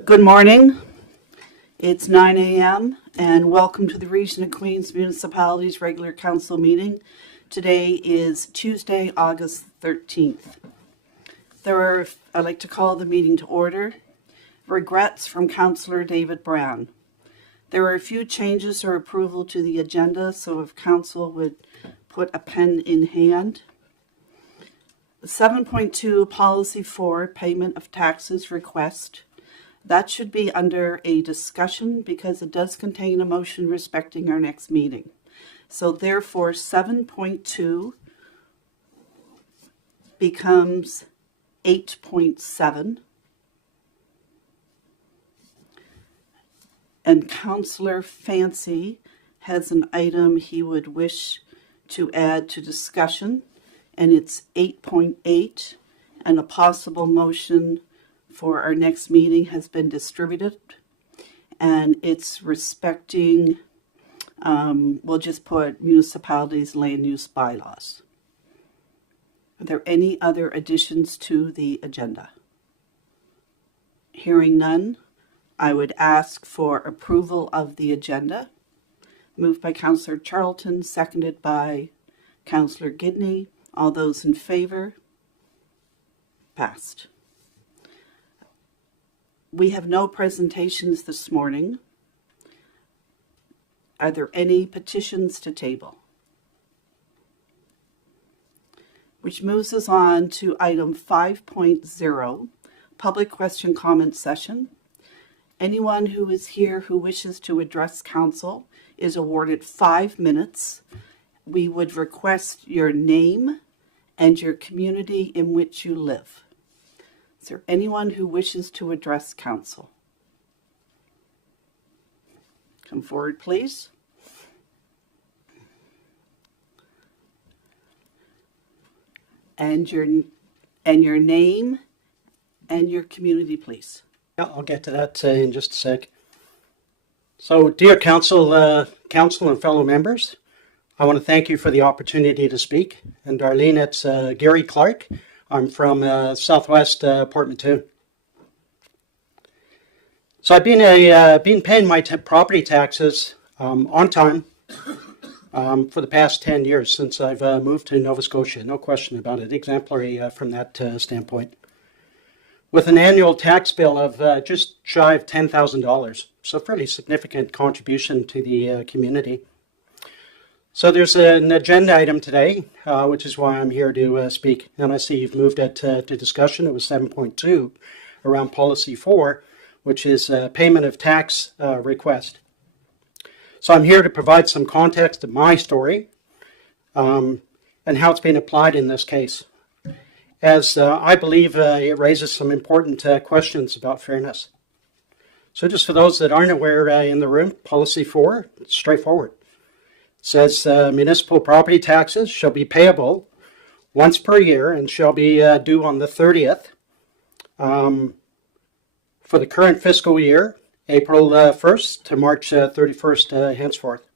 Good morning. It's 9 a.m. and welcome to the Region of Queens Municipality's regular council meeting. Today is Tuesday, August 13th. I'd like to call the meeting to order. Regrets from Councillor David Brown. There are a few changes or approval to the agenda, so if council would put a pen in hand. 7.2 Policy 4 Payment of Taxes Request. That should be under a discussion because it does contain a motion respecting our next meeting. So therefore 7.2 becomes 8.7. And Councillor Fancy has an item he would wish to add to discussion, and it's 8.8, and a possible motion for our next meeting has been distributed, and it's respecting, we'll just put municipalities' land use bylaws. Are there any other additions to the agenda? Hearing none, I would ask for approval of the agenda. Moved by Councillor Charlton, seconded by Councillor Gidney. All those in favor? Passed. We have no presentations this morning. Are there any petitions to table? Which moves us on to item 5.0, public question comment session. Anyone who is here who wishes to address council is awarded 5 minutes. We would request your name and your community in which you live. Is there anyone who wishes to address council? Come forward, please. And your name and your community, please. Yeah, I'll get to that in just a sec. So, dear council and fellow members, I want to thank you for the opportunity to speak. And Darlene, it's Gary Clark. I'm from Southwest Port Mattoon. So I've been paying my property taxes on time for the past 10 years since I've moved to Nova Scotia. No question about it. Exemplary from that standpoint. With an annual tax bill of just shy of $10,000. So fairly significant contribution to the community. So there's an agenda item today, which is why I'm here to speak. And I see you've moved it to discussion. It was 7.2 around Policy 4, which is payment of tax request. So I'm here to provide some context of my story and how it's being applied in this case, as I believe it raises some important questions about fairness. So just for those that aren't aware in the room, Policy 4, it's straightforward. Says municipal property taxes shall be payable once per year and shall be due on the 30th for the current fiscal year, April 1st to March 31st henceforth.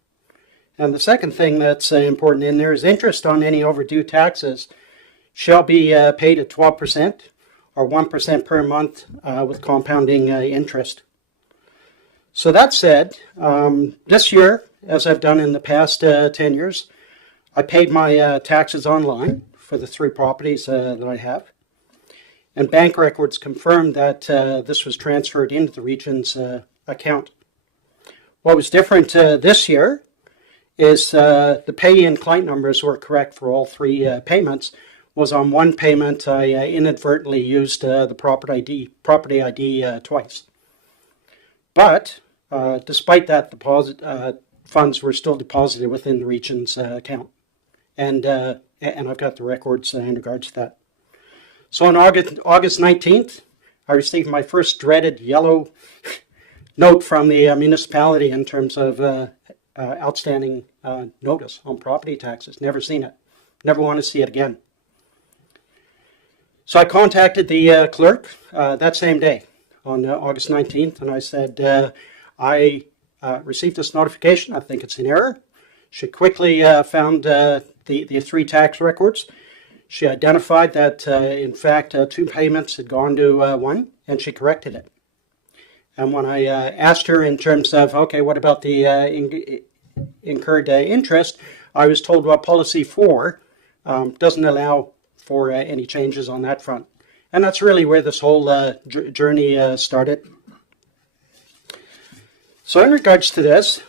And the second thing that's important in there is interest on any overdue taxes shall be paid at 12% or 1% per month with compounding interest. So that said, this year, as I've done in the past 10 years, I paid my taxes online for the 3 properties that I have. And bank records confirmed that this was transferred into the region's account. What was different this year is the pay-in client numbers were correct for all 3 payments. Was on one payment, I inadvertently used the property ID twice. But despite that, deposit funds were still deposited within the region's account. And I've got the records in regards to that. So on August 19th, I received my first dreaded yellow note from the municipality in terms of outstanding notice on property taxes. Never seen it. Never want to see it again. So I contacted the clerk that same day on August 19th, and I said, I received this notification. I think it's an error. She quickly found the 3 tax records. She identified that, in fact, 2 payments had gone to 1, and she corrected it. And when I asked her in terms of, okay, what about the incurred interest, I was told, well, policy 4 doesn't allow for any changes on that front. And that's really where this whole journey started. So in regards to this,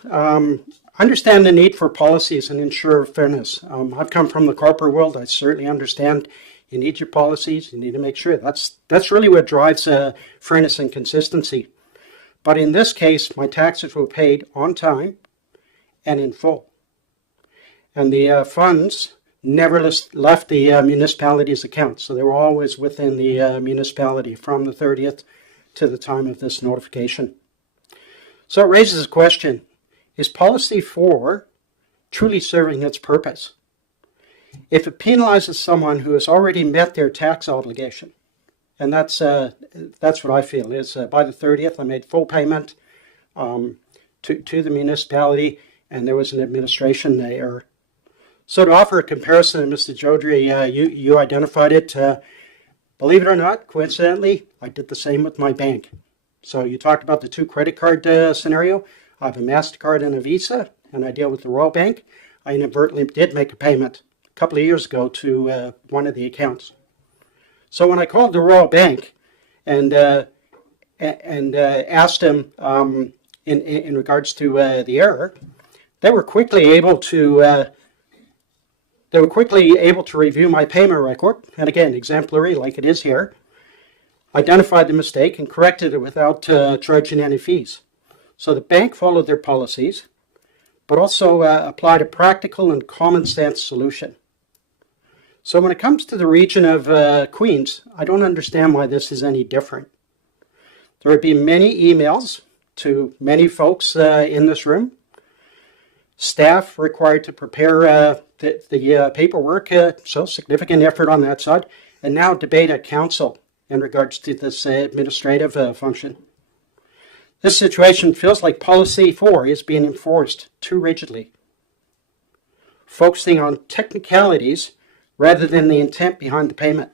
understand the need for policies and ensure fairness. I've come from the corporate world. I certainly understand you need your policies. You need to make sure. That's really what drives fairness and consistency. But in this case, my taxes were paid on time and in full. And the funds never left the municipality's account. So they were always within the municipality from the 30th to the time of this notification. So it raises a question. Is policy 4 truly serving its purpose? If it penalizes someone who has already met their tax obligation, and that's what I feel is by the 30th I made full payment to the municipality, and there was an administration error. So to offer a comparison, Mr. Jodry, you identified it. Believe it or not, coincidentally, I did the same with my bank. So you talked about the 2 credit card scenario. I have a MasterCard and a Visa, and I deal with the Royal Bank. I inadvertently did make a payment a couple of years ago to one of the accounts. So when I called the Royal Bank and asked them in regards to the error, they were quickly able to review my payment record, and again, exemplary like it is here, identified the mistake and corrected it without charging any fees. So the bank followed their policies, but also applied a practical and common sense solution. So when it comes to the region of Queens, I don't understand why this is any different. There would be many emails to many folks in this room, staff required to prepare the paperwork, so significant effort on that side, and now debate at council in regards to this administrative function. This situation feels like policy 4 is being enforced too rigidly, focusing on technicalities rather than the intent behind the payment.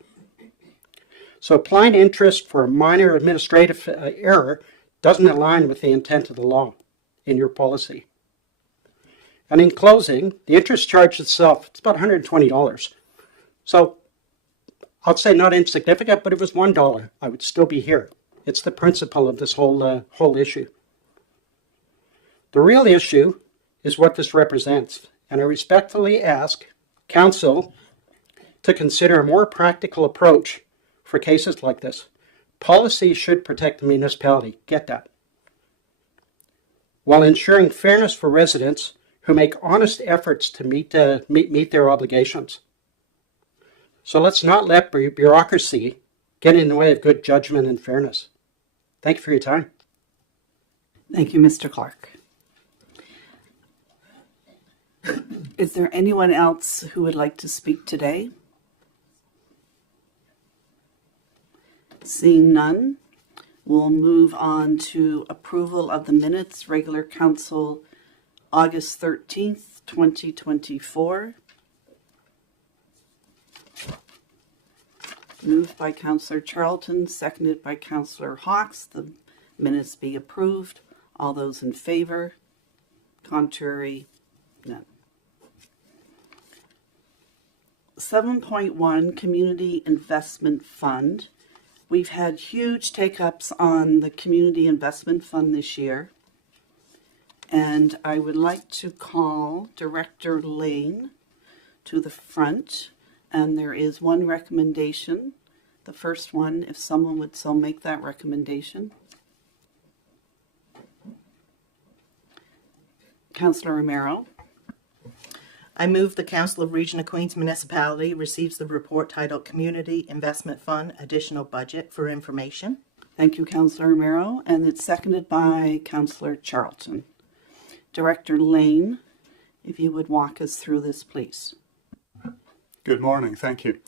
So applying interest for a minor administrative error doesn't align with the intent of the law in your policy. And in closing, the interest charge itself, it's about $120. So I'll say not insignificant, but if it was $1, I would still be here. It's the principle of this whole issue. The real issue is what this represents, and I respectfully ask Council to consider a more practical approach for cases like this. Policy should protect the municipality, get that, while ensuring fairness for residents who make honest efforts to meet their obligations. So let's not let bureaucracy get in the way of good judgment and fairness. Thank you for your time. Thank you, Mr. Clark. Is there anyone else who would like to speak today? Seeing none, we'll move on to approval of the minutes, regular council, August 13th, 2024. Moved by Councillor Charlton, seconded by Councillor Hawks. The minutes be approved. All those in favor? Contrary? None. 7.1 Community Investment Fund. We've had huge take-ups on the Community Investment Fund this year. And I would like to call Director Lane to the front. And there is one recommendation. The first one, if someone would so make that recommendation. Councillor Romero. I move the Council of Region of Queens Municipality receives the report titled Community Investment Fund Additional Budget for information. Thank you, Councillor Romero. And it's seconded by Councillor Charlton. Director Lane, if you would walk us through this, please. Good morning, thank you.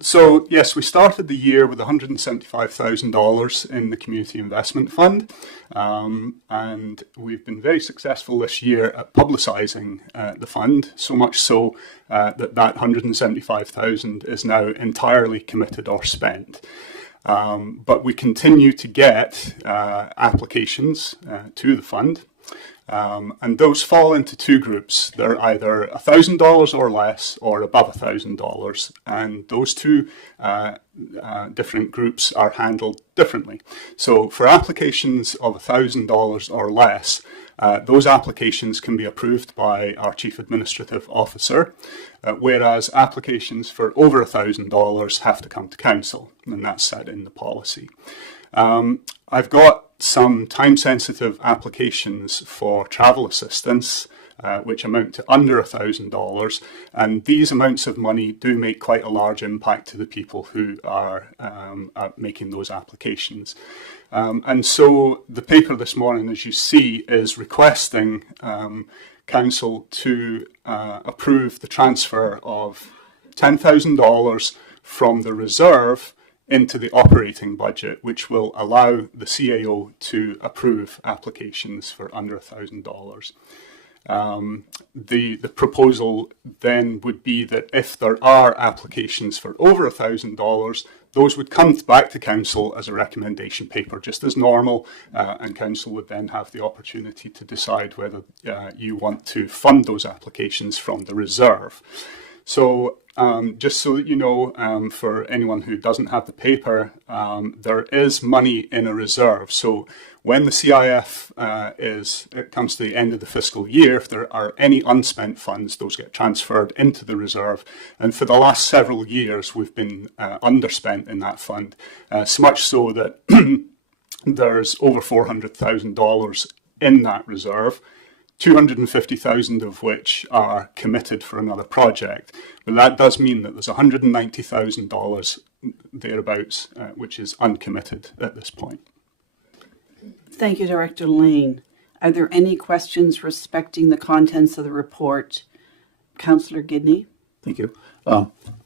So yes, we started the year with $175,000 in the Community Investment Fund, and we've been very successful this year at publicising the fund, so much so that $175,000 is now entirely committed or spent. But we continue to get applications to the fund. And those fall into two groups. They're either $1,000 or less or above $1,000. And those two different groups are handled differently. So for applications of $1,000 or less, those applications can be approved by our Chief Administrative Officer, whereas applications for over $1,000 have to come to Council, and that's set in the policy. I've got some time-sensitive applications for travel assistance, which amount to under $1,000, and these amounts of money do make quite a large impact to the people who are making those applications. And so the paper this morning, as you see, is requesting Council to approve the transfer of $10,000 from the reserve into the operating budget, which will allow the CAO to approve applications for under $1,000. The proposal then would be that if there are applications for over $1,000, those would come back to Council as a recommendation paper, just as normal, and Council would then have the opportunity to decide whether you want to fund those applications from the reserve. So just so that you know, for anyone who doesn't have the paper, there is money in a reserve. So when the CIF it comes to the end of the fiscal year, if there are any unspent funds, those get transferred into the reserve. And for the last several years, we've been underspent in that fund, so much so that there's over $400,000 in that reserve. $250,000 of which are committed for another project. But that does mean that there's $190,000 thereabouts, which is uncommitted at this point. Thank you, Director Lane. Are there any questions respecting the contents of the report? Councillor Gidney? Thank you.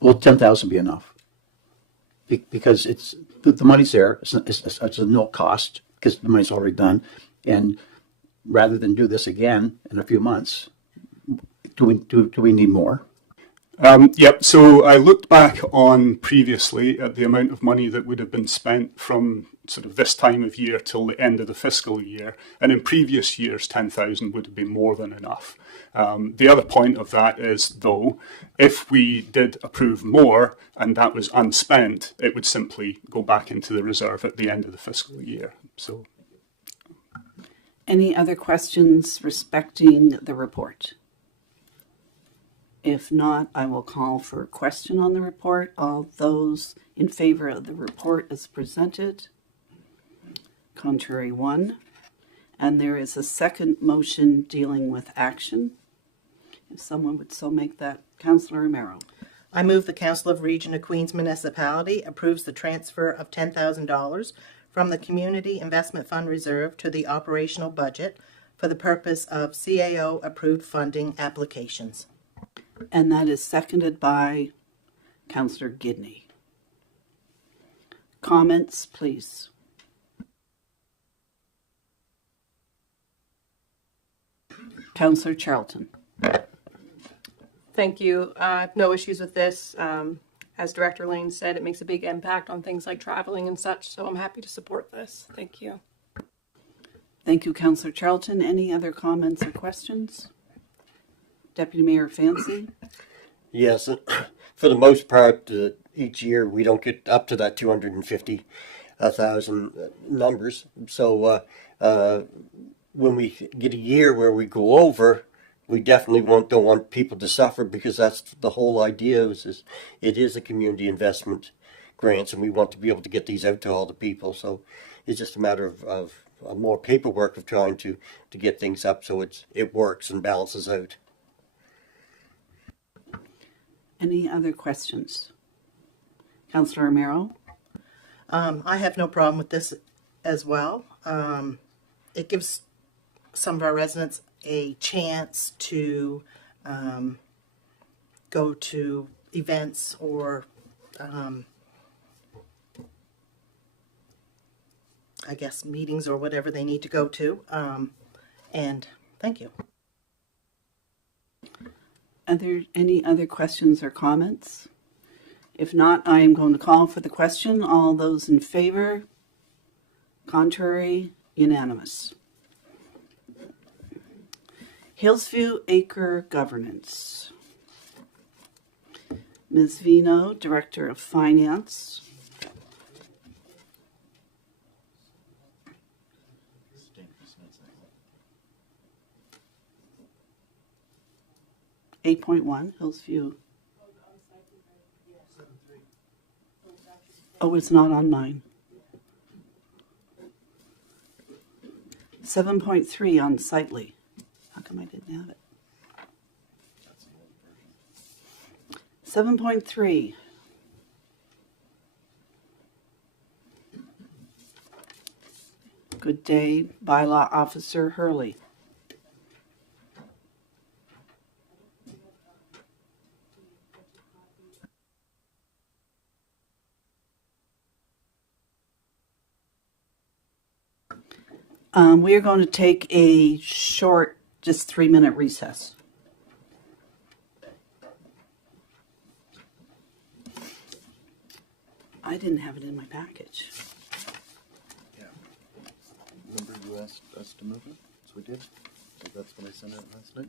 Will 10,000 be enough? Because it's the money's there. It's a no cost because the money's already done. And rather than do this again in a few months, do we need more? Yep, so I looked back on previously at the amount of money that would have been spent from sort of this time of year till the end of the fiscal year, and in previous years 10,000 would have been more than enough. The other point of that is, though, if we did approve more and that was unspent, it would simply go back into the reserve at the end of the fiscal year. So. Any other questions respecting the report? If not, I will call for a question on the report. All those in favor of the report as presented. Contrary, 1. And there is a second motion dealing with action. If someone would so make that. Councillor Romero. I move the Council of Region of Queens Municipality approves the transfer of $10,000 from the Community Investment Fund Reserve to the operational budget for the purpose of CAO approved funding applications. And that is seconded by Councillor Gidney. Comments, please. Councillor Charlton. Thank you. I have no issues with this. As Director Lane said, it makes a big impact on things like traveling and such, so I'm happy to support this. Thank you. Thank you, Councillor Charlton. Any other comments or questions? Deputy Mayor Fancy? Yes, for the most part, each year we don't get up to that 250,000 numbers. So when we get a year where we go over, we definitely don't want people to suffer, because that's the whole idea. Is it is a community investment grants, and we want to be able to get these out to all the people. So it's just a matter of more paperwork of trying to get things up so it works and balances out. Any other questions? Councillor Romero? I have no problem with this as well. It gives some of our residents a chance to go to events or I guess meetings or whatever they need to go to. And thank you. Are there any other questions or comments? If not, I am going to call for the question. All those in favor? Contrary? Unanimous. Hillsview Acre Governance. Ms. Vino, Director of Finance. Eight point one, Hillsview. Oh, it's not on mine. 7.3 unsightly. How come I didn't have it? 7.3. Good day, Bylaw Officer Hurley. We are going to take a short, just 3-minute recess. I didn't have it in my package. Yeah. Remember you asked us to move it? So we did. So that's what I sent out last night.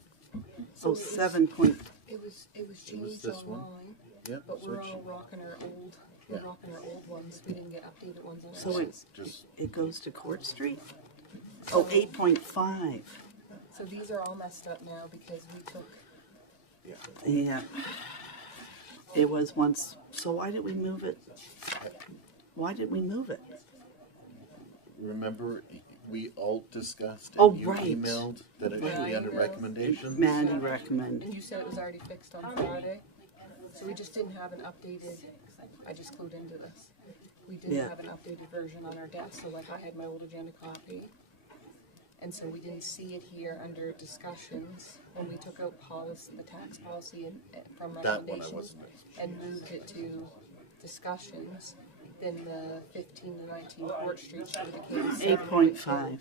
So 7 point. It was changed this one? online, Yeah. but we're switch. all rocking our old, Yeah. ones. We didn't get updated ones on So ours. it goes to Court Street? Oh, 8.5. So these are all messed up now because we took, Yeah. It was once. So why did we move it? Why did we move it? Remember we all discussed and Oh, you right. emailed that it should be under recommendations? Maddie recommended. and you said it was already fixed on Friday. So we just didn't have an updated, I just clued into this. We didn't Yeah. have an updated version on our desk, so like I had my old agenda copy. And so we didn't see it here under discussions when we took out policy, the tax policy and from That one I recommendations wasn't. and moved it to discussions. Then the 15 to 19 Court Street should have became 8.5.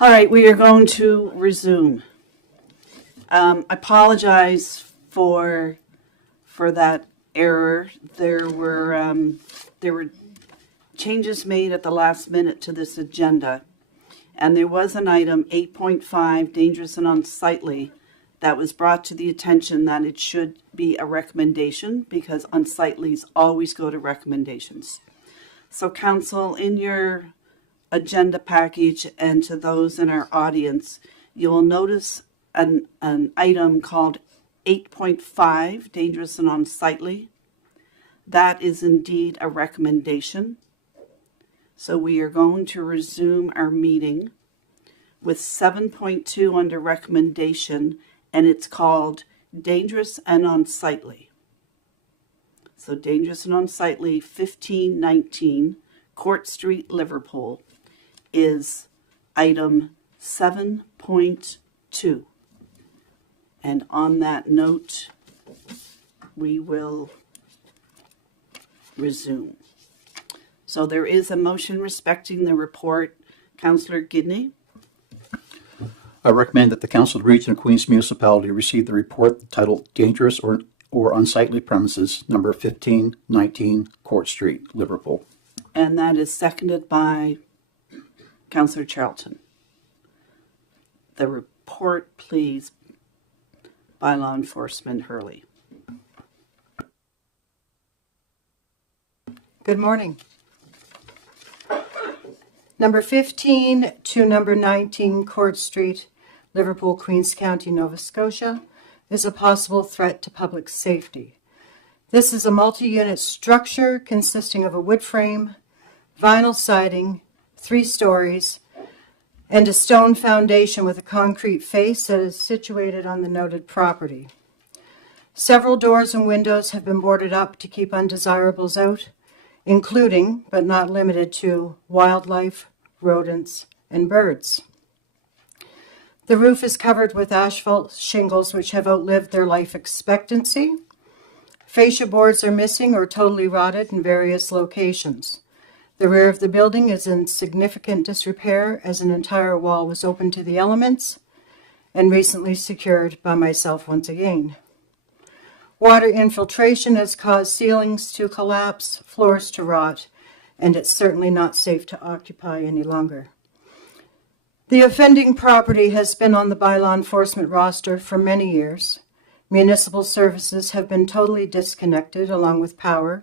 All right, we are going to resume. I apologize for that error. There were changes made at the last minute to this agenda, and there was an item 8.5, dangerous and unsightly, that was brought to the attention that it should be a recommendation because unsightlies always go to recommendations. So, council, in your agenda package and to those in our audience, you will notice an item called 8.5, dangerous and unsightly. That is indeed a recommendation. So we are going to resume our meeting with 7.2 under recommendation, and it's called dangerous and unsightly. So dangerous and unsightly, 1519 Court Street, Liverpool, is item 7.2. And on that note, we will resume. So there is a motion respecting the report. Councillor Gidney? I recommend that the Council of the Region of Queens Municipality receive the report titled Dangerous or Unsightly Premises, number 1519 Court Street, Liverpool. And that is seconded by Councillor Charlton. The report, please, by Law Enforcement Hurley. Good morning. Number 15 to number 19 Court Street, Liverpool, Queens County, Nova Scotia, is a possible threat to public safety. This is a multi-unit structure consisting of a wood frame, vinyl siding, 3 stories, and a stone foundation with a concrete face that is situated on the noted property. Several doors and windows have been boarded up to keep undesirables out, including, but not limited to, wildlife, rodents, and birds. The roof is covered with asphalt shingles which have outlived their life expectancy. Fascia boards are missing or totally rotted in various locations. The rear of the building is in significant disrepair as an entire wall was open to the elements and recently secured by myself once again. Water infiltration has caused ceilings to collapse, floors to rot, and it's certainly not safe to occupy any longer. The offending property has been on the bylaw enforcement roster for many years. Municipal services have been totally disconnected, along with power,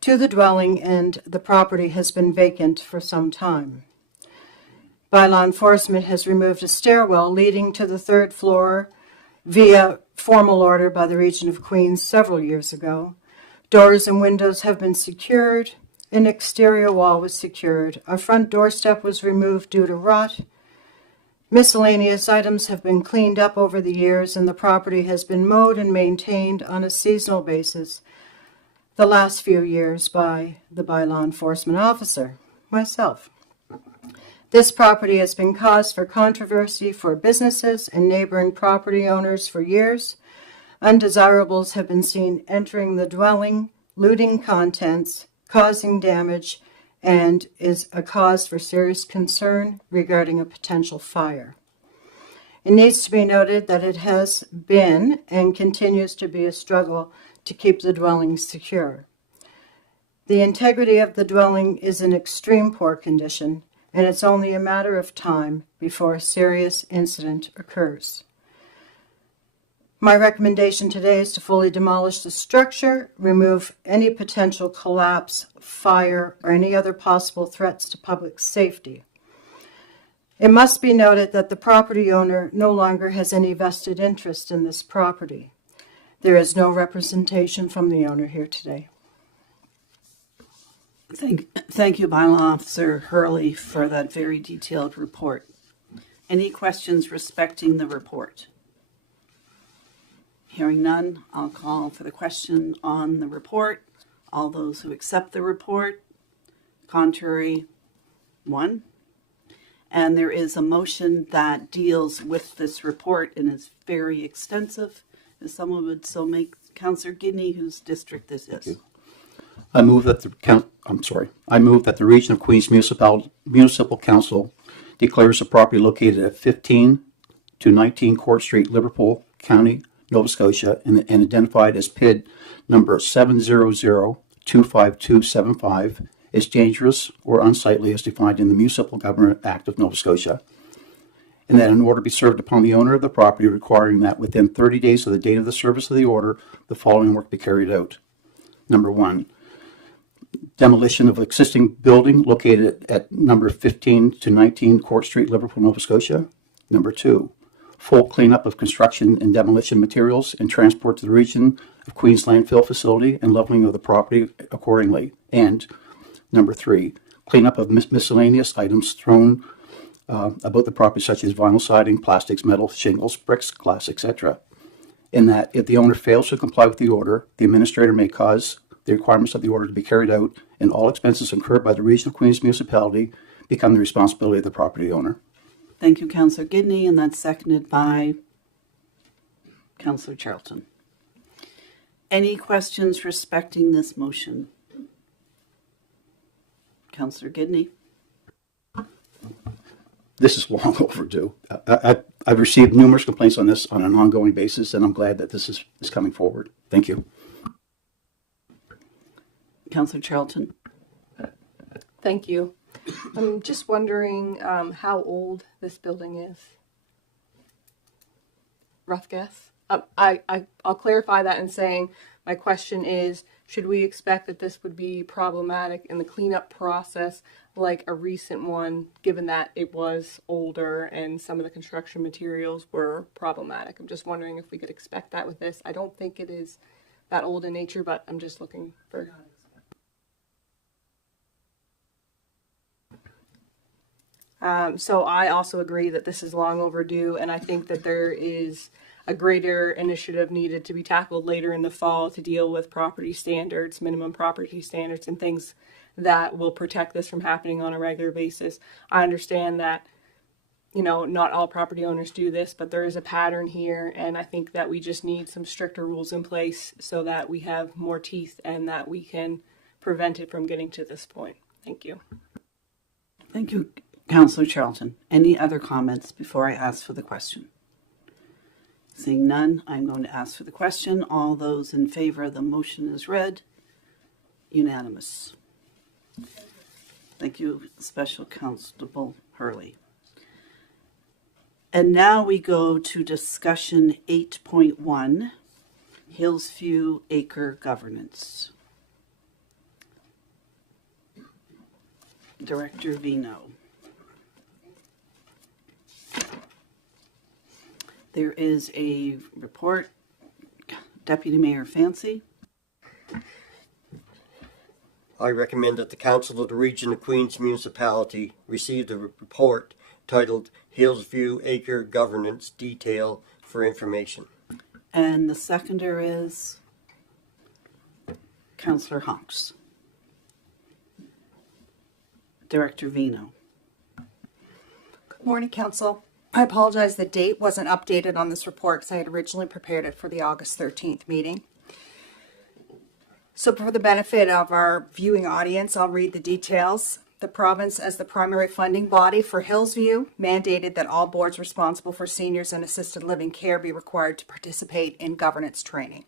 to the dwelling, and the property has been vacant for some time. Bylaw enforcement has removed a stairwell leading to the 3rd floor via formal order by the Region of Queens several years ago. Doors and windows have been secured. An exterior wall was secured. A front doorstep was removed due to rot. Miscellaneous items have been cleaned up over the years, and the property has been mowed and maintained on a seasonal basis the last few years by the bylaw enforcement officer, myself. This property has been cause for controversy for businesses and neighboring property owners for years. Undesirables have been seen entering the dwelling, looting contents, causing damage, and is a cause for serious concern regarding a potential fire. It needs to be noted that it has been and continues to be a struggle to keep the dwelling secure. The integrity of the dwelling is in extreme poor condition, and it's only a matter of time before a serious incident occurs. My recommendation today is to fully demolish the structure, remove any potential collapse, fire, or any other possible threats to public safety. It must be noted that the property owner no longer has any vested interest in this property. There is no representation from the owner here today. Thank you, Bylaw Officer Hurley, for that very detailed report. Any questions respecting the report? Hearing none, I'll call for the question on the report. All those who accept the report, contrary, 1. And there is a motion that deals with this report and is very extensive. If someone would so make, Councillor Gidney, whose district this is. I move that the Region of Queens Municipal Council declares the property located at 15 to 19 Court Street, Liverpool, County, Nova Scotia, and identified as PID number 700-25275 is dangerous or unsightly as defined in the Municipal Government Act of Nova Scotia, and that an order be served upon the owner of the property requiring that within 30 days of the date of the service of the order, the following work be carried out. Number 1, demolition of existing building located at number 15 to 19 Court Street, Liverpool, Nova Scotia. Number 2, full cleanup of construction and demolition materials and transport to the Region of Queens landfill facility and leveling of the property accordingly. And number 3, cleanup of miscellaneous items thrown about the property, such as vinyl siding, plastics, metal, shingles, bricks, glass, etc. In that, if the owner fails to comply with the order, the administrator may cause the requirements of the order to be carried out, and all expenses incurred by the Region of Queens Municipality become the responsibility of the property owner. Thank you, Councillor Gidney, and that's seconded by Councillor Charlton. Any questions respecting this motion? Councillor Gidney. This is long overdue. I've received numerous complaints on this on an ongoing basis, and I'm glad that this is coming forward. Thank you. Councillor Charlton. Thank you. I'm just wondering how old this building is. Rough guess? I'll clarify that in saying my question is, should we expect that this would be problematic in the cleanup process like a recent one, given that it was older and some of the construction materials were problematic? I'm just wondering if we could expect that with this. I don't think it is that old in nature, but I'm just looking for... So I also agree that this is long overdue, and I think that there is a greater initiative needed to be tackled later in the fall to deal with property standards, minimum property standards, and things that will protect this from happening on a regular basis. I understand that, you know, not all property owners do this, but there is a pattern here, and I think that we just need some stricter rules in place so that we have more teeth and that we can prevent it from getting to this point. Thank you. Thank you, Councillor Charlton. Any other comments before I ask for the question? Seeing none, I'm going to ask for the question. All those in favor of the motion as read, unanimous. Thank you, Special Constable Hurley. And now we go to discussion 8.1, Hillsview Acre Governance. Director Vino. There is a report. Deputy Mayor Fancy. I recommend that the Council of the Region of Queens Municipality receive the report titled Hillsview Acre Governance Detail for information. And the seconder is Councillor Honks. Director Vino. Good morning, Council. I apologize the date wasn't updated on this report because I had originally prepared it for the August 13th meeting. So for the benefit of our viewing audience, I'll read the details. The province, as the primary funding body for Hillsview, mandated that all boards responsible for seniors and assisted living care be required to participate in governance training.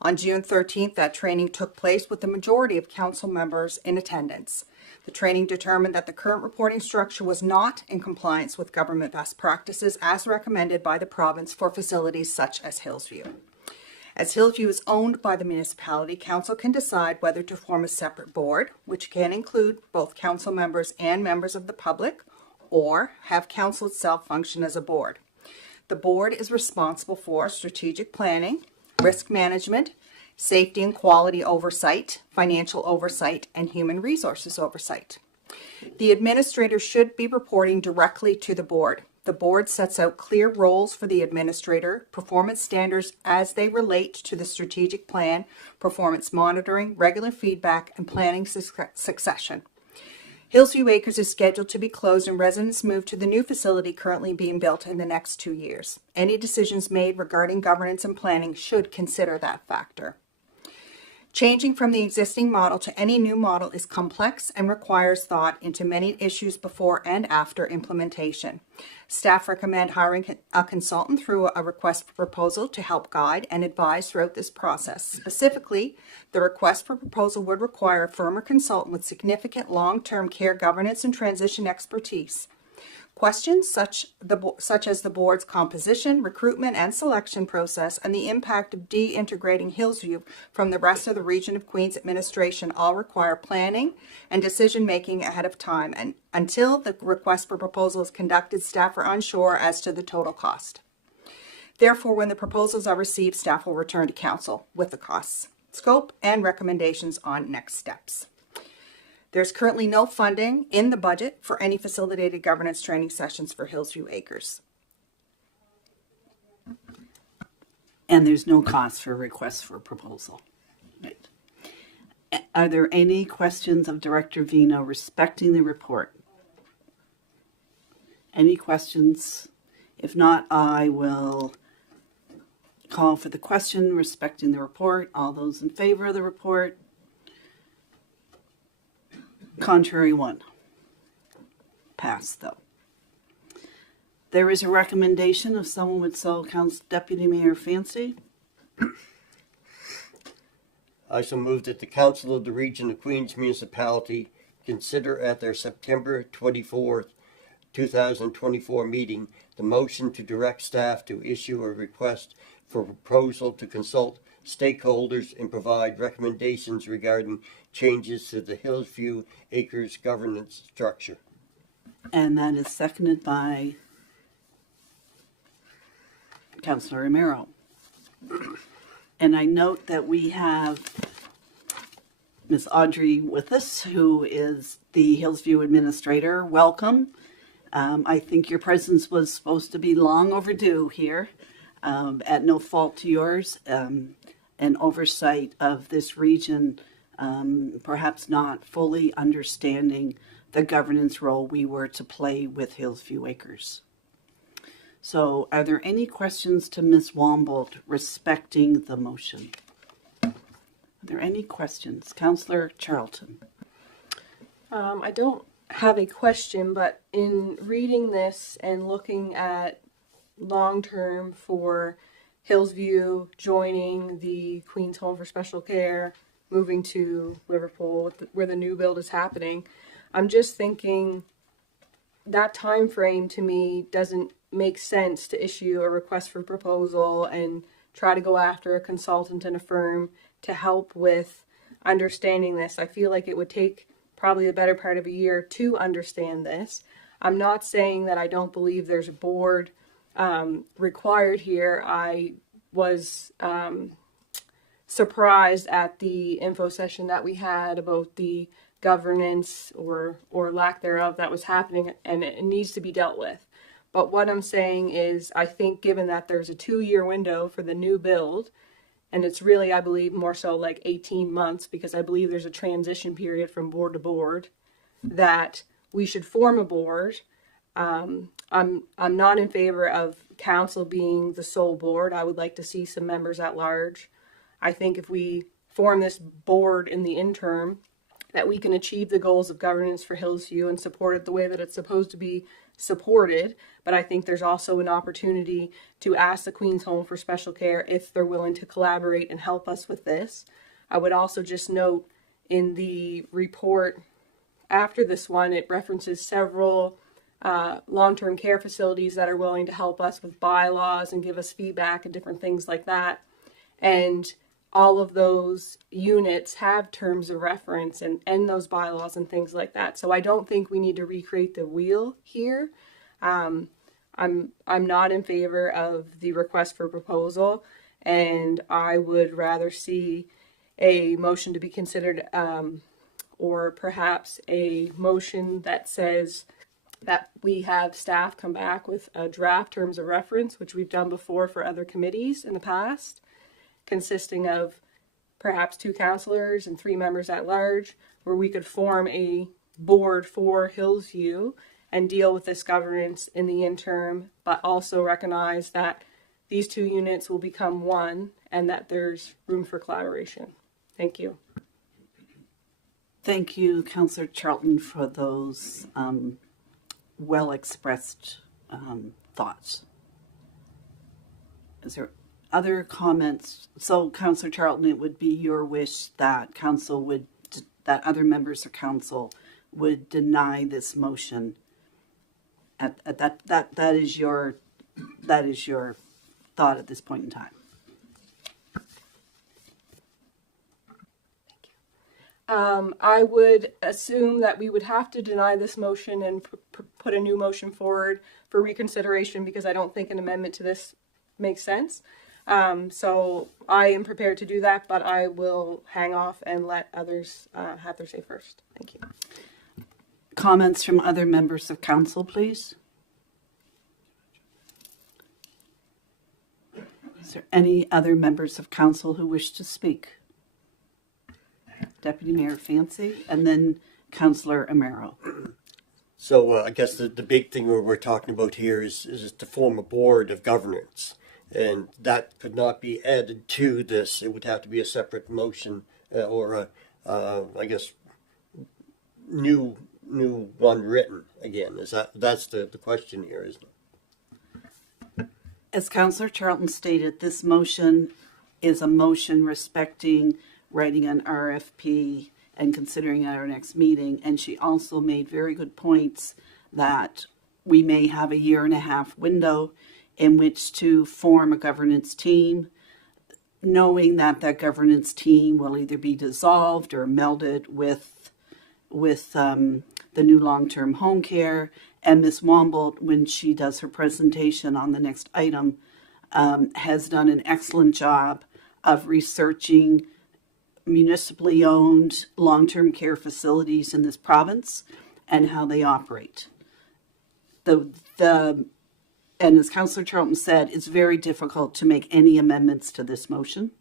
On June 13th, that training took place with the majority of council members in attendance. The training determined that the current reporting structure was not in compliance with government best practices as recommended by the province for facilities such as Hillsview. As Hillsview is owned by the municipality, council can decide whether to form a separate board, which can include both council members and members of the public, or have council itself function as a board. The board is responsible for strategic planning, risk management, safety and quality oversight, financial oversight, and human resources oversight. The administrator should be reporting directly to the board. The board sets out clear roles for the administrator, performance standards as they relate to the strategic plan, performance monitoring, regular feedback, and planning succession. Hillsview Acres is scheduled to be closed and residents move to the new facility currently being built in the next 2 years. Any decisions made regarding governance and planning should consider that factor. Changing from the existing model to any new model is complex and requires thought into many issues before and after implementation. Staff recommend hiring a consultant through a request for proposal to help guide and advise throughout this process. Specifically, the request for proposal would require a firm or consultant with significant long-term care governance and transition expertise. Questions such as the board's composition, recruitment, and selection process, and the impact of de-integrating Hillsview from the rest of the Region of Queens administration all require planning and decision-making ahead of time. And until the request for proposal is conducted, staff are unsure as to the total cost. Therefore, when the proposals are received, staff will return to council with the costs, scope, and recommendations on next steps. There's currently no funding in the budget for any facilitated governance training sessions for Hillsview Acres. And there's no cost for requests for proposal. Right. Are there any questions of Director Vino respecting the report? Any questions? If not, I will call for the question respecting the report. All those in favor of the report? Contrary, 1. Passed, though. There is a recommendation if someone would so Deputy Mayor Fancy. I shall move that the Council of the Region of Queens Municipality consider at their September 24th, 2024 meeting the motion to direct staff to issue a request for proposal to consult stakeholders and provide recommendations regarding changes to the Hillsview Acres governance structure. And that is seconded by Councillor Romero. And I note that we have Ms. Audrey with us, who is the Hillsview Administrator. Welcome. I think your presence was supposed to be long overdue here, at no fault to yours, and oversight of this region, perhaps not fully understanding the governance role we were to play with Hillsview Acres. So are there any questions to Ms. Wombold respecting the motion? Are there any questions? Councillor Charlton. I don't have a question, but in reading this and looking at long-term for Hillsview joining the Queen's Home for Special Care, moving to Liverpool where the new build is happening, I'm just thinking that time frame to me doesn't make sense to issue a request for proposal and try to go after a consultant and a firm to help with understanding this. I feel like it would take probably a better part of a year to understand this. I'm not saying that I don't believe there's a board required here. I was surprised at the info session that we had about the governance or lack thereof that was happening, and it needs to be dealt with. But what I'm saying is, I think given that there's a 2-year window for the new build, and it's really, I believe, more so like 18 months, because I believe there's a transition period from board to board, that we should form a board. I'm not in favor of council being the sole board. I would like to see some members at large. I think if we form this board in the interim, that we can achieve the goals of governance for Hillsview and support it the way that it's supposed to be supported. But I think there's also an opportunity to ask the Queen's Home for Special Care if they're willing to collaborate and help us with this. I would also just note in the report after this one, it references several long-term care facilities that are willing to help us with bylaws and give us feedback and different things like that. And all of those units have terms of reference and those bylaws and things like that. So I don't think we need to recreate the wheel here. I'm not in favor of the request for proposal, and I would rather see a motion to be considered, or perhaps a motion that says that we have staff come back with a draft terms of reference, which we've done before for other committees in the past, consisting of perhaps 2 councillors and 3 members at large, where we could form a board for Hillsview and deal with this governance in the interim, but also recognize that these 2 units will become one and that there's room for collaboration. Thank you. Thank you, Councillor Charlton, for those well-expressed thoughts. Is there other comments? So, Councillor Charlton, it would be your wish that that other members of council would deny this motion. That is your thought at this point in time. I would assume that we would have to deny this motion and put a new motion forward for reconsideration, because I don't think an amendment to this makes sense. So I am prepared to do that, but I will hang off and let others have their say first. Thank you. Comments from other members of council, please. Is there any other members of council who wish to speak? Deputy Mayor Fancy, and then Councillor Amaro. So I guess the big thing we're talking about here is to form a board of governance, and that could not be added to this. It would have to be a separate motion, or I guess new one written again? That's the question here, isn't it? As Councillor Charlton stated, this motion is a motion respecting writing an RFP and considering at our next meeting. And she also made very good points that we may have a 1.5 year window in which to form a governance team, knowing that that governance team will either be dissolved or melded with the new long-term home care. And Ms. Wombold, when she does her presentation on the next item, has done an excellent job of researching municipally owned long-term care facilities in this province and how they operate. And as Councillor Charlton said, it's very difficult to make any amendments to this motion.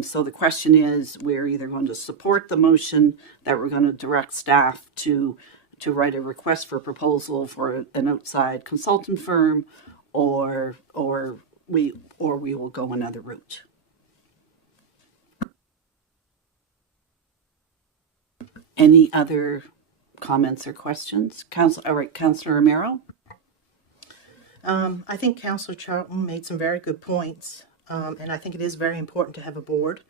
So the question is, we're either going to support the motion that we're going to direct staff to write a request for proposal for an outside consultant firm, or we will go another route. Any other comments or questions? Councillor Romero? I think Councillor Charlton made some very good points, and I think it is very important to have a board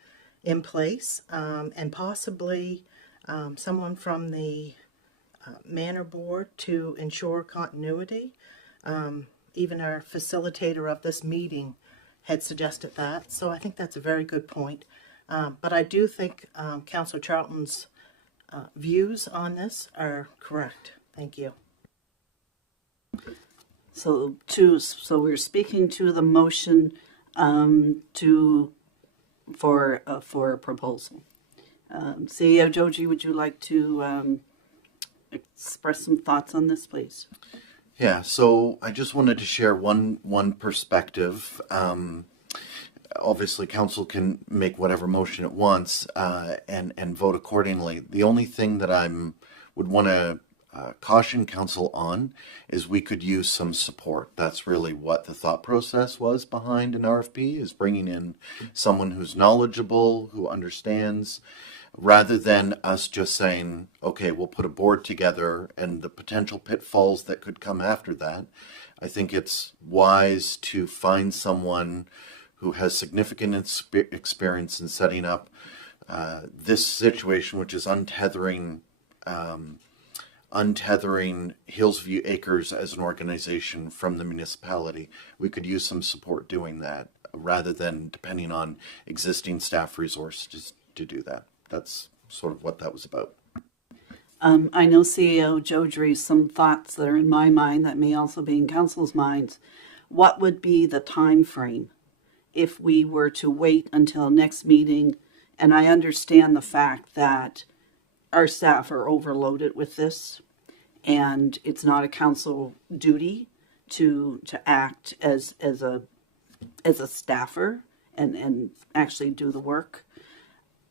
in place, and possibly someone from the Manor Board to ensure continuity. Even our facilitator of this meeting had suggested that, so I think that's a very good point. But I do think Councillor Charlton's views on this are correct. Thank you. So we're speaking to the motion for a proposal. CEO Joji, would you like to express some thoughts on this, please? Yeah, so I just wanted to share one perspective. Obviously, council can make whatever motion it wants and vote accordingly. The only thing that would want to caution council on is we could use some support. That's really what the thought process was behind an RFP, is bringing in someone who's knowledgeable, who understands, rather than us just saying, okay, we'll put a board together and the potential pitfalls that could come after that. I think it's wise to find someone who has significant experience in setting up this situation, which is untethering Hillsview Acres as an organization from the municipality. We could use some support doing that rather than depending on existing staff resources to do that. That's sort of what that was about. I know CEO Joji, some thoughts that are in my mind that may also be in council's minds. What would be the time frame if we were to wait until next meeting? And I understand the fact that our staff are overloaded with this, and it's not a council duty to act as a staffer and actually do the work.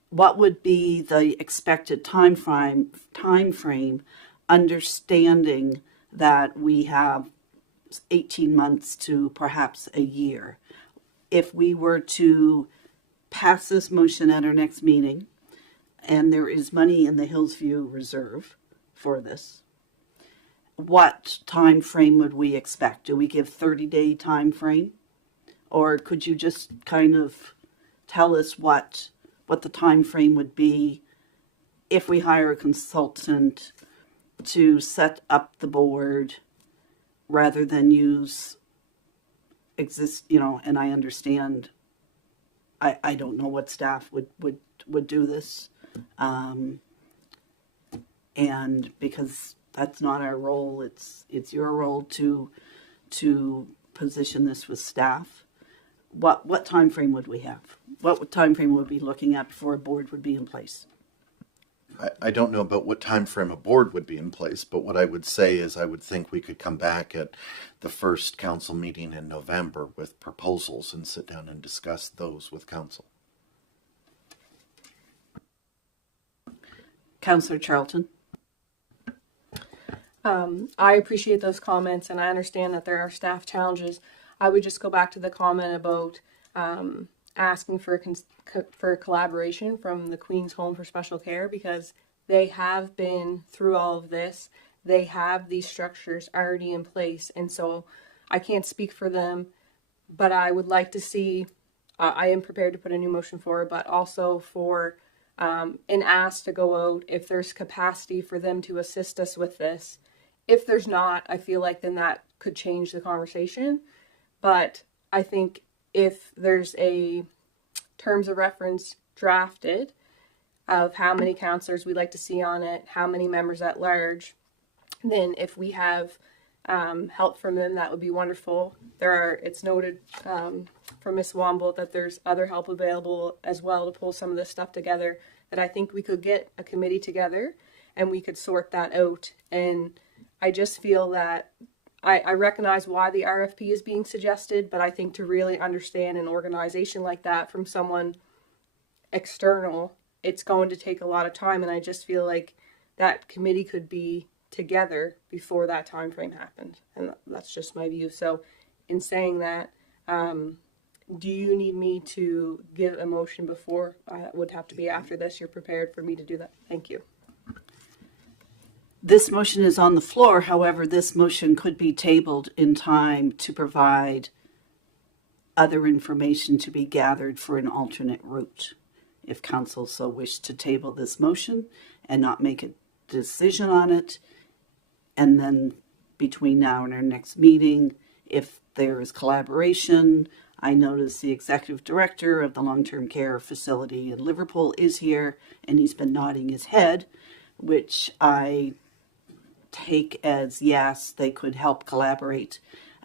What would be the expected time frame, understanding that we have 18 months to perhaps a year? If we were to pass this motion at our next meeting, and there is money in the Hillsview Reserve for this, what time frame would we expect? Do we give 30-day time frame? Or could you just kind of tell us what the time frame would be if we hire a consultant to set up the board rather than use and I understand, I don't know what staff would do this. And because that's not our role, it's your role to position this with staff. What time frame would we have? What time frame would we be looking at before a board would be in place? I don't know about what time frame a board would be in place, but what I would say is I would think we could come back at the first council meeting in November with proposals and sit down and discuss those with council. Councillor Charlton. I appreciate those comments, and I understand that there are staff challenges. I would just go back to the comment about asking for collaboration from the Queen's Home for Special Care, because They have been through all of this. They have these structures already in place. And so I can't speak for them, but I would like to see, I am prepared to put a new motion forward, but also for an ask to go out if there's capacity for them to assist us with this. If there's not, I feel like then that could change the conversation. But I think if there's a terms of reference drafted of how many counselors we'd like to see on it, how many members at large, then if we have help from them, that would be wonderful. It's noted from Ms. Womble that there's other help available as well to pull some of this stuff together, that I think we could get a committee together and we could sort that out. And I just feel that I recognize why the RFP is being suggested, but I think to really understand an organization like that from someone external, it's going to take a lot of time. And I just feel like that committee could be together before that time frame happened. And that's just my view. So in saying that, do you need me to give a motion before? Would have to be after this. You're prepared for me to do that? Thank you. This motion is on the floor. However, this motion could be tabled in time to provide other information to be gathered for an alternate route. If council so wished to table this motion and not make a decision on it, and then between now and our next meeting, if there is collaboration, I notice the executive director of the long-term care facility in Liverpool is here, and he's been nodding his head, which I take as yes, they could help collaborate.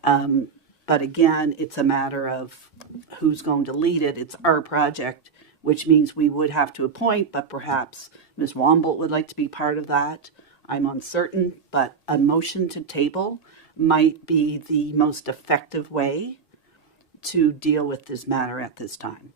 But again, it's a matter of who's going to lead it. It's our project, which means we would have to appoint, but perhaps Ms. Womble would like to be part of that. I'm uncertain, but a motion to table might be the most effective way to deal with this matter at this time.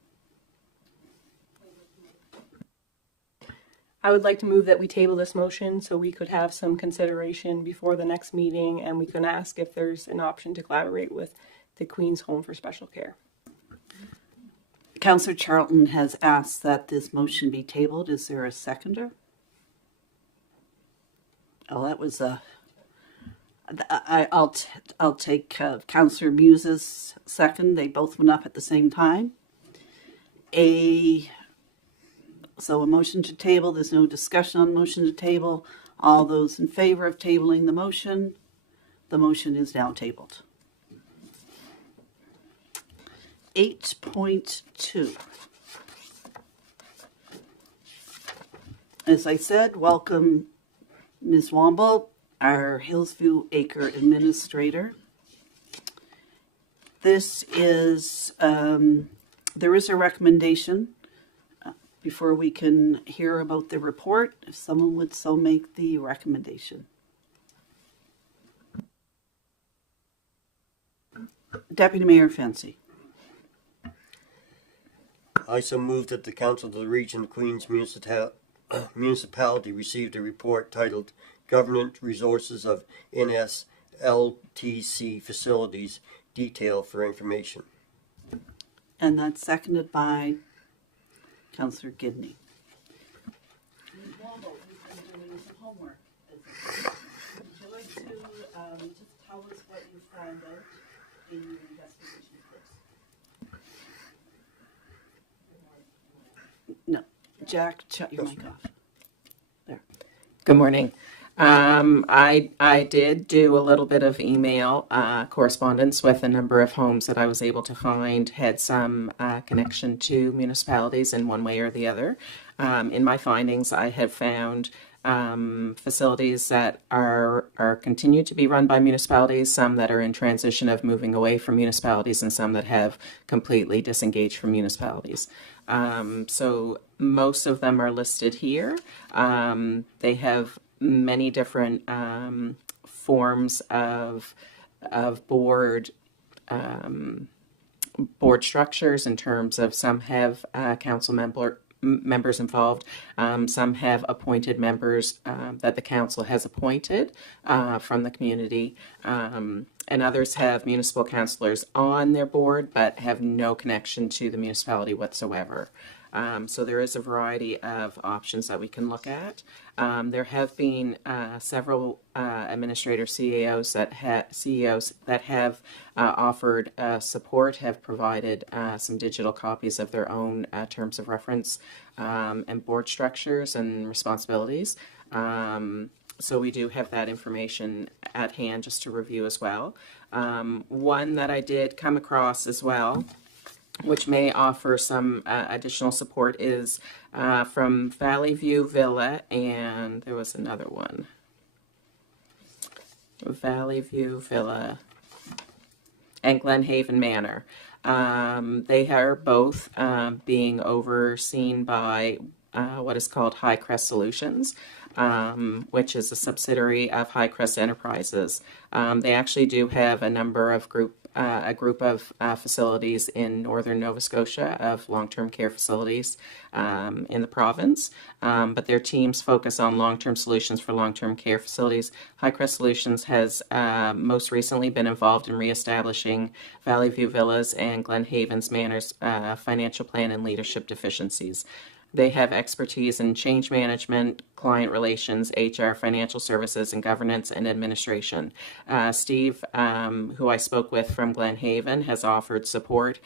I would like to move that we table this motion so we could have some consideration before the next meeting, and we can ask if there's an option to collaborate with the Queen's Home for Special Care. Councillor Charlton has asked that this motion be tabled. Is there a seconder? Oh, that was I'll take Councillor Muse's second. They both went up at the same time. So a motion to table. There's no discussion on motion to table. All those in favor of tabling the motion is now tabled. 8.2. As I said, welcome Ms. Womble, our Hillsview Acre administrator. This is, there is a recommendation before we can hear about the report, if someone would so make the recommendation. Deputy Mayor Fancy. I so move that the Council of the Region of Queens Municipality received a report titled Government Resources of NSLTC Facilities Detail for Information. And that's seconded by Councillor Gidney. Ms. Womble, you've been doing some homework. Would you like to just tell us what you found out in your investigation first? No, Jack, shut your mic off. There. Good morning. I did do a little bit of email correspondence with a number of homes that I was able to find had some connection to municipalities in one way or the other. In my findings, I have found facilities that are continue to be run by municipalities, some that are in transition of moving away from municipalities, and some that have completely disengaged from municipalities. So most of them are listed here. They have many different forms of board structures in terms of some have council members involved, some have appointed members that the council has appointed from the community, and others have municipal councillors on their board but have no connection to the municipality whatsoever. So there is a variety of options that we can look at. There have been several administrator CEOs that have offered support, have provided some digital copies of their own terms of reference and board structures and responsibilities. So we do have that information at hand just to review as well. One that I did come across as well, which may offer some additional support, is from Valley View Villa, and there was another one. Valley View Villa and Glenhaven Manor. They are both being overseen by what is called Highcrest Solutions, which is a subsidiary of Highcrest Enterprises. They actually do have a group of facilities in northern Nova Scotia of long-term care facilities in the province, but their teams focus on long-term solutions for long-term care facilities. Highcrest Solutions has most recently been involved in reestablishing Valley View Villas and Glenhaven's Manor's financial plan and leadership deficiencies. They have expertise in change management, client relations, HR, financial services, and governance and administration. Steve, who I spoke with from Glenhaven, has offered support.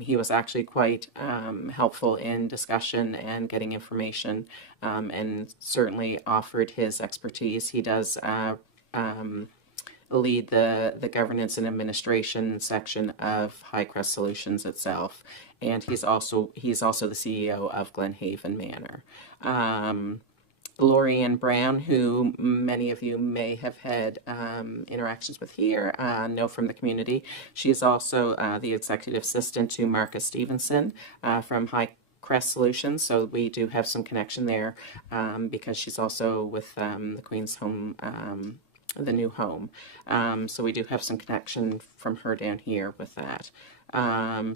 He was actually quite helpful in discussion and getting information, and certainly offered his expertise. He does lead the governance and administration section of Highcrest Solutions itself, and he's also the CEO of Glenhaven Manor. Lorianne Brown, who many of you may have had interactions with here, know from the community. She is also the executive assistant to Marcus Stevenson from Highcrest Solutions, so we do have some connection there because she's also with the Queen's Home, the new home. So we do have some connection from her down here with that.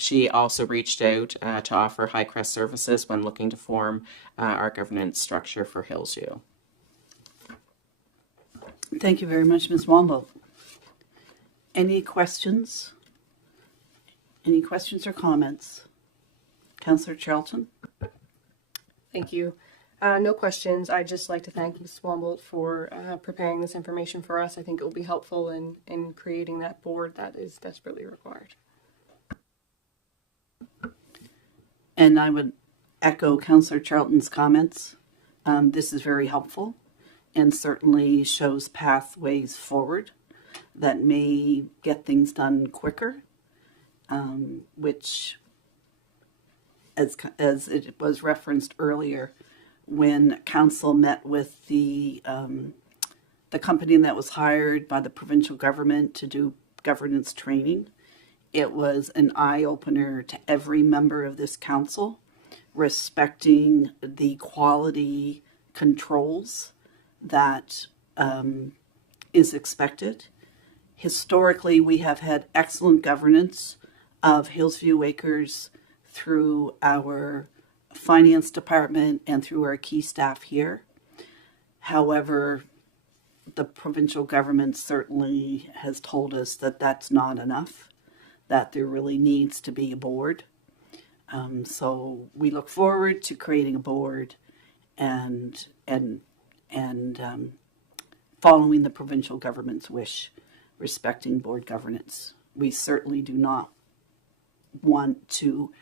She also reached out to offer Highcrest services when looking to form our governance structure for Hillsview. Thank you very much, Ms. Womble. Any questions? Any questions or comments? Councillor Charlton? Thank you. No questions. I'd just like to thank Ms. Womble for preparing this information for us. I think it will be helpful in creating that board that is desperately required. And I would echo Councillor Charlton's comments. This is very helpful and certainly shows pathways forward that may get things done quicker, which, as it was referenced earlier, when council met with the company that was hired by the provincial government to do governance training, it was an eye-opener to every member of this council, respecting the quality controls that is expected. Historically, we have had excellent governance of Hillsview Acres through our finance department and through our key staff here. However, the provincial government certainly has told us that that's not enough, that there really needs to be a board. So we look forward to creating a board and following the provincial government's wish, respecting board governance. We certainly do not want to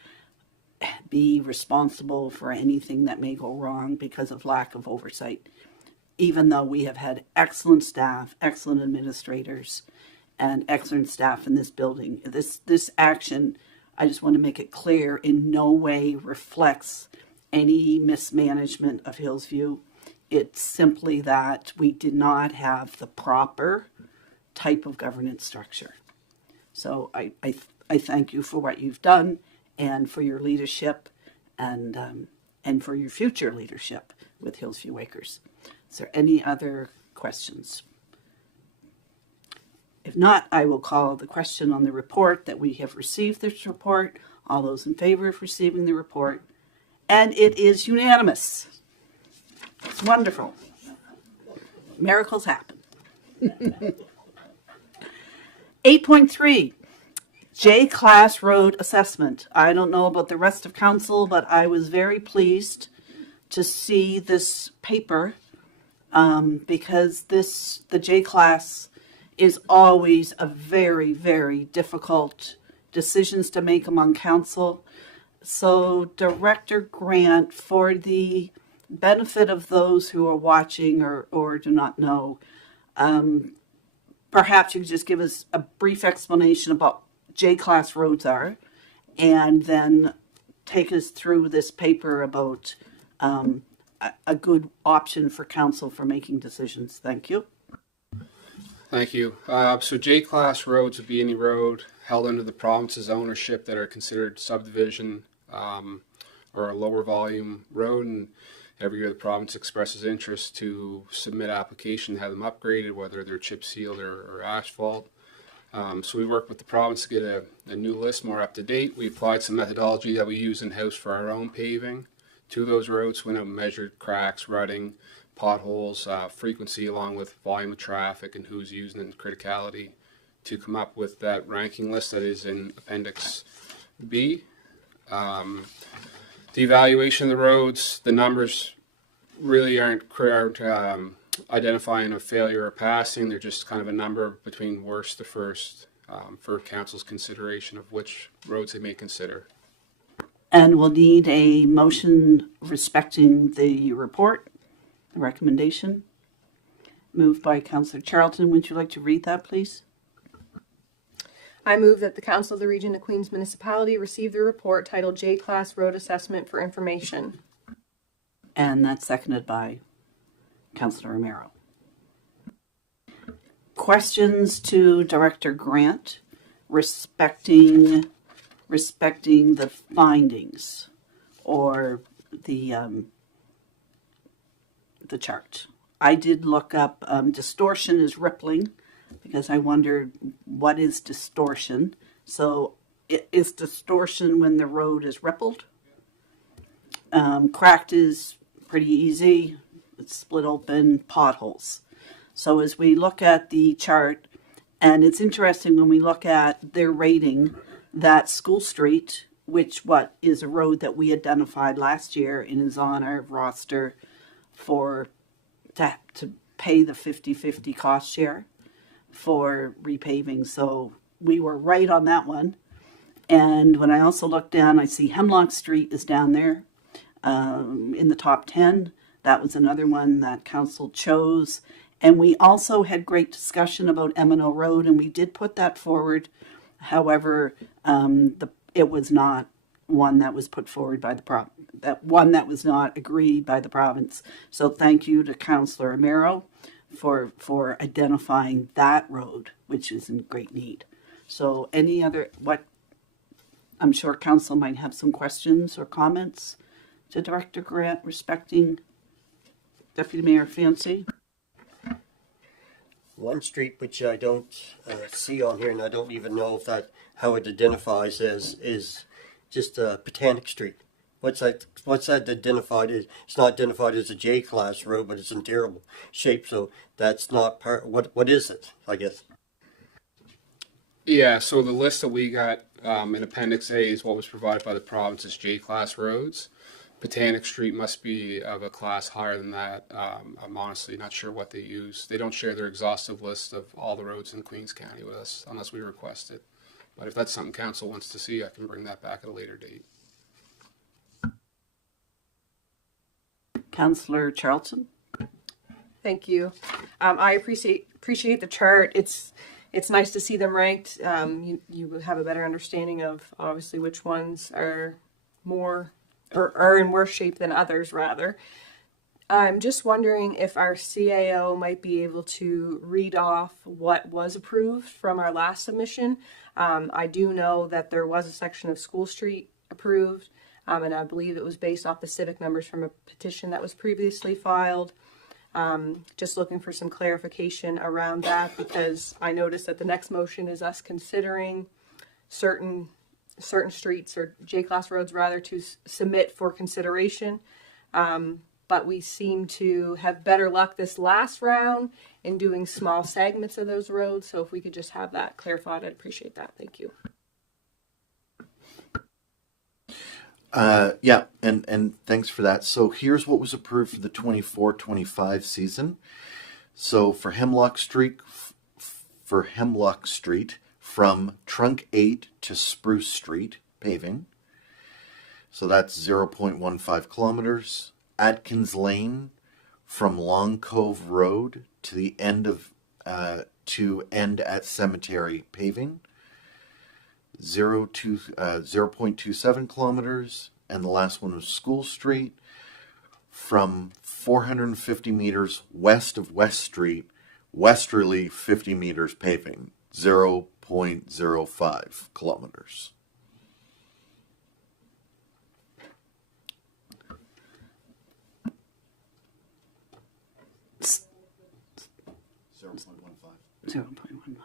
be responsible for anything that may go wrong because of lack of oversight, even though we have had excellent staff, excellent administrators, and excellent staff in this building. This action, I just want to make it clear, in no way reflects any mismanagement of Hillsview. It's simply that we did not have the proper type of governance structure. So I thank you for what you've done and for your leadership and for your future leadership with Hillsview Acres. Is there any other questions? If not, I will call the question on the report that we have received this report. All those in favor of receiving the report. And it is unanimous. It's wonderful. Miracles happen. 8.3, J-Class Road Assessment. I don't know about the rest of council, but I was very pleased to see this paper because the J-Class is always a very, very difficult decisions to make among council. So Director Grant, for the benefit of those who are watching or do not know, perhaps you could just give us a brief explanation about J-Class roads are, and then take us through this paper about a good option for council for making decisions. Thank you. Thank you. So J-class roads would be any road held under the province's ownership that are considered subdivision or a lower volume road. And every year the province expresses interest to submit application to have them upgraded, whether they're chip sealed or asphalt. So we worked with the province to get a new list more up to date. We applied some methodology that we use in-house for our own paving to those roads. Went out and measured cracks, rutting, potholes, frequency, along with volume of traffic and who's using it and criticality, to come up with that ranking list that is in Appendix B. The evaluation of the roads, the numbers really aren't identifying a failure or passing. They're just kind of a number between worst to first for council's consideration of which roads they may consider. And we'll need a motion respecting the report, the recommendation. Moved by Councillor Charlton. Would you like to read that, please? I move that the Council of the Region of Queens Municipality receive the report titled J-Class Road Assessment for information. And that's seconded by Councillor Romero. Questions to Director Grant respecting the findings or the chart. I did look up distortion is rippling because I wondered what is distortion. So is distortion when the road is rippled? Cracked is pretty easy. It's split open, potholes. So as we look at the chart, and it's interesting when we look at their rating, that School Street, which is a road that we identified last year and is on our roster to pay the 50-50 cost share for repaving. So we were right on that one. And when I also look down, I see Hemlock Street is down there in the top 10. That was another one that council chose. And we also had great discussion about M&O Road, and we did put that forward. However, it was not one that was put forward by the province, that was not agreed by the province. So thank you to Councillor Romero for identifying that road, which is in great need. So I'm sure council might have some questions or comments to Director Grant respecting Deputy Mayor Fancy. One street which I don't see on here, and I don't even know if how it identifies is just Botanic Street. What's that identified as? It's not identified as a J-class road, but it's in terrible shape. So that's not part. What is it? I guess. Yeah. So the list that we got in Appendix A is what was provided by the province as J-class roads. Botanic Street must be of a class higher than that. I'm honestly not sure what they use. They don't share their exhaustive list of all the roads in Queens County with us unless we request it. But if that's something council wants to see, I can bring that back at a later date. Councillor Charlton. Thank you. I appreciate the chart. It's nice to see them ranked. You have a better understanding of obviously which ones are more or are in worse shape than others, rather. I'm just wondering if our CAO might be able to read off what was approved from our last submission. I do know that there was a section of School Street approved, and I believe it was based off the civic numbers from a petition that was previously filed. Just looking for some clarification around that, because I noticed that the next motion is us considering certain streets or J-class roads rather to submit for consideration. But we seem to have better luck this last round in doing small segments of those roads. So if we could just have that clarified, I'd appreciate that. Thank you. Yeah, and thanks for that. So here's what was approved for the 24-25 season. So for Hemlock Street, from Trunk 8 to Spruce Street paving. So that's 0.15 kilometers. Atkins Lane from Long Cove Road to the end of to end at Cemetery paving. 0.27 kilometers. And the last one was School Street from 450 meters west of West Street, westerly 50 meters paving, 0.05 kilometers. S- 0.15. 0.15.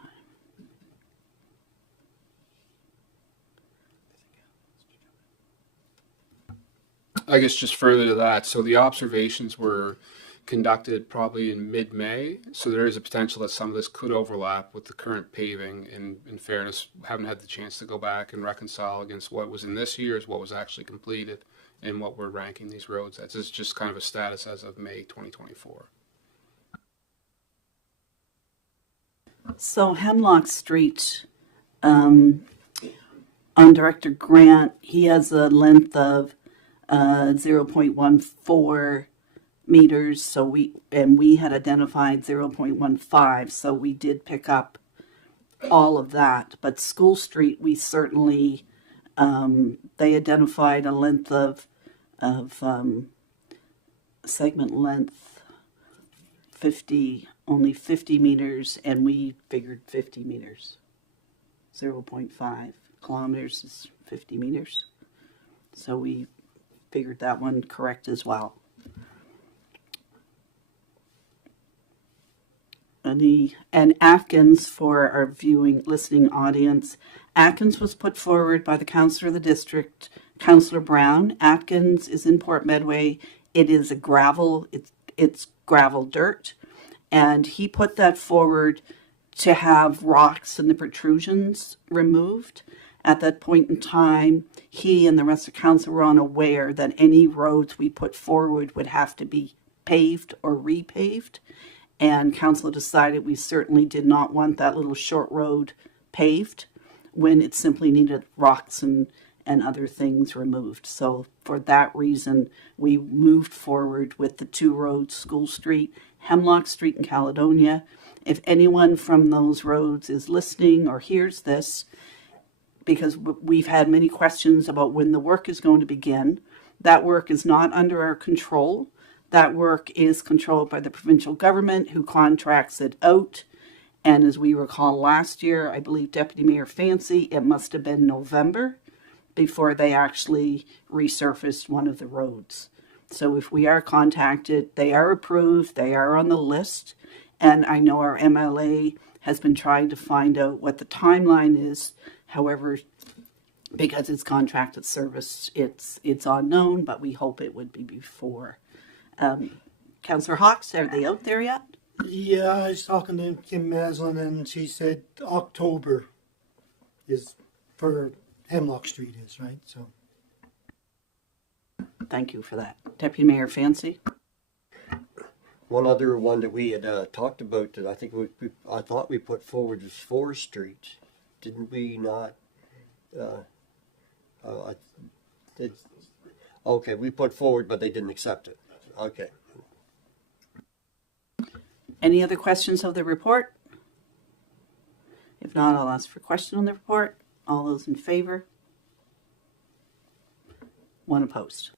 I guess just further to that, so the observations were conducted probably in mid-May, so there is a potential that some of this could overlap with the current paving. And in fairness, haven't had the chance to go back and reconcile against what was in this year as what was actually completed and what we're ranking these roads as. It's just kind of a status as of May 2024. So Hemlock Street, on Director Grant, he has a length of 0.14 meters. So we had identified 0.15. So we did pick up all of that. But School Street, we certainly they identified a length of segment length 50 meters, and we figured 50 meters. 0.5 kilometers is 50 meters. So we figured that one correct as well. And Atkins, for our listening audience, Atkins was put forward by the councillor of the district, Councillor Brown. Atkins is in Port Medway. It is it's gravel dirt, and he put that forward to have rocks and the protrusions removed. At that point in time, he and the rest of council were unaware that any roads we put forward would have to be paved or repaved. And council decided we certainly did not want that little short road paved when it simply needed rocks and other things removed. So for that reason, we moved forward with the two roads, School Street, Hemlock Street in Caledonia. If anyone from those roads is listening or hears this, because we've had many questions about when the work is going to begin, that work is not under our control. That work is controlled by the provincial government, who contracts it out. And as we recall last year, I believe Deputy Mayor Fancy, it must have been November before they actually resurfaced one of the roads. So if we are contacted, they are approved, they are on the list. And I know our MLA has been trying to find out what the timeline is. However, because it's contracted service, it's unknown, but we hope it would be before. Councillor Hawks, are they out there yet? Yeah, I was talking to Kim Maslin, and she said October is for Hemlock Street is, right? So. Thank you for that. Deputy Mayor Fancy? One other one that we had talked about that I think I thought we put forward was 4th Street. Didn't we not? Okay, we put forward, but they didn't accept it. Okay. Any other questions of the report? If not, I'll ask for a question on the report. All those in favor? One opposed.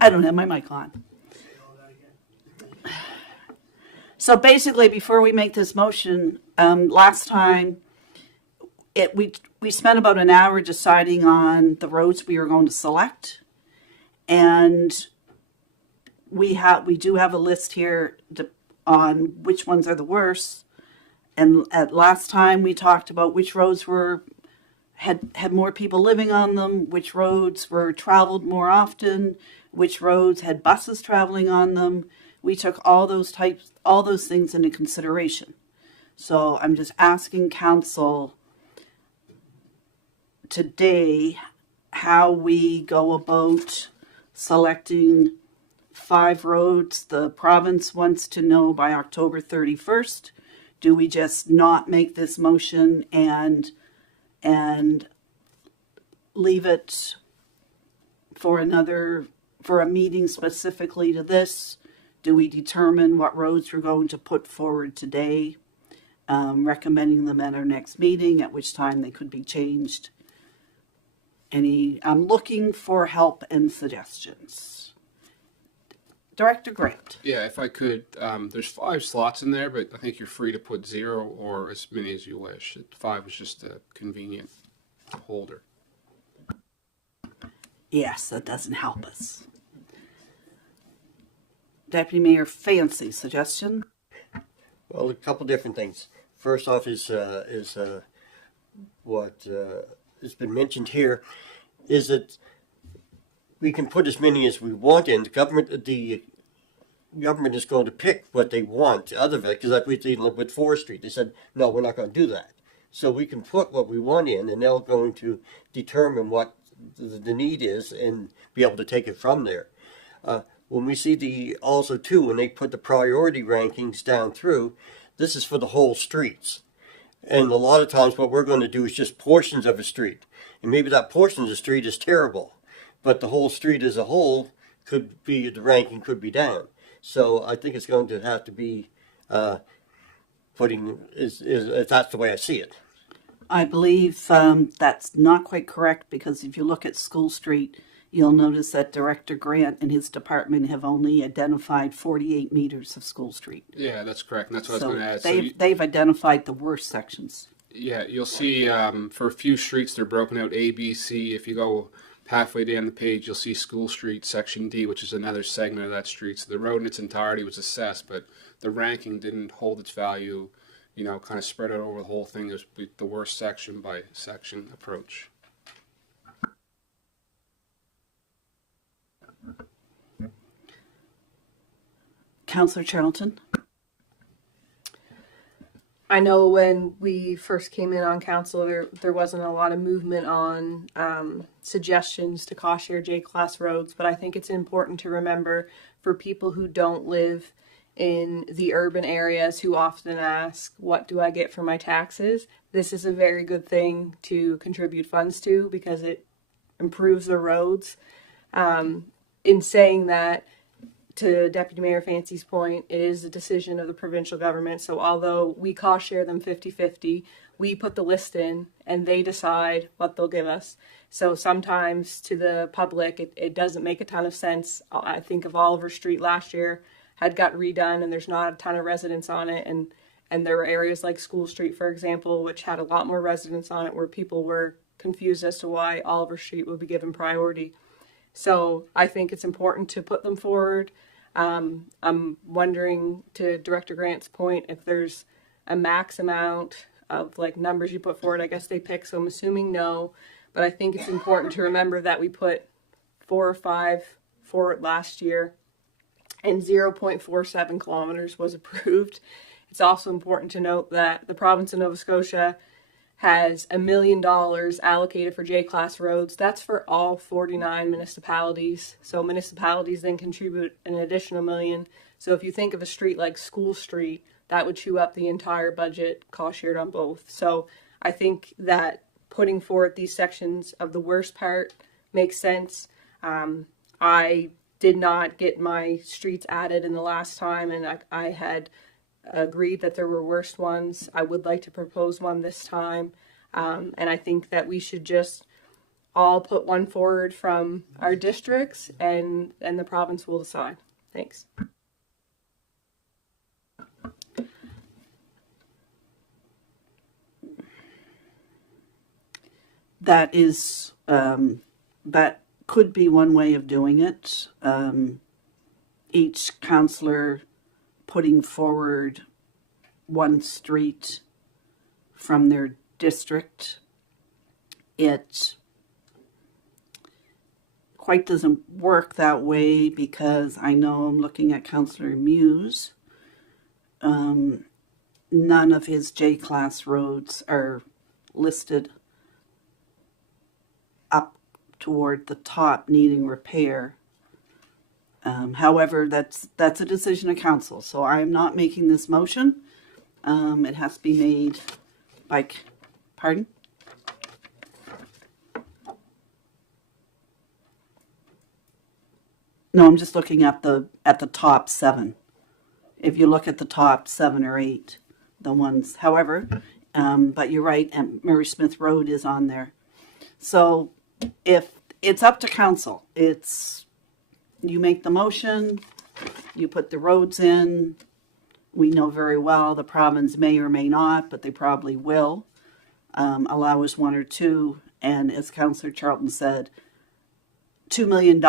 I don't have my mic on. So basically, before we make this motion, last time we spent about an hour deciding on the roads we were going to select, and we do have a list here on which ones are the worst. And at last time we talked about which roads had more people living on them, which roads were traveled more often, which roads had buses traveling on them. We took all those things into consideration. So I'm just asking council today how we go about selecting 5 roads the province wants to know by October 31st. Do we just not make this motion and leave it for a meeting specifically to this? Do we determine what roads we're going to put forward today, recommending them at our next meeting, at which time they could be changed? I'm looking for help and suggestions. Director Grant. Yeah, if I could, there's 5 slots in there, but I think you're free to put 0 or as many as you wish. 5 is just a convenient holder. Yes, that doesn't help us. Deputy Mayor Fancy, suggestion? Well, a couple different things. First off is what has been mentioned here is that we can put as many as we want in. The government is going to pick what they want out of it, because like we did with forestry, they said, no, we're not going to do that. So we can put what we want in, and they're going to determine what the need is and be able to take it from there. When we see also too, when they put the priority rankings down through, this is for the whole streets. And a lot of times what we're going to do is just portions of a street. And maybe that portion of the street is terrible, but the whole street as a whole could be, the ranking could be down. So I think it's going to have to be that's the way I see it. I believe that's not quite correct, because if you look at School Street, you'll notice that Director Grant and his department have only identified 48 meters of School Street. Yeah, that's correct. And that's what I was going to add. They've identified the worst sections. Yeah, you'll see for a few streets they're broken out A, B, C. If you go halfway down the page, you'll see School Street Section D, which is another segment of that street. So the road in its entirety was assessed, but the ranking didn't hold its value, kind of spread out over the whole thing. It was the worst section by section approach. Councillor Charlton? I know when we first came in on council, there wasn't a lot of movement on suggestions to cost share J-class roads, but I think it's important to remember for people who don't live in the urban areas who often ask, what do I get for my taxes? This is a very good thing to contribute funds to, because it improves the roads. In saying that, to Deputy Mayor Fancy's point, it is a decision of the provincial government. So although we cost share them 50-50, we put the list in and they decide what they'll give us. So sometimes to the public, it doesn't make a ton of sense. I think of Oliver Street last year had got redone and there's not a ton of residents on it. And there were areas like School Street, for example, which had a lot more residents on it, where people were confused as to why Oliver Street would be given priority. So I think it's important to put them forward. I'm wondering, to Director Grant's point, if there's a max amount of numbers you put forward. I guess they pick, so I'm assuming no. But I think it's important to remember that we put 4 or 5 forward last year, and 0.47 kilometers was approved. It's also important to note that the province of Nova Scotia has $1 million allocated for J-class roads. That's for all 49 municipalities. So municipalities then contribute an additional $1 million. So if you think of a street like School Street, that would chew up the entire budget, cost shared on both. So I think that putting forward these sections of the worst part makes sense. I did not get my streets added in the last time, and I had agreed that there were worse ones. I would like to propose one this time, and I think that we should just all put one forward from our districts, and the province will decide. Thanks. That is, that could be one way of doing it. Each councillor putting forward one street from their district. It quite doesn't work that way because I know I'm looking at Councillor Muse. None of his J-class roads are listed up toward the top needing repair. However, that's a decision of council, so I'm not making this motion. It has to be made by, pardon? No, I'm just looking at the top 7. If you look at the top 7 or 8, the ones, however, but you're right, and Murray Smith Road is on there. So if it's up to council, it's, you make the motion, you put the roads in. We know very well the province may or may not, but they probably will allow us 1 or 2. And as Councillor Charlton said, $2 million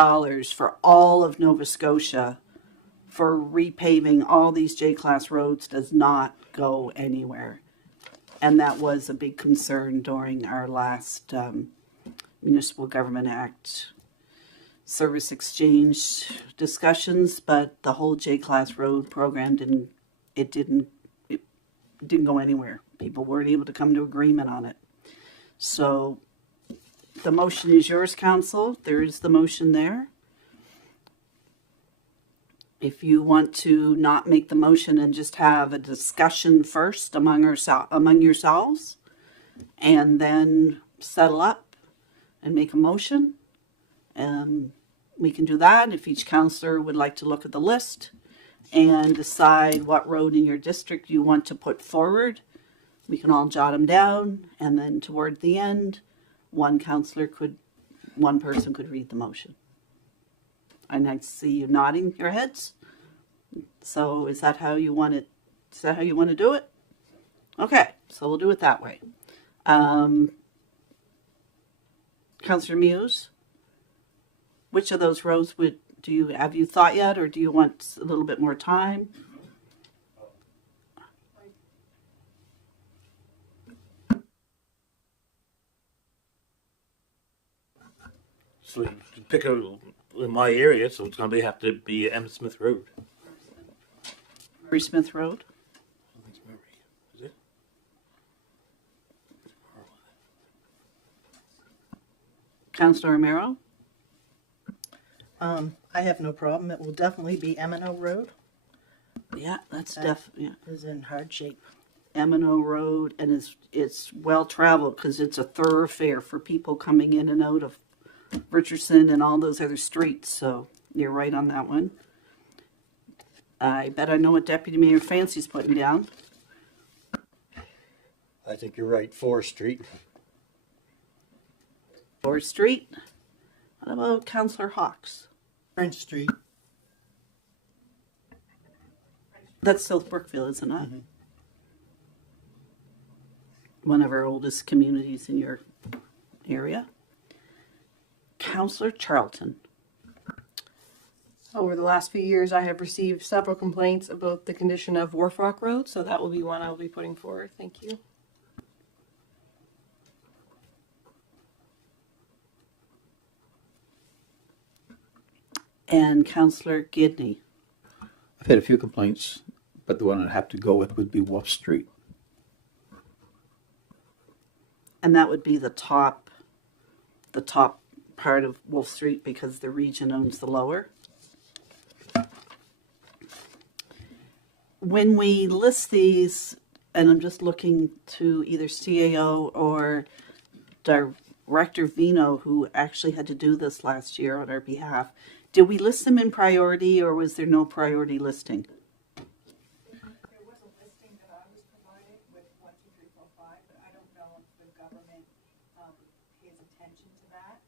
for all of Nova Scotia for repaving all these J-class roads does not go anywhere. And that was a big concern during our last Municipal Government Act service exchange discussions, but the whole J-class road program didn't go anywhere. People weren't able to come to agreement on it. So the motion is yours, council. There is the motion there. If you want to not make the motion and just have a discussion first among yourselves, and then settle up and make a motion, we can do that. If each councillor would like to look at the list and decide what road in your district you want to put forward, we can all jot them down, and then toward the end, one person could read the motion. And I see you nodding your heads. So is that how you want it? Is that how you want to do it? Okay, so we'll do it that way. Councillor Muse, which of those roads have you thought yet, or do you want a little bit more time? So you pick in my area, so it's going to have to be Emmett Smith Road. Murray Smith Road. I think it's Murray. Is it? Councillor Romero. I have no problem. It will definitely be M&O Road. Yeah, that's That definitely is in hard shape. M&O Road, and it's well traveled because it's a thoroughfare for people coming in and out of Richardson and all those other streets. So you're right on that one. I bet I know what Deputy Mayor Fancy's putting down. I think you're right. 4th Street. 4th Street. What about Councillor Hawks? French Street. That's South Brookfield, isn't it? Mm-hmm. One of our oldest communities in your area. Councillor Charlton. Over the last few years, I have received several complaints about the condition of Wharf Rock Road, so that will be one I will be putting forward. Thank you. And Councillor Gidney. I've had a few complaints, but the one I'd have to go with would be Wolf Street. And that would be the top part of Wolf Street because the region owns the lower. When we list these, and I'm just looking to either CAO or Director Vino, who actually had to do this last year on our behalf, did we list them in priority or was there no priority listing? There was a listing that I was provided with 1, 2, 3, 4, 5, but I don't know if the government pays attention to that.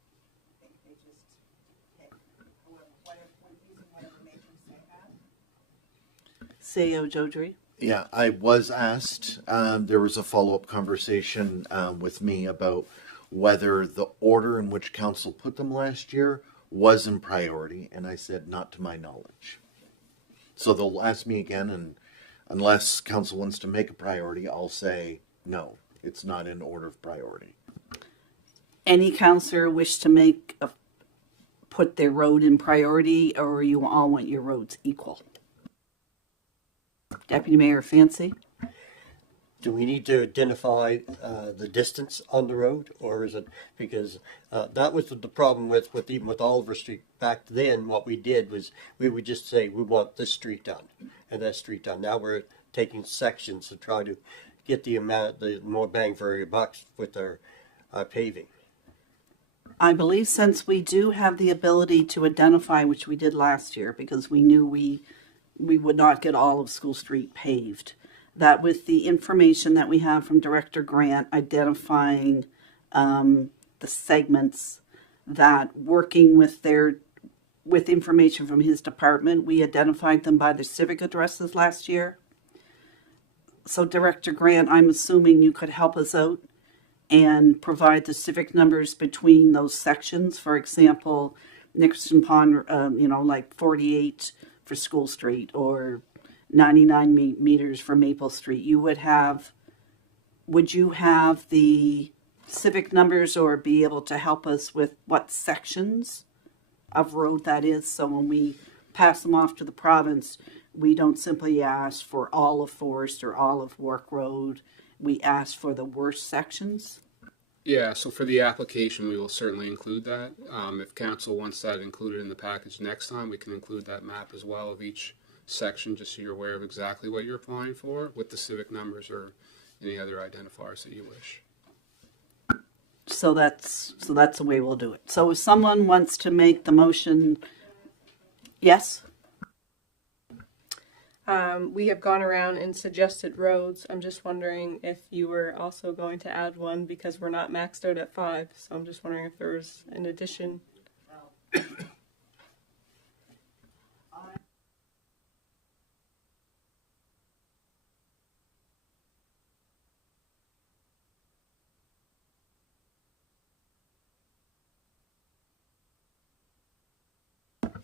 CAO Jodry. Yeah, I was asked, there was a follow-up conversation with me about whether the order in which council put them last year was in priority, and I said, not to my knowledge. So they'll ask me again, and unless council wants to make a priority, I'll say, no, it's not in order of priority. Any councillor wish to put their road in priority, or you all want your roads equal? Deputy Mayor Fancy? Do we need to identify the distance on the road, or is it because that was the problem with even with Oliver Street back then? What we did was we would just say we want this street done and that street done. Now we're taking sections to try to get the more bang for your bucks with our paving. I believe since we do have the ability to identify, which we did last year, because we knew we would not get all of School Street paved, that with the information that we have from Director Grant identifying the segments, that working with information from his department, we identified them by their civic addresses last year. So Director Grant, I'm assuming you could help us out and provide the civic numbers between those sections. For example, Nickerson Pond, like 48 for School Street, or 99 meters for Maple Street. Would you have the civic numbers, or be able to help us with what sections of road that is? So when we pass them off to the province, we don't simply ask for all of Forest or all of Wark Road. We ask for the worst sections. Yeah, so for the application, we will certainly include that. If council wants that included in the package next time, we can include that map as well of each section, just so you're aware of exactly what you're applying for with the civic numbers or any other identifiers that you wish. So that's the way we'll do it. So if someone wants to make the motion, yes? We have gone around and suggested roads. I'm just wondering if you were also going to add one, because we're not maxed out at 5. So I'm just wondering if there was an addition.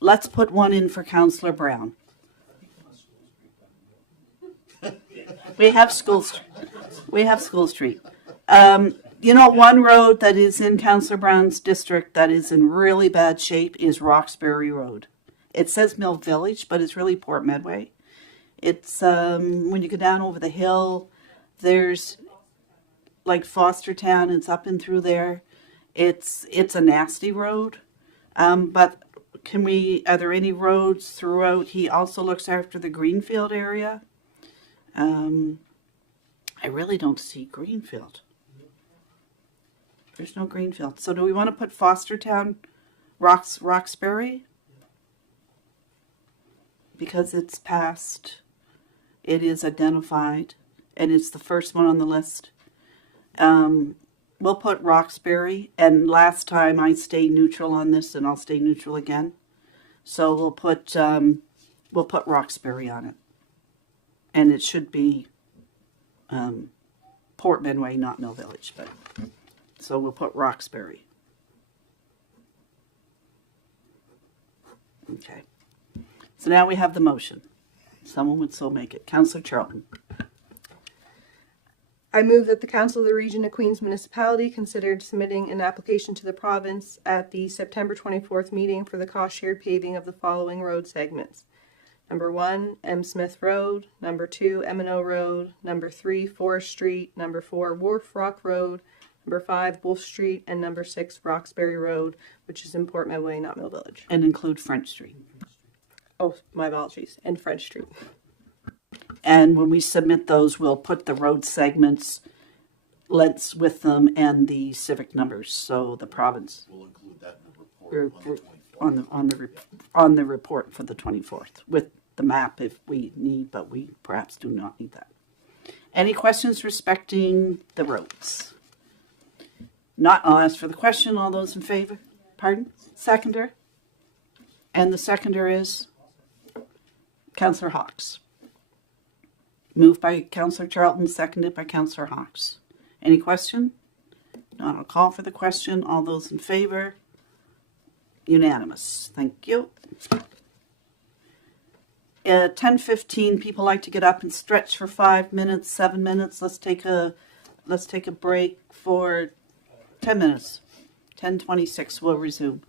Let's put one in for Councillor Brown. We have School Street. One road that is in Councillor Brown's district that is in really bad shape is Roxbury Road. It says Mill Village, but it's really Port Medway. It's when you go down over the hill, there's like Fostertown. It's up and through there. It's a nasty road. But are there any roads throughout? He also looks after the Greenfield area. I really don't see Greenfield. There's no Greenfield. So do we want to put Fostertown, Roxbury? Because it's passed, it is identified, and it's the first one on the list. We'll put Roxbury, and last time I stayed neutral on this, and I'll stay neutral again. So we'll put Roxbury on it. And it should be Port Medway, not Mill Village. So we'll put Roxbury. Okay. So now we have the motion. Someone would so make it. Councillor Charlton. I move that the Council of the Region of Queens Municipality considered submitting an application to the province at the September 24th meeting for the cost-shared paving of the following road segments. Number 1, M. Smith Road. Number 2, M&O Road. Number 3, Forest Street. Number 4, Wharf Rock Road. Number 5, Wolf Street. And number 6, Roxbury Road, which is in Port Medway, not Mill Village. And include French Street. Oh, my apologies. And French Street. And when we submit those, we'll put the road segments, lengths with them, and the civic numbers. So the province We'll include that in the report on the report for the 24th with the map if we need, but we perhaps do not need that. Any questions respecting the roads? Not, I'll ask for the question. All those in favor? Pardon? Seconder? And the seconder is Councillor Hawks. Moved by Councillor Charlton, seconded by Councillor Hawks. Any question? Not, I'll call for the question. All those in favor? Unanimous. Thank you. 10:15. People like to get up and stretch for 5 minutes, 7 minutes. Let's take a break for 10 minutes. 10:26. We'll resume.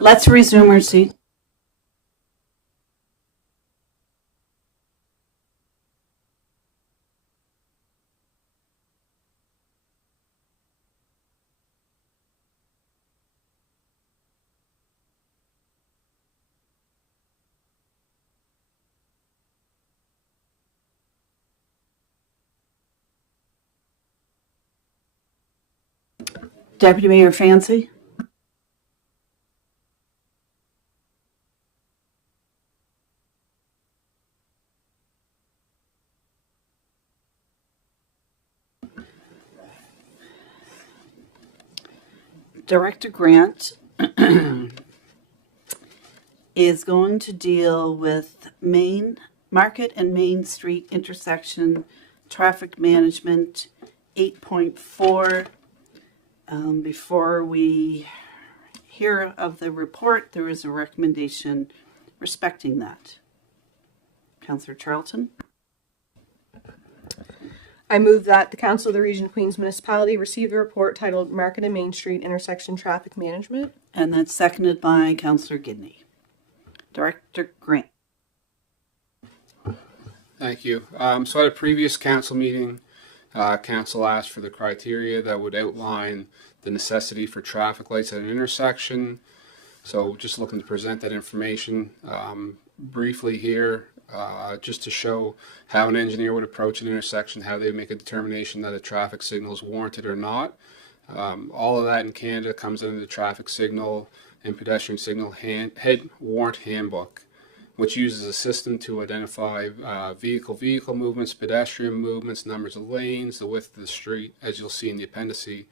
Let's resume our seat. Deputy Mayor Fancy? Director Grant is going to deal with Main Market and Main Street intersection traffic management 8.4. Before we hear of the report, there is a recommendation respecting that. Councillor Charlton? I move that the Council of the Region of Queens Municipality receive the report titled Market and Main Street Intersection Traffic Management. And that's seconded by Councillor Gidney. Director Grant. Thank you. So at a previous council meeting, council asked for the criteria that would outline the necessity for traffic lights at an intersection. So just looking to present that information briefly here, just to show how an engineer would approach an intersection, how they would make a determination that a traffic signal is warranted or not. All of that in Canada comes under the traffic signal and pedestrian signal head warrant handbook, which uses a system to identify vehicle movements, pedestrian movements, numbers of lanes, the width of the street, as you'll see in the appendice,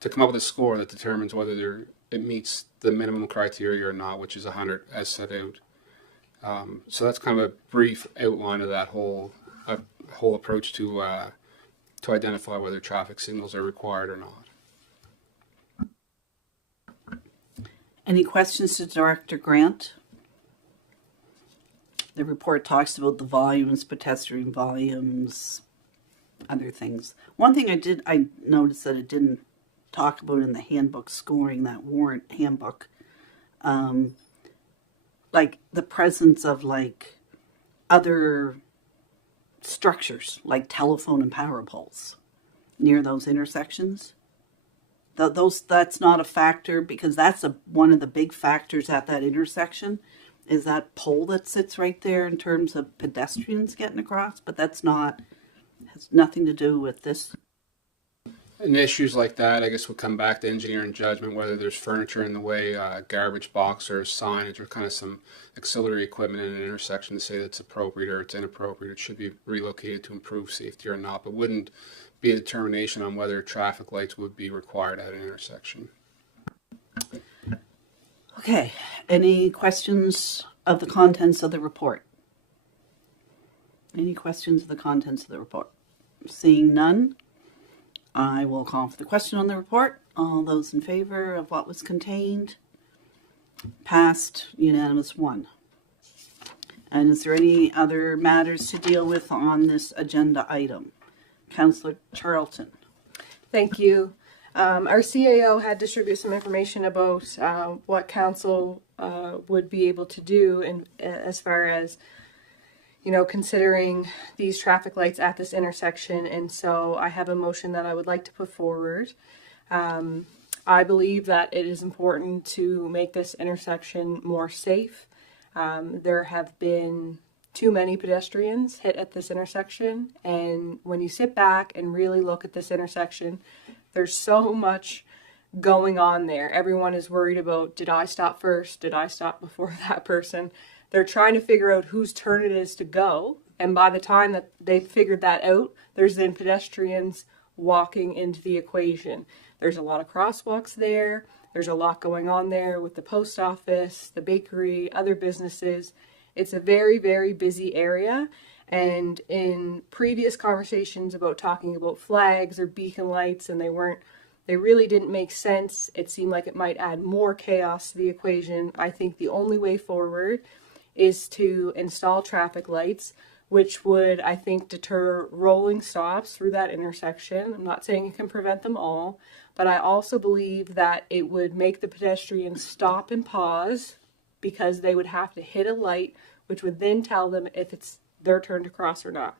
to come up with a score that determines whether it meets the minimum criteria or not, which is 100 as set out. So that's kind of a brief outline of that whole approach to identify whether traffic signals are required or not. Any questions to Director Grant? The report talks about the volumes, pedestrian volumes, other things. One thing I noticed that it didn't talk about in the handbook scoring, that warrant handbook, like the presence of like other structures like telephone and power poles near those intersections. That's not a factor, because that's one of the big factors at that intersection is that pole that sits right there in terms of pedestrians getting across, but has nothing to do with this. And issues like that, I guess, would come back to engineering judgment, whether there's furniture in the way, garbage box or signage, or kind of some auxiliary equipment in an intersection to say that's appropriate or it's inappropriate. It should be relocated to improve safety or not, but wouldn't be a determination on whether traffic lights would be required at an intersection. Okay, any questions of the contents of the report? Any questions of the contents of the report? Seeing none, I will call for the question on the report. All those in favor of what was contained? Passed, unanimous 1. And is there any other matters to deal with on this agenda item? Councillor Charlton. Thank you. Our CAO had distributed some information about what council would be able to do as far as, considering these traffic lights at this intersection. And so I have a motion that I would like to put forward. I believe that it is important to make this intersection more safe. There have been too many pedestrians hit at this intersection, and when you sit back and really look at this intersection, there's so much going on there. Everyone is worried about, did I stop first? Did I stop before that person? They're trying to figure out whose turn it is to go, and by the time that they've figured that out, there's then pedestrians walking into the equation. There's a lot of crosswalks there. There's a lot going on there with the post office, the bakery, other businesses. It's a very, very busy area. And in previous conversations about talking about flags or beacon lights, and they really didn't make sense. It seemed like it might add more chaos to the equation. I think the only way forward is to install traffic lights, which would, I think, deter rolling stops through that intersection. I'm not saying you can prevent them all, but I also believe that it would make the pedestrians stop and pause because they would have to hit a light, which would then tell them if it's their turn to cross or not.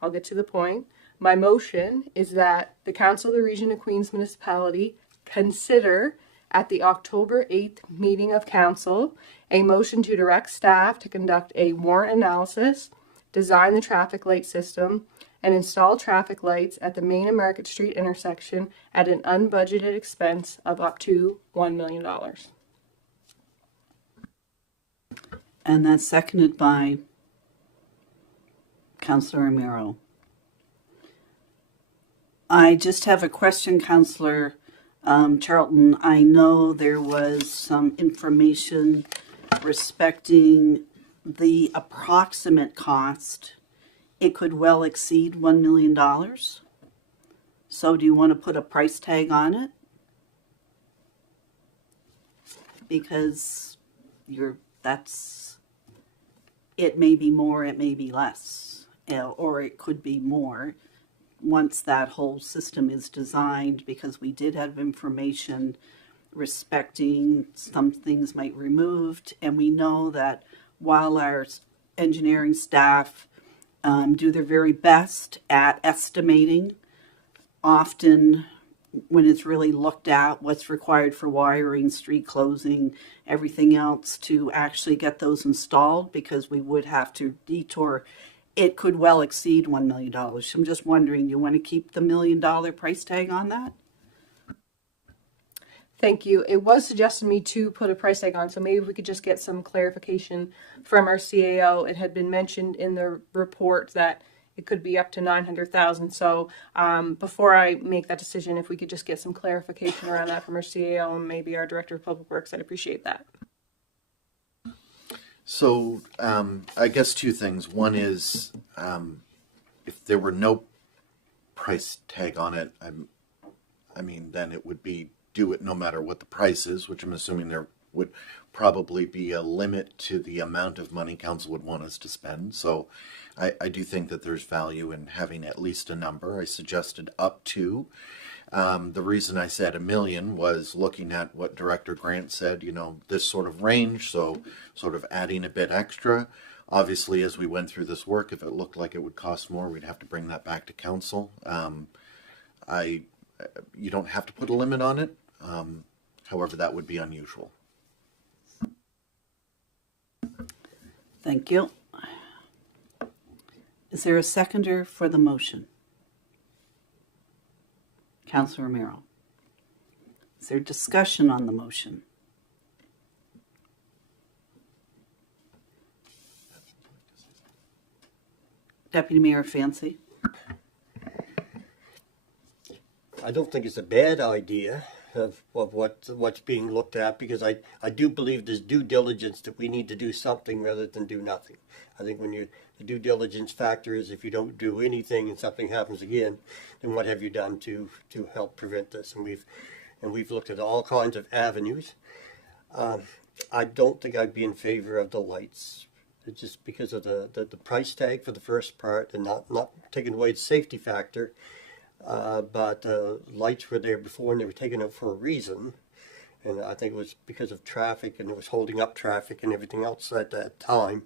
I'll get to the point. My motion is that the Council of the Region of Queens Municipality consider at the October 8th meeting of Council a motion to direct staff to conduct a warrant analysis, design the traffic light system, and install traffic lights at the Main and Market Street intersection at an unbudgeted expense of up to $1 million. And that's seconded by Councillor Romero. I just have a question, Councillor Charlton. I know there was some information respecting the approximate cost. It could well exceed $1 million. So do you want to put a price tag on it? Because it may be more, it may be less, or it could be more once that whole system is designed, because we did have information respecting some things might be removed, and we know that while our engineering staff do their very best at estimating, often when it's really looked at what's required for wiring, street closing, everything else to actually get those installed, because we would have to detour, it could well exceed $1 million. So I'm just wondering, you want to keep the $1 million price tag on that? Thank you. It was suggested to me to put a price tag on, so maybe we could just get some clarification from our CAO. It had been mentioned in the report that it could be up to $900,000. So before I make that decision, if we could just get some clarification around that from our CAO and maybe our Director of Public Works, I'd appreciate that. So I guess two things. One is if there were no price tag on it, I mean, then it would be do it no matter what the price is, which I'm assuming there would probably be a limit to the amount of money council would want us to spend. So I do think that there's value in having at least a number. I suggested up to. The reason I said $1 million was looking at what Director Grant said, this sort of range, so sort of adding a bit extra. Obviously, as we went through this work, if it looked like it would cost more, we'd have to bring that back to council. You don't have to put a limit on it. However, that would be unusual. Thank you. Is there a seconder for the motion? Councillor Romero. Is there discussion on the motion? Deputy Mayor Fancy. I don't think it's a bad idea of what's being looked at, because I do believe there's due diligence that we need to do something rather than do nothing. I think when the due diligence factor is if you don't do anything and something happens again, then what have you done to help prevent this? And we've looked at all kinds of avenues. I don't think I'd be in favor of the lights, just because of the price tag for the first part, and not taking away the safety factor. But lights were there before, and they were taken out for a reason, and I think it was because of traffic, and it was holding up traffic and everything else at that time.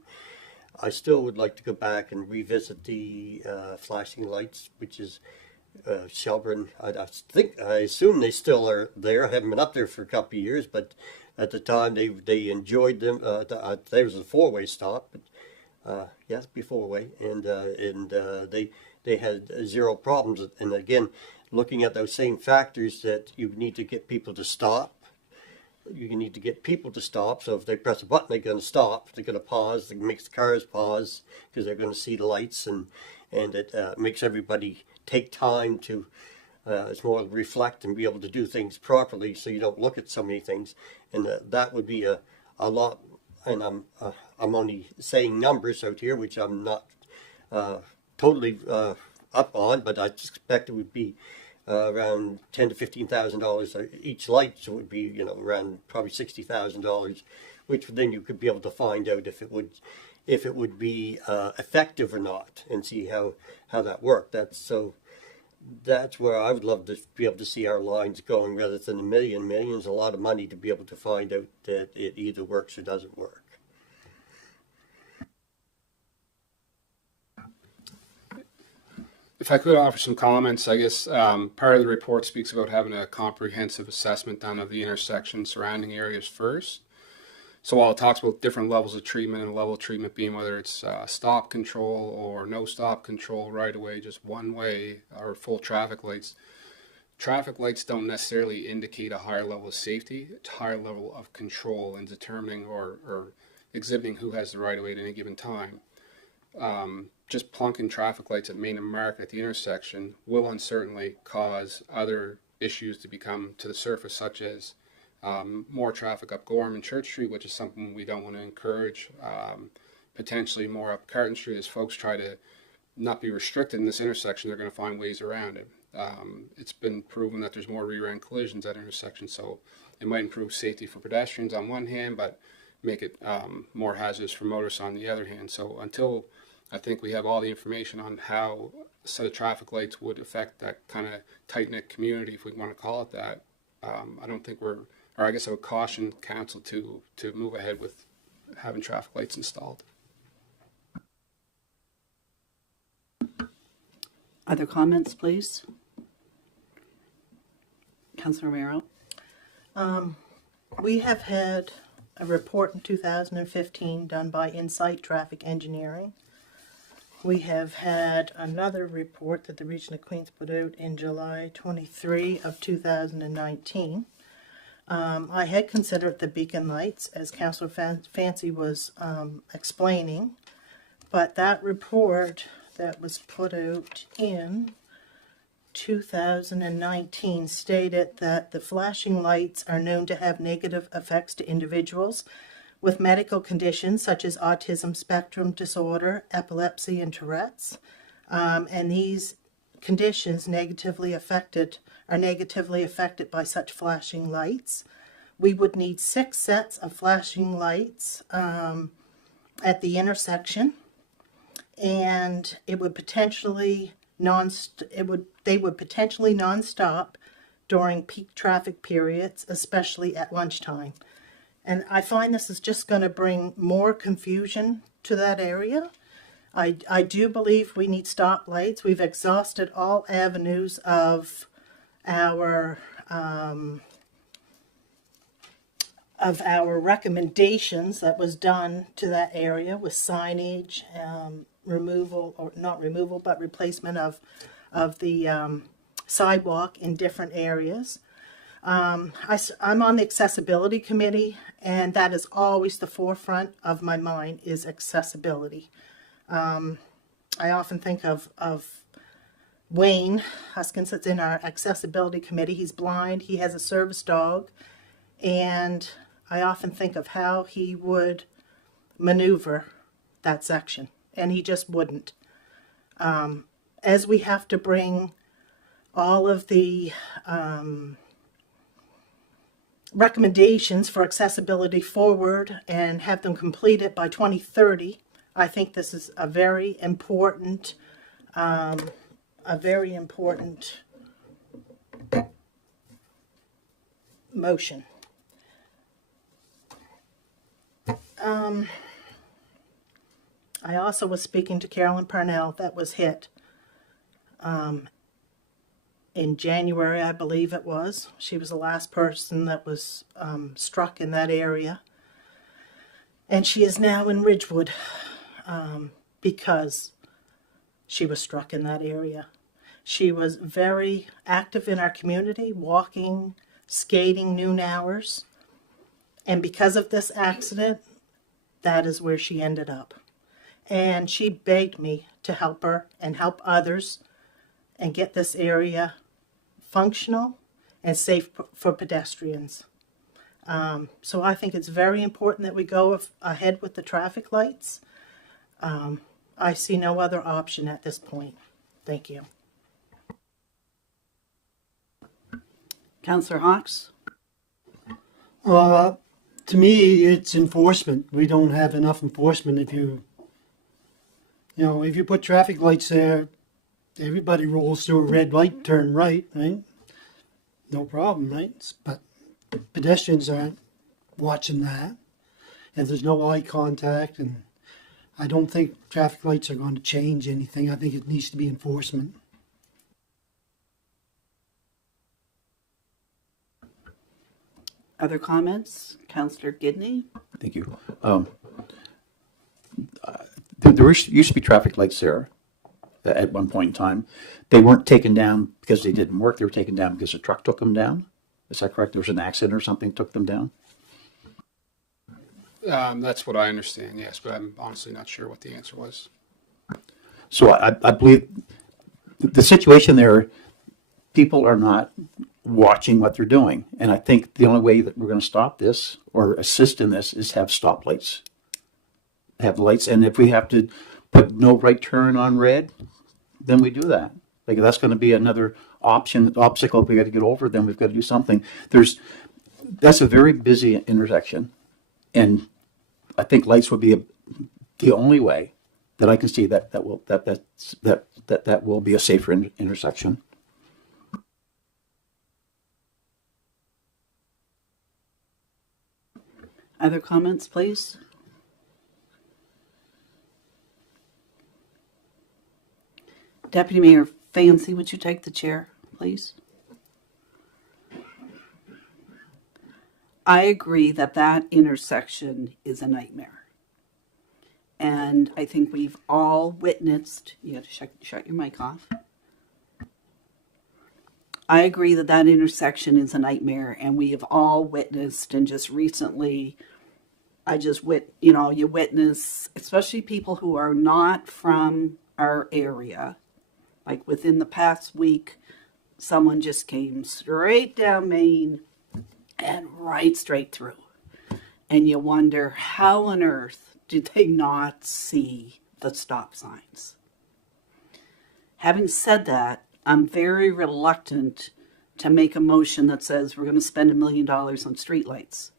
I still would like to go back and revisit the flashing lights, which is Shelburne. I assume they still are there. I haven't been up there for a couple of years, but at the time they enjoyed them. There was a four-way stop, but yes, four-way, and they had zero problems. And again, looking at those same factors, that you need to get people to stop. You need to get people to stop. So if they press a button, they're going to stop. They're going to pause. It makes the cars pause because they're going to see the lights, and it makes everybody take time to. It's more reflect and be able to do things properly, so you don't look at so many things. And that would be a lot. And I'm only saying numbers out here, which I'm not totally up on, but I suspect it would be around $10,000 to $15,000 each light, so it would be around probably $60,000, which then you could be able to find out if it would be effective or not, and see how that worked. that's where I would love to be able to see our lines going rather than a million. Million's a lot of money to be able to find out that it either works or doesn't work. If I could offer some comments, I guess part of the report speaks about having a comprehensive assessment done of the intersection surrounding areas first. So while it talks about different levels of treatment, and a level of treatment being whether it's stop control or no stop control, right away, just one way, or full traffic lights don't necessarily indicate a higher level of safety. It's a higher level of control in determining or exhibiting who has the right of way at any given time. Just plunking traffic lights at Main and Market at the intersection will uncertainly cause other issues to become to the surface, such as more traffic up Gorham and Church Street, which is something we don't want to encourage. Potentially more up Carton Street, as folks try to not be restricted in this intersection, they're going to find ways around it. It's been proven that there's more rear end collisions at intersections, so it might improve safety for pedestrians on one hand, but make it more hazardous for motorists on the other hand. So until I think we have all the information on how a set of traffic lights would affect that kind of tight-knit community, if we want to call it that, I don't think or I guess I would caution council to move ahead with having traffic lights installed. Other comments, please? Councillor Romero? We have had a report in 2015 done by Insight Traffic Engineering. We have had another report that the Region of Queens put out in July 23 of 2019. I had considered the beacon lights, as Councillor Fancy was explaining, but that report that was put out in 2019 stated that the flashing lights are known to have negative effects to individuals with medical conditions such as autism spectrum disorder, epilepsy, and Tourette's. And these conditions are negatively affected by such flashing lights. We would need 6 sets of flashing lights at the intersection, and it would potentially they would potentially non-stop during peak traffic periods, especially at lunchtime. And I find this is just going to bring more confusion to that area. I do believe we need stoplights. We've exhausted all avenues of our recommendations that was done to that area with signage, removal, or not removal, but replacement of the sidewalk in different areas. I'm on the accessibility committee, and that is always the forefront of my mind is accessibility. I often think of Wayne Huskins that's in our accessibility committee. He's blind, he has a service dog, and I often think of how he would maneuver that section, and he just wouldn't. As we have to bring all of the recommendations for accessibility forward and have them completed by 2030, I think this is a very important motion. I also was speaking to Carolyn Parnell that was hit in January, I believe it was. She was the last person that was struck in that area. And she is now in Ridgewood because she was struck in that area. She was very active in our community, walking, skating noon hours. And because of this accident, that is where she ended up. And she begged me to help her and help others and get this area functional and safe for pedestrians. So I think it's very important that we go ahead with the traffic lights. I see no other option at this point. Thank you. Councillor Hawks? To me, it's enforcement. We don't have enough enforcement. If you put traffic lights there, everybody rolls through a red light, turn right, right? No problem, right? But pedestrians aren't watching that. And there's no eye contact, and I don't think traffic lights are going to change anything. I think it needs to be enforcement. Other comments? Councillor Gidney? Thank you. There used to be traffic lights there at one point in time. They weren't taken down because they didn't work. They were taken down because a truck took them down. Is that correct? There was an accident or something took them down? That's what I understand, yes, but I'm honestly not sure what the answer was. So I believe the situation there, people are not watching what they're doing. And I think the only way that we're going to stop this or assist in this is have stoplights. Have lights. And if we have to put no right turn on red, then we do that. Like that's going to be another obstacle we got to get over, then we've got to do something. That's a very busy intersection. And I think lights would be the only way that I can see that will be a safer intersection. Other comments, please? Deputy Mayor Fancy, would you take the chair, please? I agree that that intersection is a nightmare. And I think we've all witnessed, you got to shut your mic off. I agree that that intersection is a nightmare, and we have all witnessed, and just recently, you witness, especially people who are not from our area, like within the past week, someone just came straight down Main and right straight through. And you wonder, how on earth did they not see the stop signs? Having said that, I'm very reluctant to make a motion that says we're going to spend $1 million on streetlights.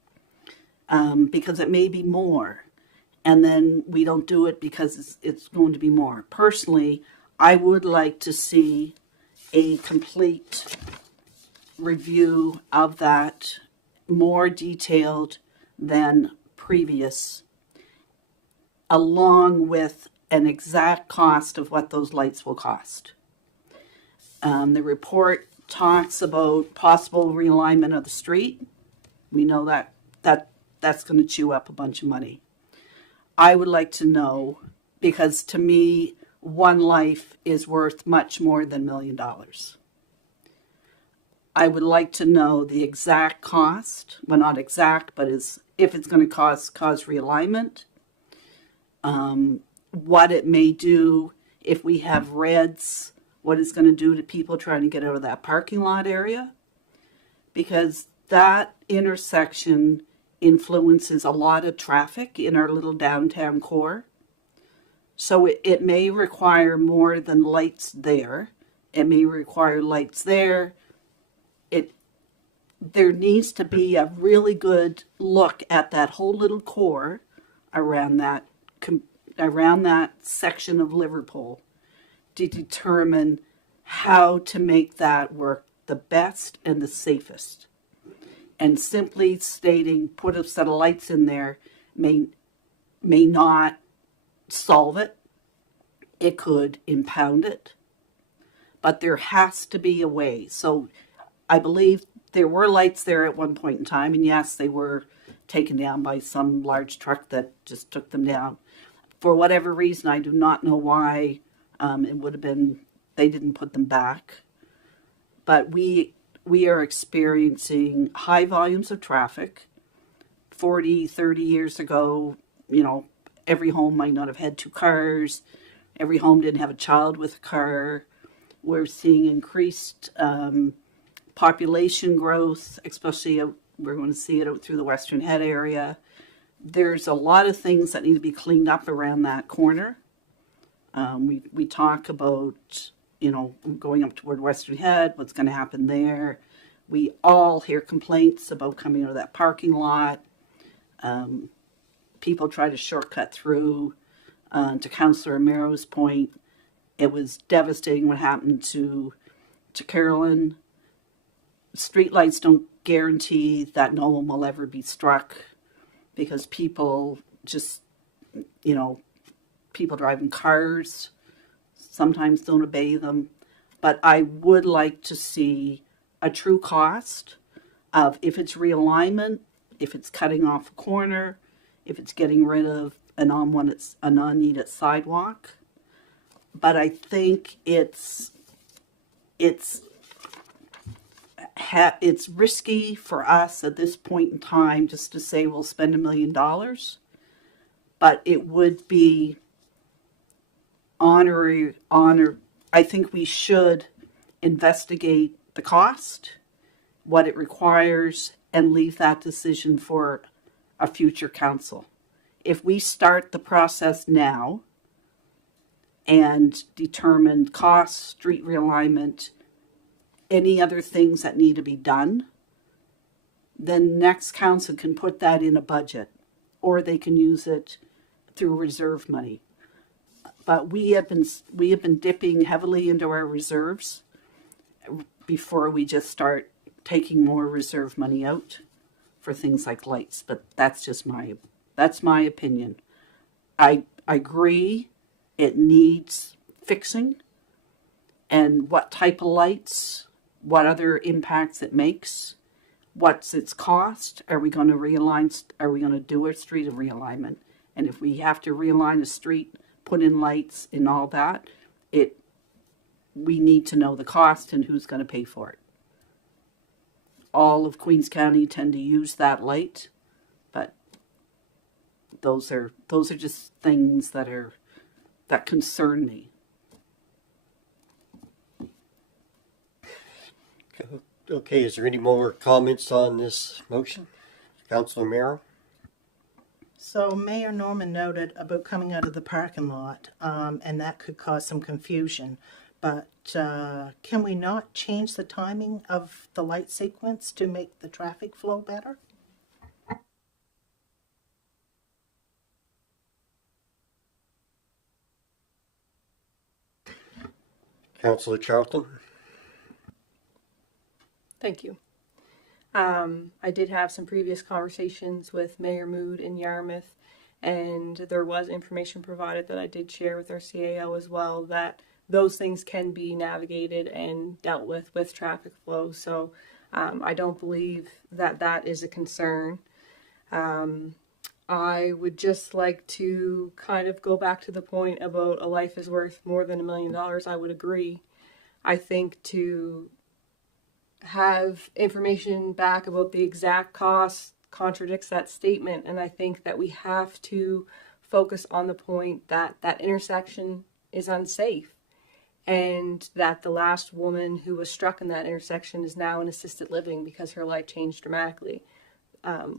Because it may be more. And then we don't do it because it's going to be more. Personally, I would like to see a complete review of that, more detailed than previous, along with an exact cost of what those lights will cost. The report talks about possible realignment of the street. We know that's going to chew up a bunch of money. I would like to know, because to me, one life is worth much more than $1 million. I would like to know the exact cost, well, not exact, but if it's going to cause realignment, what it may do if we have reds, what it's going to do to people trying to get out of that parking lot area, because that intersection influences a lot of traffic in our little downtown core. So it may require more than lights there. It may require lights there. There needs to be a really good look at that whole little core around that section of Liverpool to determine how to make that work the best and the safest. And simply stating put a set of lights in there may not solve it. It could impound it. But there has to be a way. So I believe there were lights there at one point in time, and yes, they were taken down by some large truck that just took them down. For whatever reason, I do not know why it would have been, they didn't put them back. But we are experiencing high volumes of traffic. 40, 30 years ago, every home might not have had 2 cars. Every home didn't have a child with a car. We're seeing increased population growth, especially we're going to see it out through the Western Head area. There's a lot of things that need to be cleaned up around that corner. We talk about, going up toward Western Head, what's going to happen there. We all hear complaints about coming out of that parking lot. People try to shortcut through. To Councillor Amero's point, It was devastating what happened to Carolyn. Streetlights don't guarantee that no one will ever be struck because people just, people driving cars sometimes don't obey them. But I would like to see a true cost of if it's realignment, if it's cutting off a corner, if it's getting rid of an unneeded sidewalk. But I think it's risky for us at this point in time just to say we'll spend $1 million. But it would be honor. I think we should investigate the cost, what it requires, and leave that decision for a future council. If we start the process now and determine cost, street realignment, any other things that need to be done, then next council can put that in a budget, or they can use it through reserve money. But we have been dipping heavily into our reserves before we just start taking more reserve money out for things like lights. But that's my opinion. I agree it needs fixing, and what type of lights, what other impacts it makes, what's its cost, are we going to realign, are we going to do a street of realignment? And if we have to realign a street, put in lights and all that, we need to know the cost and who's going to pay for it. All of Queens County tend to use that light, but those are just things that concern me. Okay, is there any more comments on this motion? Councilor Merrill? So Mayor Norman noted about coming out of the parking lot, and that could cause some confusion. But can we not change the timing of the light sequence to make the traffic flow better? Councilor Charlton? Thank you. I did have some previous conversations with Mayor Mood in Yarmouth, and there was information provided that I did share with our CAO as well, that those things can be navigated and dealt with traffic flow. So I don't believe that is a concern. I would just like to kind of go back to the point about a life is worth more than $1 million. I would agree. I think to have information back about the exact cost contradicts that statement, and I think that we have to focus on the point that that intersection is unsafe, and that the last woman who was struck in that intersection is now in assisted living because her life changed dramatically.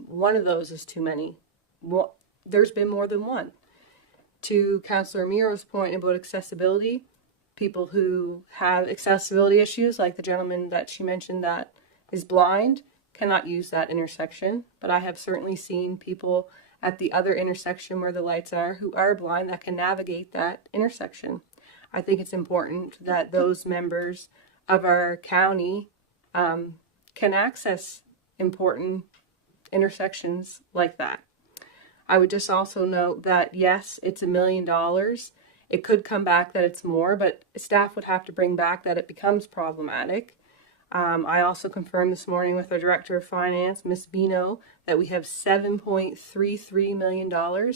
One of those is too many. There's been more than one. To Councillor Miro's point about accessibility, people who have accessibility issues, like the gentleman that she mentioned that is blind, cannot use that intersection. But I have certainly seen people at the other intersection where the lights are who are blind that can navigate that intersection. I think it's important that those members of our county can access important intersections like that. I would just also note that, yes, it's $1 million. It could come back that it's more, but staff would have to bring back that it becomes problematic. I also confirmed this morning with our Director of Finance, Ms. Bino, that we have $7.33 million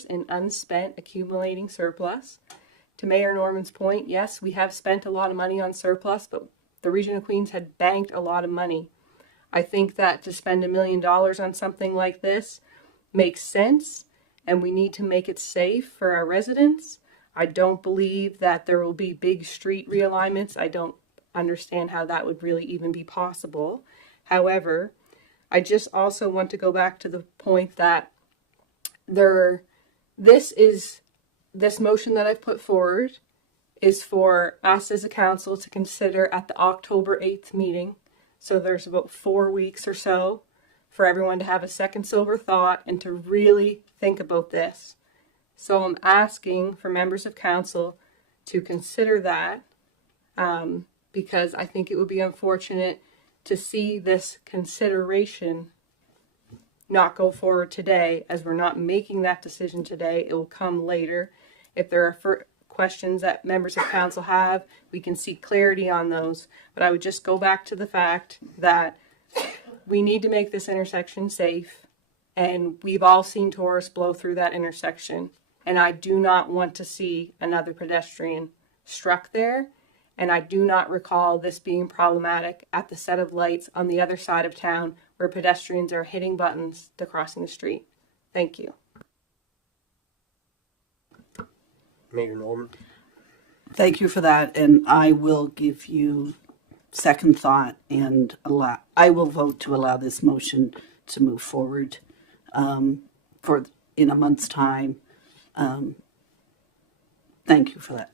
in unspent accumulating surplus. To Mayor Norman's point, yes, we have spent a lot of money on surplus, but the Region of Queens had banked a lot of money. I think that to spend $1 million on something like this makes sense, and we need to make it safe for our residents. I don't believe that there will be big street realignments. I don't understand how that would really even be possible. However, I just also want to go back to the point that this motion that I've put forward is for us as a council to consider at the October 8th meeting. So there's about 4 weeks or so for everyone to have a second sober thought and to really think about this. So I'm asking for members of council to consider that, because I think it would be unfortunate to see this consideration not go forward today, as we're not making that decision today. It will come later. If there are questions that members of council have, we can seek clarity on those. But I would just go back to the fact that we need to make this intersection safe, and we've all seen tourists blow through that intersection. And I do not want to see another pedestrian struck there. And I do not recall this being problematic at the set of lights on the other side of town where pedestrians are hitting buttons to crossing the street. Thank you. Mayor Norman. Thank you for that, and I will give you second thought and I will vote to allow this motion to move forward for in a month's time. Thank you for that.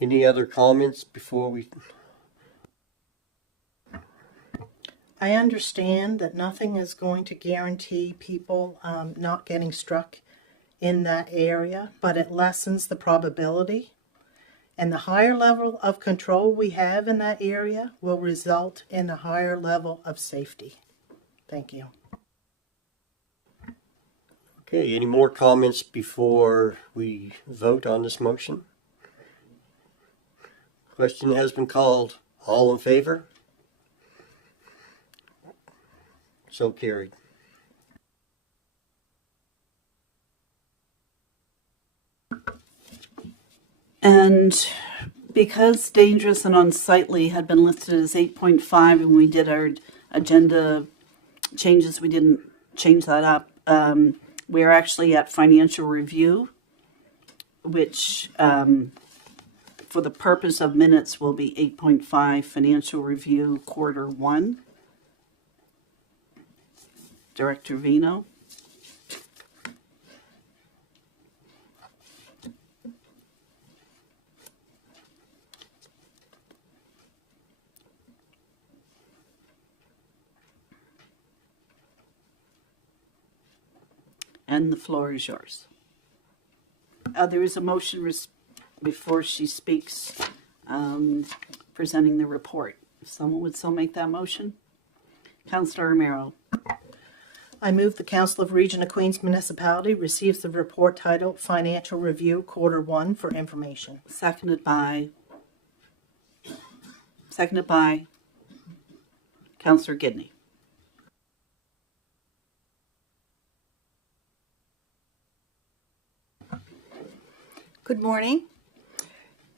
Any other comments before we? I understand that nothing is going to guarantee people not getting struck in that area, but it lessens the probability. And the higher level of control we have in that area will result in a higher level of safety. Thank you. Okay, any more comments before we vote on this motion? Question has been called. All in favor? So carried. And because dangerous and unsightly had been listed as 8.5 and we did our agenda changes, we didn't change that up. We're actually at financial review, which for the purpose of minutes will be 8.5 financial review Q1. Director Vino. And the floor is yours. There is a motion before she speaks, presenting the report. If someone would so make that motion. Councillor Romero. I move the Council of Region of Queens Municipality receives the report titled Financial Review Q1 for information. Seconded by Councillor Gidney. Good morning.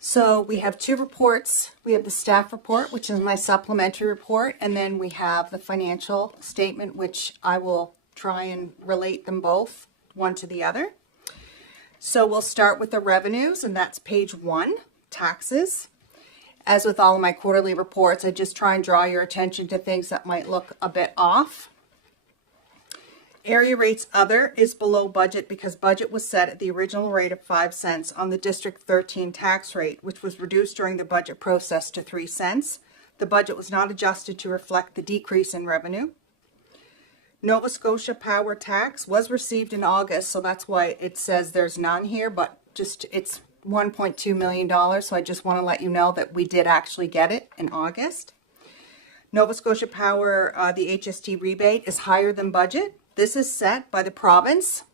So we have two reports. We have the staff report, which is my supplementary report, and then we have the financial statement, which I will try and relate them both, one to the other. So we'll start with the revenues, and that's page 1, taxes. As with all of my quarterly reports, I just try and draw your attention to things that might look a bit off. Area rates other is below budget because budget was set at the original rate of 5 cents on the District 13 tax rate, which was reduced during the budget process to 3 cents. The budget was not adjusted to reflect the decrease in revenue. Nova Scotia power tax was received in August, so that's why it says there's none here, but just it's $1.2 million, so I just want to let you know that we did actually get it in August. Nova Scotia Power, the HST rebate is higher than budget. This is set by the province.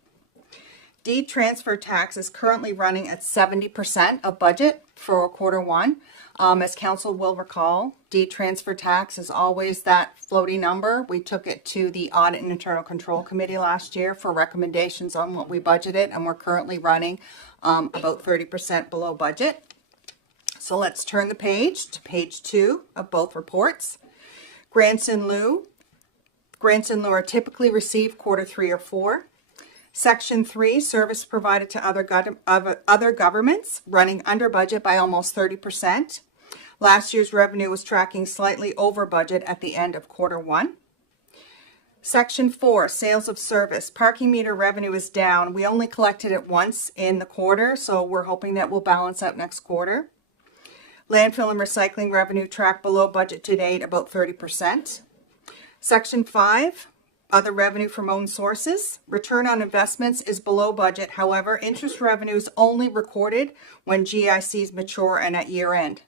Deed transfer tax is currently running at 70% of budget for Q1. As council will recall, deed transfer tax is always that floaty number. We took it to the Audit and Internal Control Committee last year for recommendations on what we budgeted, and we're currently running about 30% below budget. So let's turn the page to page 2 of both reports. Grants in lieu. Grants in lieu are typically received Q3 or 4. Section 3, service provided to other governments, running under budget by almost 30%. Last year's revenue was tracking slightly over budget at the end of Q1. Section 4, sales of service. Parking meter revenue is down. We only collected it once in the quarter, so we're hoping that will balance out next quarter. Landfill and recycling revenue tracked below budget to date, about 30%. Section 5, Other revenue from own sources. Return on investments is below budget. However, interest revenue is only recorded when GICs mature and at year end.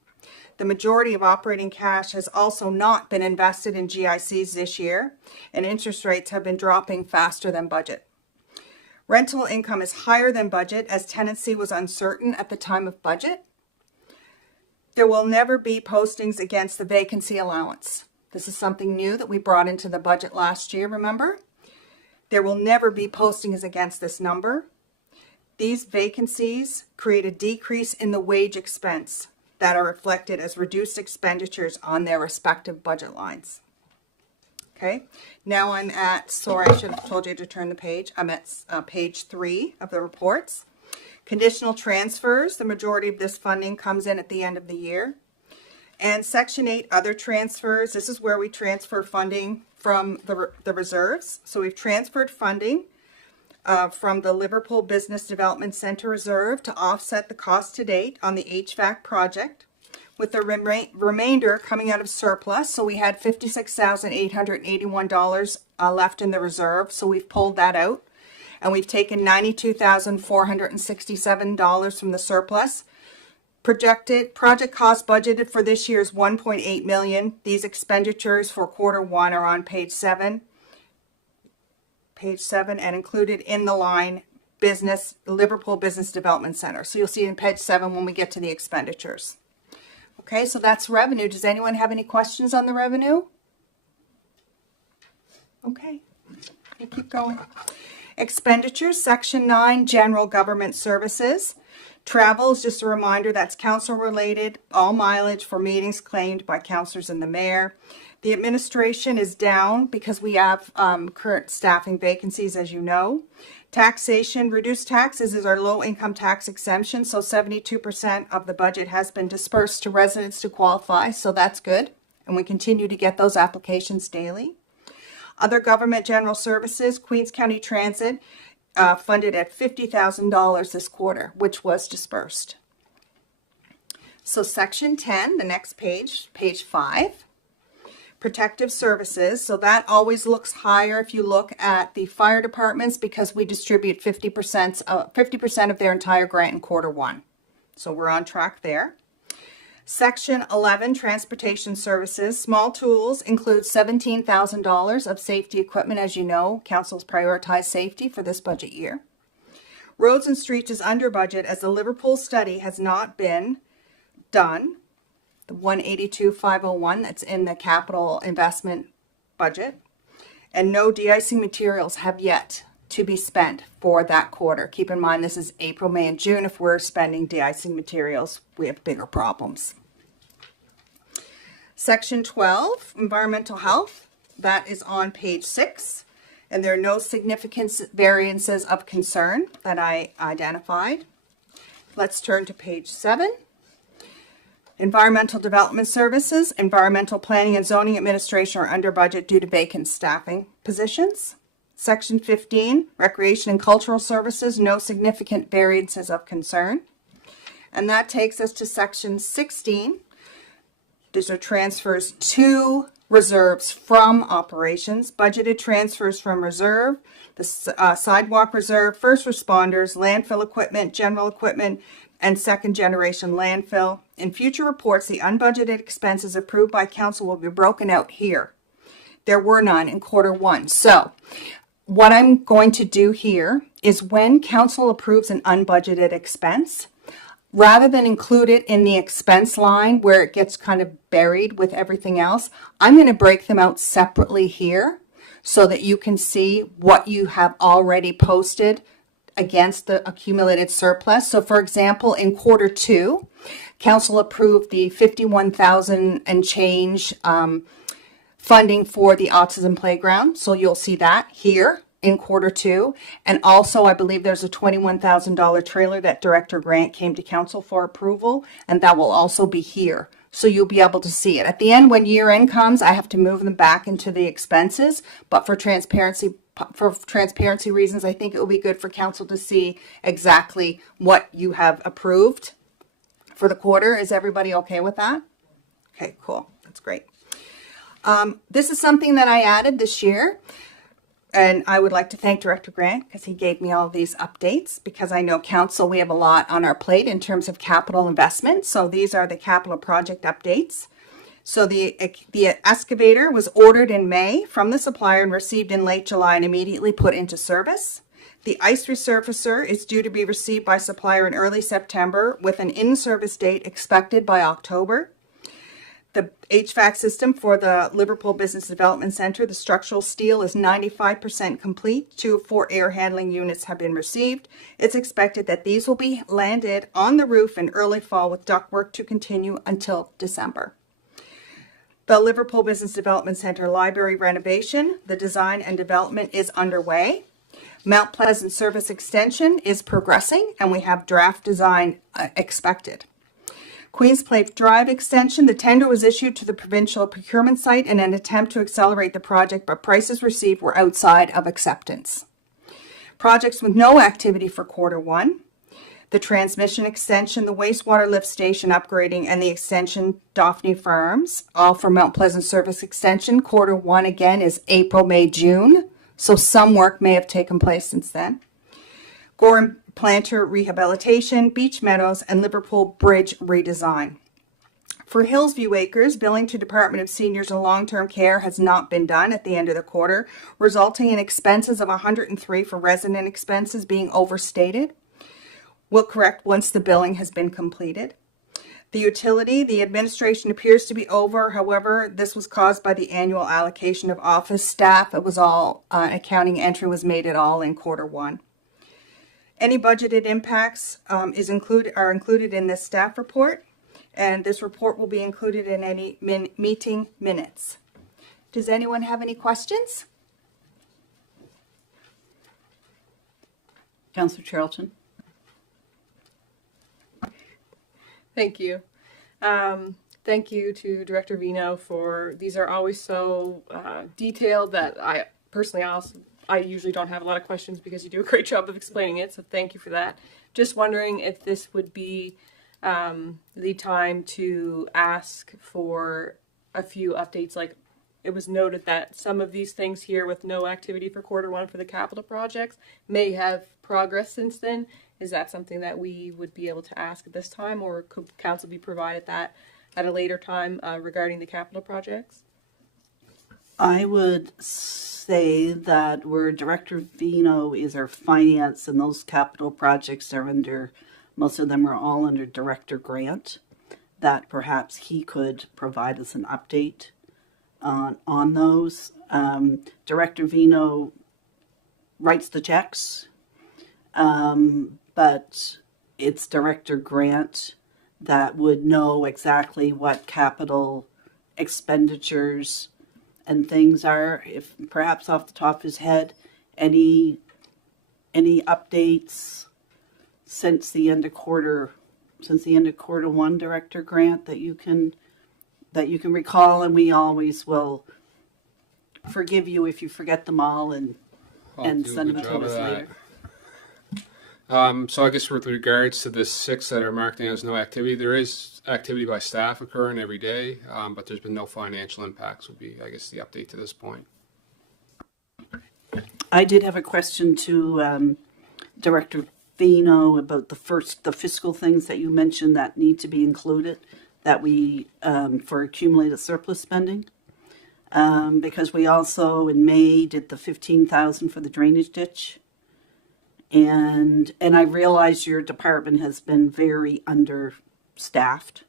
The majority of operating cash has also not been invested in GICs this year, and interest rates have been dropping faster than budget. Rental income is higher than budget as tenancy was uncertain at the time of budget. There will never be postings against the vacancy allowance. This is something new that we brought into the budget last year, remember? There will never be postings against this number. These vacancies create a decrease in the wage expense that are reflected as reduced expenditures on their respective budget lines. Okay, now I'm at, sorry, I should have told you to turn the page. I'm at page 3 of the reports. Conditional transfers, the majority of this funding comes in at the end of the year. And Section 8, other transfers, this is where we transfer funding from the reserves. So we've transferred funding from the Liverpool Business Development Center Reserve to offset the cost to date on the HVAC project, with the remainder coming out of surplus. So we had $56,881 left in the reserve, so we've pulled that out. And we've taken $92,467 from the surplus. Project cost budgeted for this year is $1.8 million. These expenditures for Q1 are on page 7. Page 7, and included in the line Liverpool Business Development Center. So you'll see in page 7 when we get to the expenditures. Okay, so that's revenue. Does anyone have any questions on the revenue? Okay, we'll keep going. Expenditures, Section 9, General Government Services. Travel is just a reminder that's council related, all mileage for meetings claimed by councillors and the mayor. The administration is down because we have current staffing vacancies, as you know. Taxation, reduced taxes is our low income tax exemption, so 72% of the budget has been dispersed to residents to qualify, so that's good. And we continue to get those applications daily. Other government general services, Queens County Transit, funded at $50,000 this quarter, which was dispersed. So Section 10, the next page, page 5, protective services. So that always looks higher if you look at the fire departments because we distribute 50% of their entire grant in Q1. So we're on track there. Section 11, transportation services. Small tools include $17,000 of safety equipment. As you know, council's prioritized safety for this budget year. Roads and streets is under budget as the Liverpool study has not been done. The 182,501 that's in the capital investment budget. And no de-icing materials have yet to be spent for that quarter. Keep in mind this is April, May, and June. If we're spending de-icing materials, we have bigger problems. Section 12, environmental health, that is on page 6, and there are no significant variances of concern that I identified. Let's turn to page 7. Environmental development services, environmental planning and zoning administration are under budget due to vacant staffing positions. Section 15, recreation and cultural services, no significant variances of concern. And that takes us to section 16. These are transfers to reserves from operations, budgeted transfers from reserve, the sidewalk reserve, first responders, landfill equipment, general equipment, and second generation landfill. In future reports, the unbudgeted expenses approved by council will be broken out here. There were none in Q1. So what I'm going to do here is when council approves an unbudgeted expense, rather than include it in the expense line where it gets kind of buried with everything else, I'm going to break them out separately here so that you can see what you have already posted against the accumulated surplus. So for example, in Q2, council approved the $51,000 and change funding for the autism playground. So you'll see that here in Q2. And also, I believe there's a $21,000 trailer that Director Grant came to council for approval, and that will also be here. So you'll be able to see it. At the end, when year end comes, I have to move them back into the expenses, but for transparency reasons, I think it will be good for council to see exactly what you have approved for the quarter. Is everybody okay with that? Okay, cool. That's great. This is something that I added this year. And I would like to thank Director Grant because he gave me all of these updates, because I know council, we have a lot on our plate in terms of capital investment. So these are the capital project updates. So the excavator was ordered in May from the supplier and received in late July and immediately put into service. The ice resurfacer is due to be received by supplier in early September with an in-service date expected by October. The HVAC system for the Liverpool Business Development Center, the structural steel is 95% complete. 2 of 4 air handling units have been received. It's expected that these will be landed on the roof in early fall with ductwork to continue until December. The Liverpool Business Development Center library renovation, the design and development is underway. Mount Pleasant service extension is progressing and we have draft design expected. Queens Place Drive extension, the tender was issued to the provincial procurement site in an attempt to accelerate the project, but prices received were outside of acceptance. Projects with no activity for Q1. The transmission extension, the wastewater lift station upgrading, and the extension Daphne Farms, all for Mount Pleasant service extension. Q1 again is April, May, June. So some work may have taken place since then. Gorham Planter rehabilitation, Beach Meadows, and Liverpool Bridge redesign. For Hillsview Acres, billing to Department of Seniors and Long-Term Care has not been done at the end of the quarter, resulting in expenses of $103 for resident expenses being overstated. We'll correct once the billing has been completed. The utility, the administration appears to be over. However, this was caused by the annual allocation of office staff. It was all, accounting entry was made at all in Q1. Any budgeted impacts are included in this staff report, and this report will be included in any meeting minutes. Does anyone have any questions? Councillor Charlton? Thank you. Thank you to Director Vino for, these are always so detailed that I personally I usually don't have a lot of questions because you do a great job of explaining it, so thank you for that. Just wondering if this would be the time to ask for a few updates. Like, it was noted that some of these things here with no activity for Q1 for the capital projects may have progress since then. Is that something that we would be able to ask at this time, or could council be provided that at a later time regarding the capital projects? I would say that where Director Vino is our finance, and those capital projects are under, most of them are all under Director Grant, that perhaps he could provide us an update on those. Director Vino writes the checks, but it's Director Grant that would know exactly what capital expenditures and things are. If perhaps off the top of his head, any updates since the end of Q1, Director Grant, that you can recall, and we always will forgive you if you forget them all and send them to us later. So I guess with regards to the 6 that are marked down as no activity, there is activity by staff occurring every day, but there's been no financial impacts would be, I guess, the update to this point. I did have a question to Director Vino about the fiscal things that you mentioned that need to be included, that we, for accumulated surplus spending. Because we also in May did the $15,000 for the drainage ditch. And I realize your department has been very understaffed,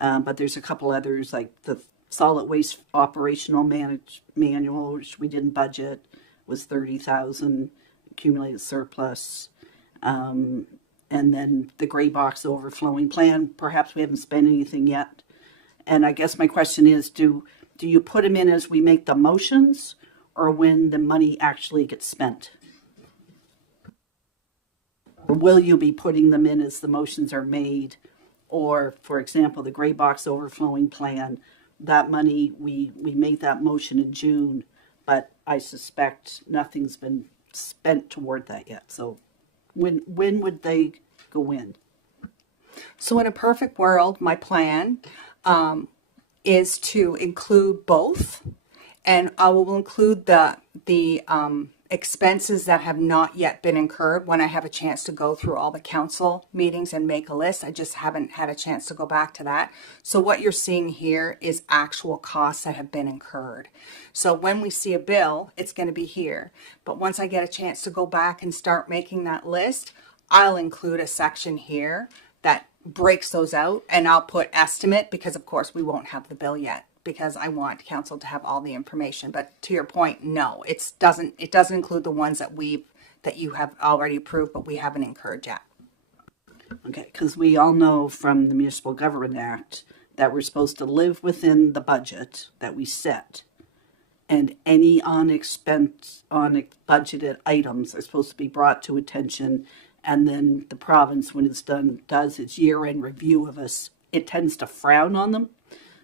but there's a couple others, like the solid waste operational manual, which we didn't budget, was $30,000 accumulated surplus, and then the gray box overflowing plan. Perhaps we haven't spent anything yet. And I guess my question is, do you put them in as we make the motions, or when the money actually gets spent? Or will you be putting them in as the motions are made? Or, for example, the gray box overflowing plan, that money, we made that motion in June, but I suspect nothing's been spent toward that yet. So when would they go in? So in a perfect world, my plan is to include both And I will include the expenses that have not yet been incurred when I have a chance to go through all the council meetings and make a list. I just haven't had a chance to go back to that. So what you're seeing here is actual costs that have been incurred. So when we see a bill, it's going to be here. But once I get a chance to go back and start making that list, I'll include a section here that breaks those out, and I'll put estimate, because of course we won't have the bill yet, because I want council to have all the information. But to your point, no, it doesn't include the ones that you have already approved, but we haven't incurred yet. Okay, because we all know from the Municipal Government Act that we're supposed to live within the budget that we set. And any budgeted items are supposed to be brought to attention. And then the province, when it's done, does its year-end review of us, it tends to frown on them.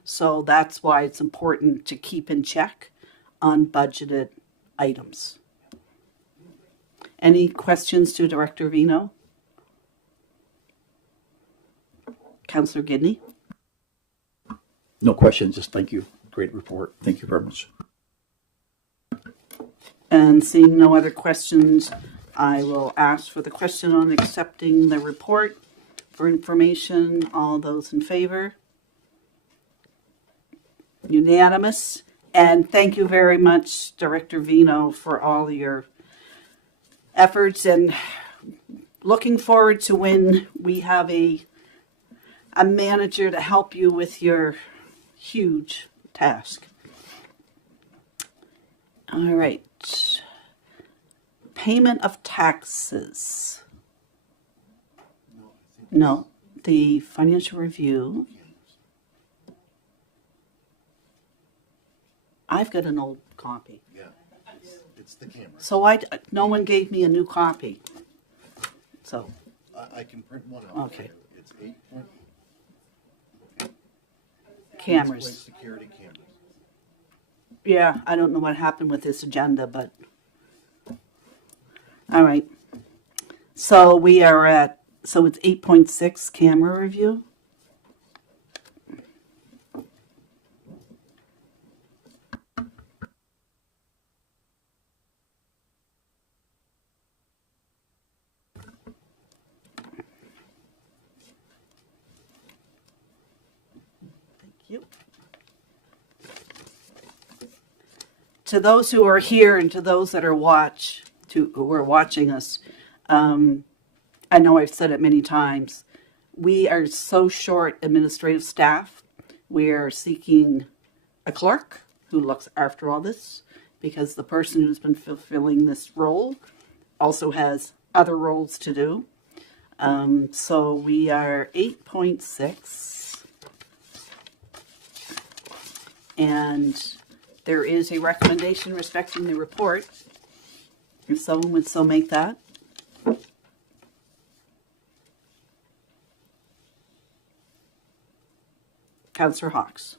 So that's why it's important to keep in check on budgeted items. Any questions to Director Vino? Councillor Gidney? No questions, just thank you. Great report. Thank you very much. And seeing no other questions, I will ask for the question on accepting the report for information. All those in favor? Unanimous. And thank you very much, Director Vino, for all your efforts, and looking forward to when we have a manager to help you with your huge task. All right. Payment of taxes. No, the financial review. I've got an old copy. Yeah, it's the camera. So no one gave me a new copy. So. I can print one out. Okay. It's 8 Cameras. security cameras. Yeah, I don't know what happened with this agenda, but. All right. So we are it's 8.6 camera review. To those who are here and to those that are who are watching us, I know I've said it many times, we are so short administrative staff. We are seeking a clerk who looks after all this, because the person who's been fulfilling this role also has other roles to do. So we are 8.6. And there is a recommendation respecting the report. If someone would so make that. Councillor Hawks.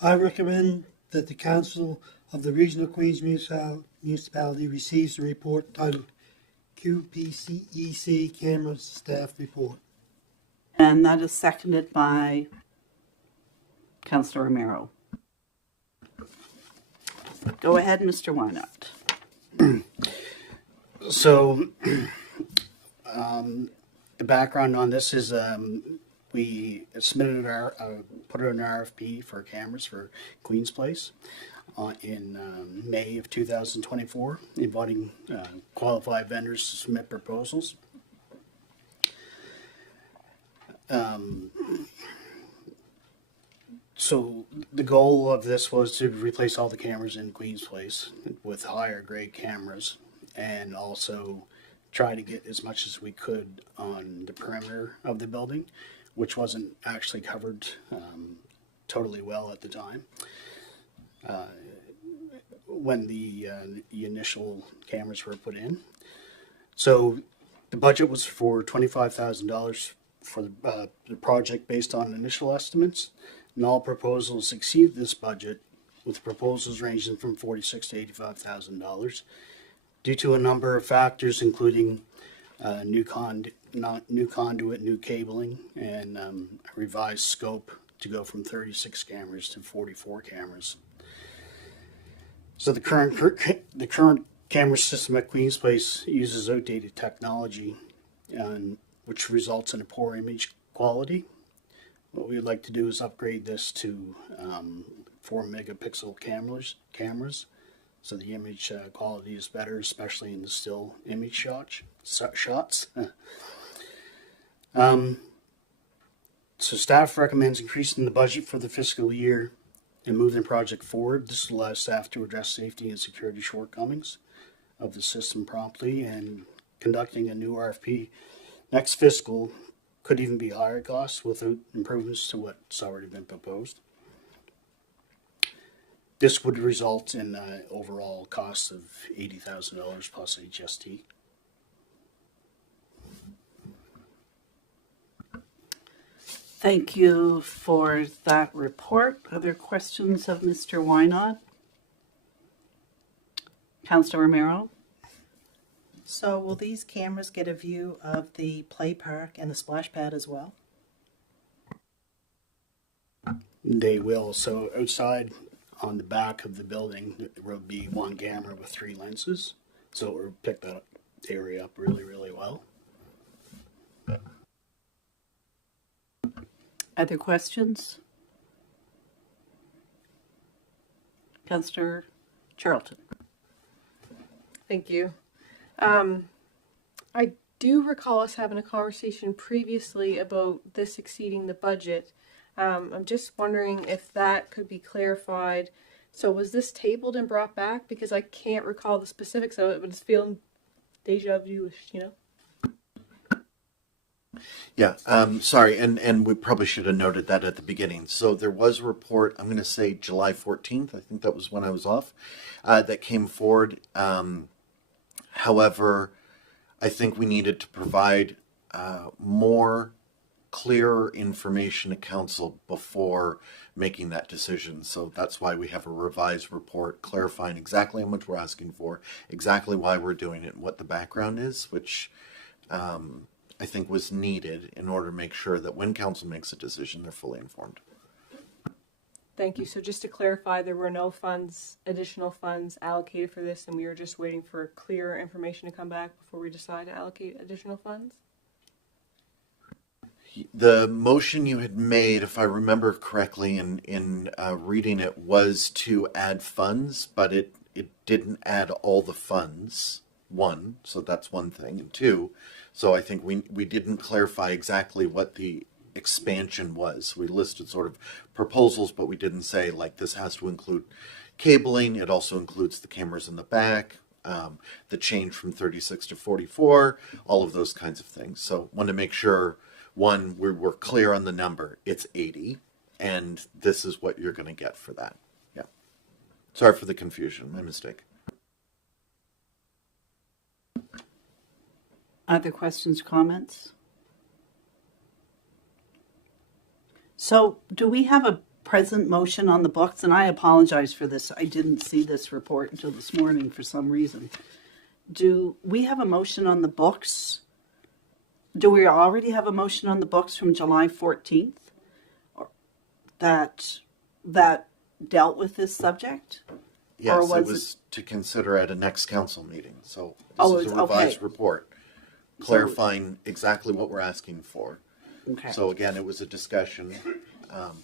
I recommend that the Council of the Region of Queens Municipality receives the report titled QPCEC Camera Staff Report. And that is seconded by Councillor Romero. Go ahead, Mr. Wynott. So, the background on this is we submitted put out an RFP for cameras for Queen's Place in May of 2024, inviting qualified vendors to submit proposals. So the goal of this was to replace all the cameras in Queen's Place with higher grade cameras, and also try to get as much as we could on the perimeter of the building, which wasn't actually covered totally well at the time when the initial cameras were put in. So the budget was for $25,000 for the project based on initial estimates, and all proposals exceed this budget, with proposals ranging from $46,000 to $85,000 due to a number of factors, including new conduit, new cabling, and a revised scope to go from 36 cameras to 44 cameras. So the current camera system at Queen's Place uses outdated technology, and which results in a poor image quality. What we would like to do is upgrade this to 4 megapixel cameras, so the image quality is better, especially in the still image shots. So staff recommends increasing the budget for the fiscal year and moving the project forward. This will allow staff to address safety and security shortcomings of the system promptly, and conducting a new RFP next fiscal could even be higher costs without improvements to what's already been proposed. This would result in an overall cost of $80,000 plus HST. Thank you for that report. Other questions of Mr. Wynod? Councillor Romero? So will these cameras get a view of the play park and the splash pad as well? They will. So outside on the back of the building, there will be one camera with 3 lenses. So it will pick that area up really, really well. Other questions? Councillor Charlton? Thank you. I do recall us having a conversation previously about this exceeding the budget. I'm just wondering if that could be clarified. So was this tabled and brought back? Because I can't recall the specifics of it, but it's feeling deja vu-ish, you know? Yeah, sorry, and we probably should have noted that at the beginning. So there was a report, I'm going to say July 14th, I think that was when I was off, that came forward. However, I think we needed to provide more clearer information to council before making that decision. So that's why we have a revised report clarifying exactly how much we're asking for, exactly why we're doing it, and what the background is, which I think was needed in order to make sure that when council makes a decision, they're fully informed. Thank you. So just to clarify, there were no funds, additional funds allocated for this, and we were just waiting for clearer information to come back before we decide to allocate additional funds? The motion you had made, if I remember correctly in reading it, was to add funds, but it didn't add all the funds, one, so that's one thing, and two, so I think we didn't clarify exactly what the expansion was. We listed sort of proposals, but we didn't say, like, this has to include cabling. It also includes the cameras in the back, the change from 36 to 44, all of those kinds of things. So want to make sure, one, we're clear on the number. It's 80, and this is what you're going to get for that. Yeah. Sorry for the confusion. My mistake. Other questions, comments? So do we have a present motion on the books? And I apologize for this. I didn't see this report until this morning for some reason. Do we have a motion on the books? Do we already have a motion on the books from July 14th that dealt with this subject? Yes, or it was to consider at a next council meeting. So this is a okay. revised report clarifying exactly what we're asking for. Okay. So again, it was a discussion,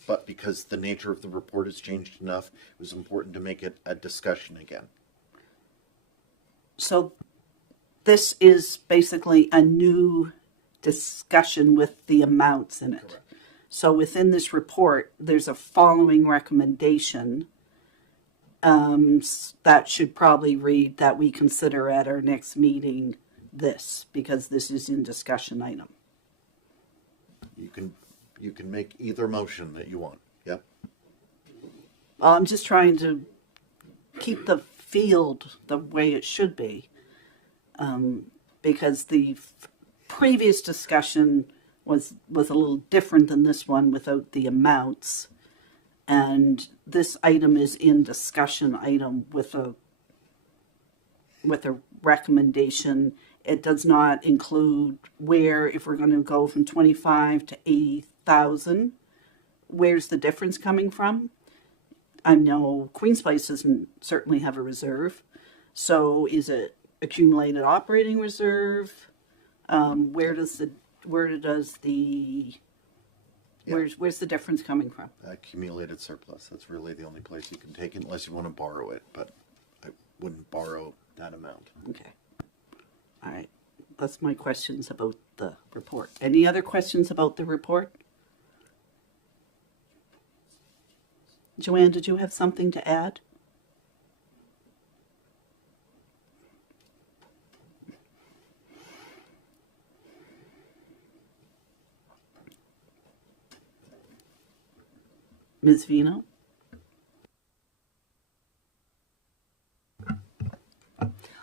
but because the nature of the report has changed enough, it was important to make it a discussion again. So this is basically a new discussion with the amounts in it. Correct. So within this report, there's a following recommendation that should probably read that we consider at our next meeting this, because this is in discussion item. You can make either motion that you want. Yep. Well, I'm just trying to keep the field the way it should be, because the previous discussion was a little different than this one without the amounts, and this item is in discussion item with a recommendation. It does not include where, if we're going to go from 25 to 80,000, where's the difference coming from? I know Queen's Place doesn't certainly have a reserve. So is it accumulated operating reserve? Where does the where's the difference coming from? Accumulated surplus. That's really the only place you can take it unless you want to borrow it, but I wouldn't borrow that amount. Okay. All right. That's my questions about the report. Any other questions about the report? Joanne, did you have something to add? Ms. Vino?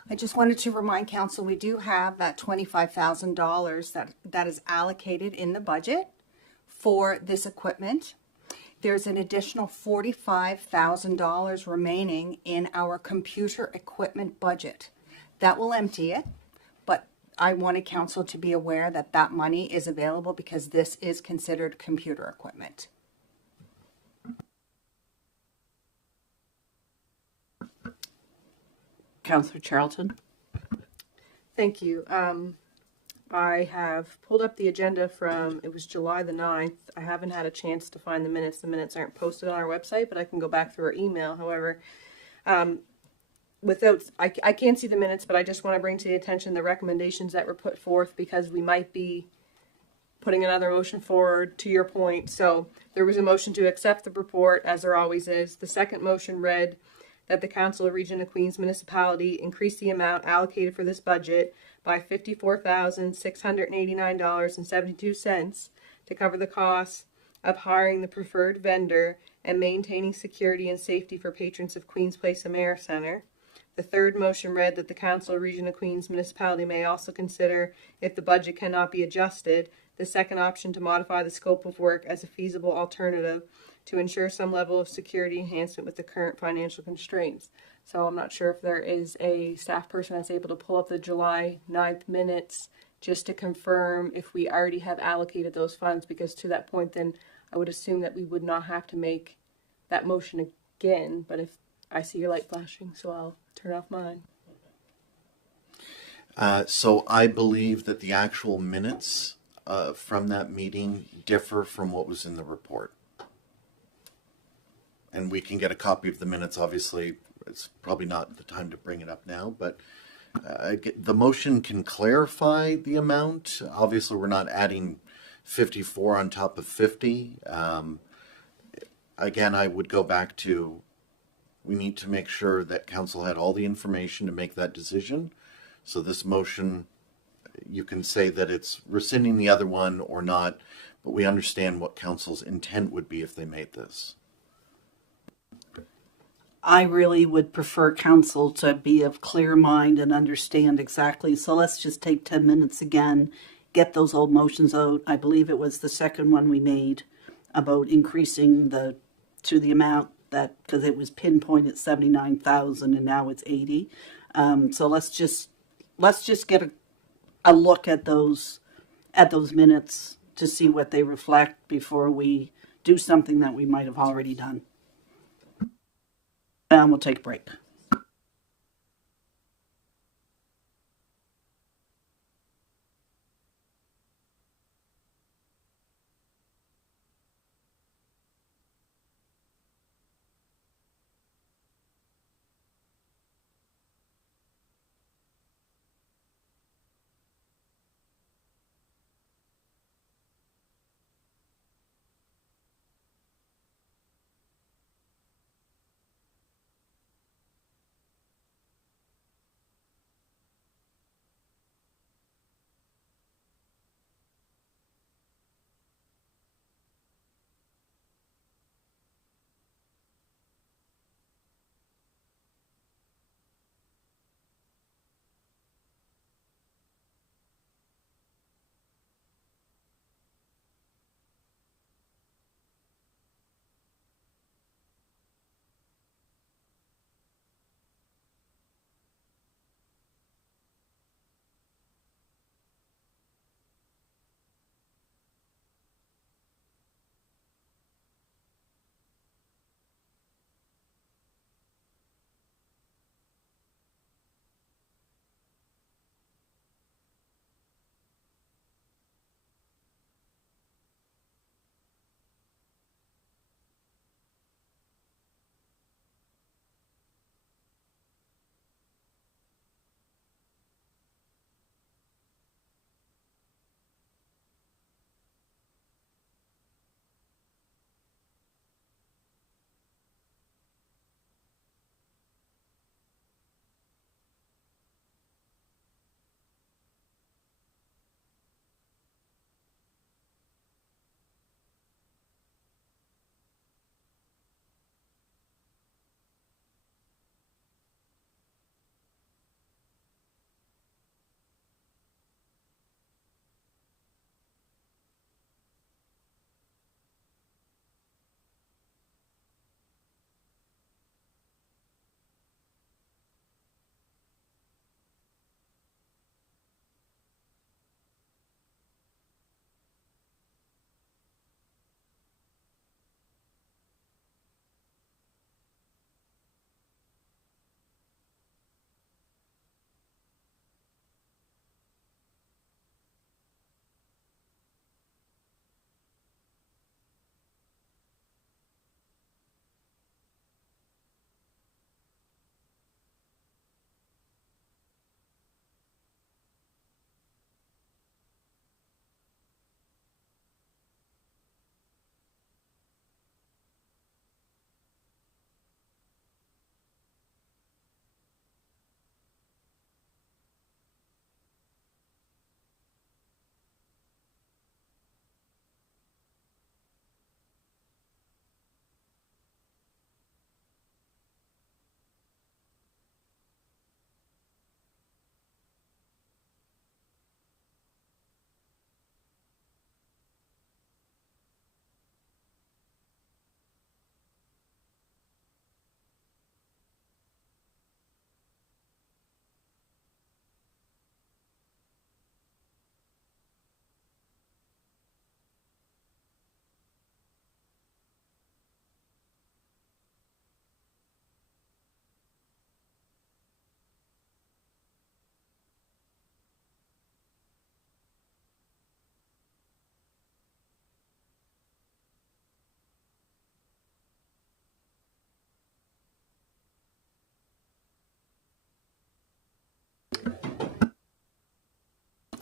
I just wanted to remind council, we do have that $25,000 that is allocated in the budget for this equipment. There's an additional $45,000 remaining in our computer equipment budget. That will empty it, but I wanted council to be aware that that money is available because this is considered computer equipment. Councillor Charlton? Thank you. I have pulled up the agenda from, it was July the 9th. I haven't had a chance to find the minutes. The minutes aren't posted on our website, but I can go back through our email. However, I can't see the minutes, but I just want to bring to the attention the recommendations that were put forth because we might be putting another motion forward to your point. So there was a motion to accept the report, as there always is. The second motion read that the Council of Region of Queens Municipality increase the amount allocated for this budget by $54,689.72 to cover the costs of hiring the preferred vendor and maintaining security and safety for patrons of Queens Place Amare Center. The third motion read that the Council of Region of Queens Municipality may also consider, if the budget cannot be adjusted, the second option to modify the scope of work as a feasible alternative to ensure some level of security enhancement with the current financial constraints. So I'm not sure if there is a staff person that's able to pull up the July 9th minutes just to confirm if we already have allocated those funds, because to that point then I would assume that we would not have to make that motion again. But if I see your light flashing, so I'll turn off mine. So I believe that the actual minutes from that meeting differ from what was in the report. And we can get a copy of the minutes. Obviously, it's probably not the time to bring it up now, but the motion can clarify the amount. Obviously, we're not adding 54 on top of 50. Again, I would go back to, we need to make sure that council had all the information to make that decision. So this motion, you can say that it's rescinding the other one or not, but we understand what council's intent would be if they made this. I really would prefer council to be of clear mind and understand exactly. So let's just take 10 minutes again, get those old motions out. I believe it was the second one we made about increasing to the amount that, because it was pinpointed at 79,000 and now it's 80. So let's just get a look at those minutes to see what they reflect before we do something that we might have already done. And we'll take a break.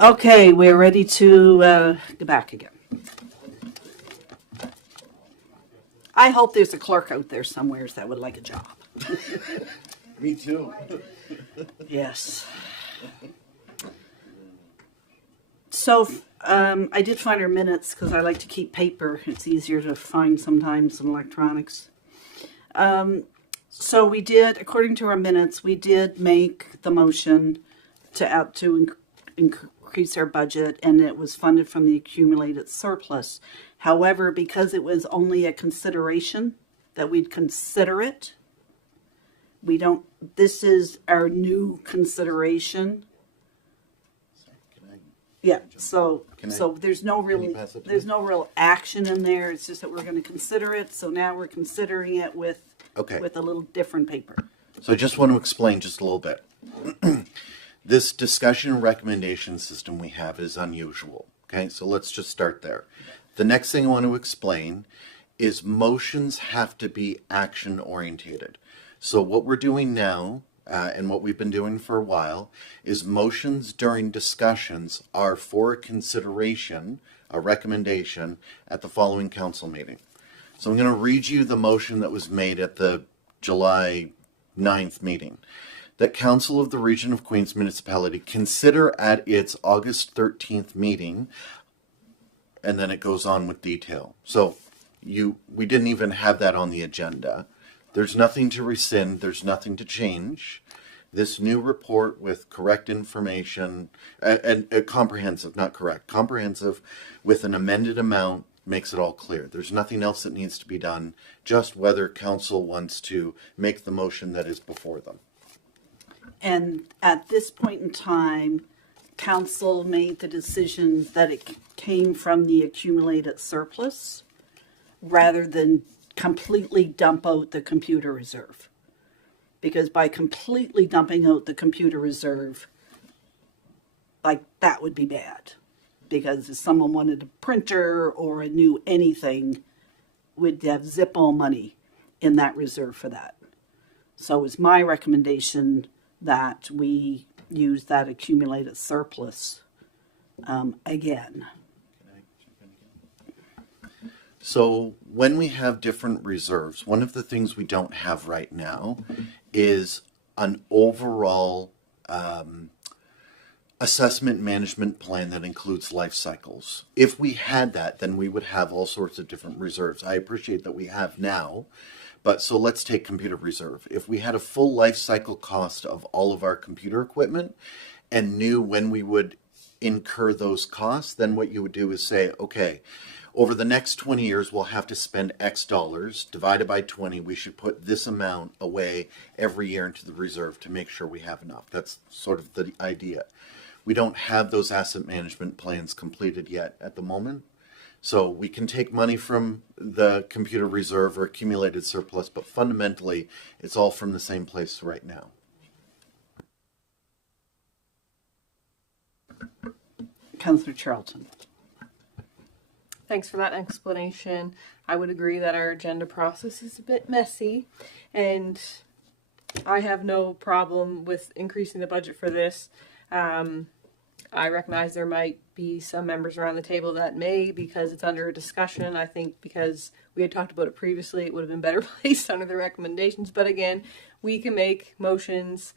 Okay, we're ready to go back again. I hope there's a clerk out there somewhere that would like a job. Me too. Yes. So I did find our minutes because I like to keep paper. It's easier to find sometimes than electronics. So we did, according to our minutes, we did make the motion to increase our budget, and it was funded from the accumulated surplus. However, because it was only a consideration that we'd consider it, we don't. This is our new consideration. Yeah, so there's no real action in there. It's just that we're going to consider it. So now we're considering it with a little different paper. So I just want to explain just a little bit. This discussion recommendation system we have is unusual. Okay, so let's just start there. The next thing I want to explain is motions have to be action orientated. So what we're doing now, and what we've been doing for a while, is motions during discussions are for consideration, a recommendation, at the following council meeting. So I'm going to read you the motion that was made at the July 9th meeting. That Council of the Region of Queens Municipality consider at its August 13th meeting, and then it goes on with detail. So we didn't even have that on the agenda. There's nothing to rescind. There's nothing to change. This new report with correct information, and comprehensive, not correct, comprehensive with an amended amount makes it all clear. There's nothing else that needs to be done, just whether council wants to make the motion that is before them. And at this point in time, council made the decision that it came from the accumulated surplus rather than completely dump out the computer reserve. Because by completely dumping out the computer reserve, like, that would be bad. Because if someone wanted a printer or a new anything, we'd have Zippo money in that reserve for that. So it's my recommendation that we use that accumulated surplus again. So when we have different reserves, one of the things we don't have right now is an overall assessment management plan that includes life cycles. If we had that, then we would have all sorts of different reserves. I appreciate that we have now, but so let's take computer reserve. If we had a full life cycle cost of all of our computer equipment and knew when we would incur those costs, then what you would do is say, okay, over the next 20 years, we'll have to spend X dollars. Divided by 20, we should put this amount away every year into the reserve to make sure we have enough. That's sort of the idea. We don't have those asset management plans completed yet at the moment. So we can take money from the computer reserve or accumulated surplus, but fundamentally, it's all from the same place right now. Councillor Charlton. Thanks for that explanation. I would agree that our agenda process is a bit messy, and I have no problem with increasing the budget for this. I recognize there might be some members around the table that may, because it's under a discussion. I think because we had talked about it previously, it would have been better placed under the recommendations. But again, we can make motions.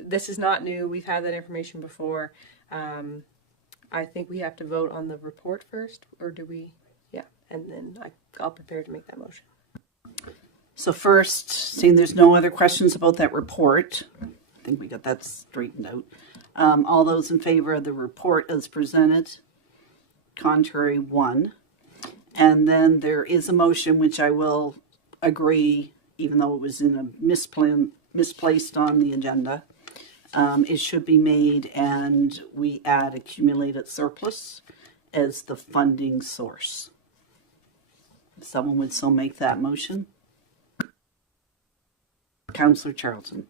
This is not new. We've had that information before. I think we have to vote on the report first, or do we? Yeah, and then I'll prepare to make that motion. So first, seeing there's no other questions about that report, I think we got that straightened out. All those in favor of the report as presented, contrary 1. And then there is a motion which I will agree, even though it was in a misplaced on the agenda. It should be made, and we add accumulated surplus as the funding source. Someone would so make that motion. Councillor Charlton.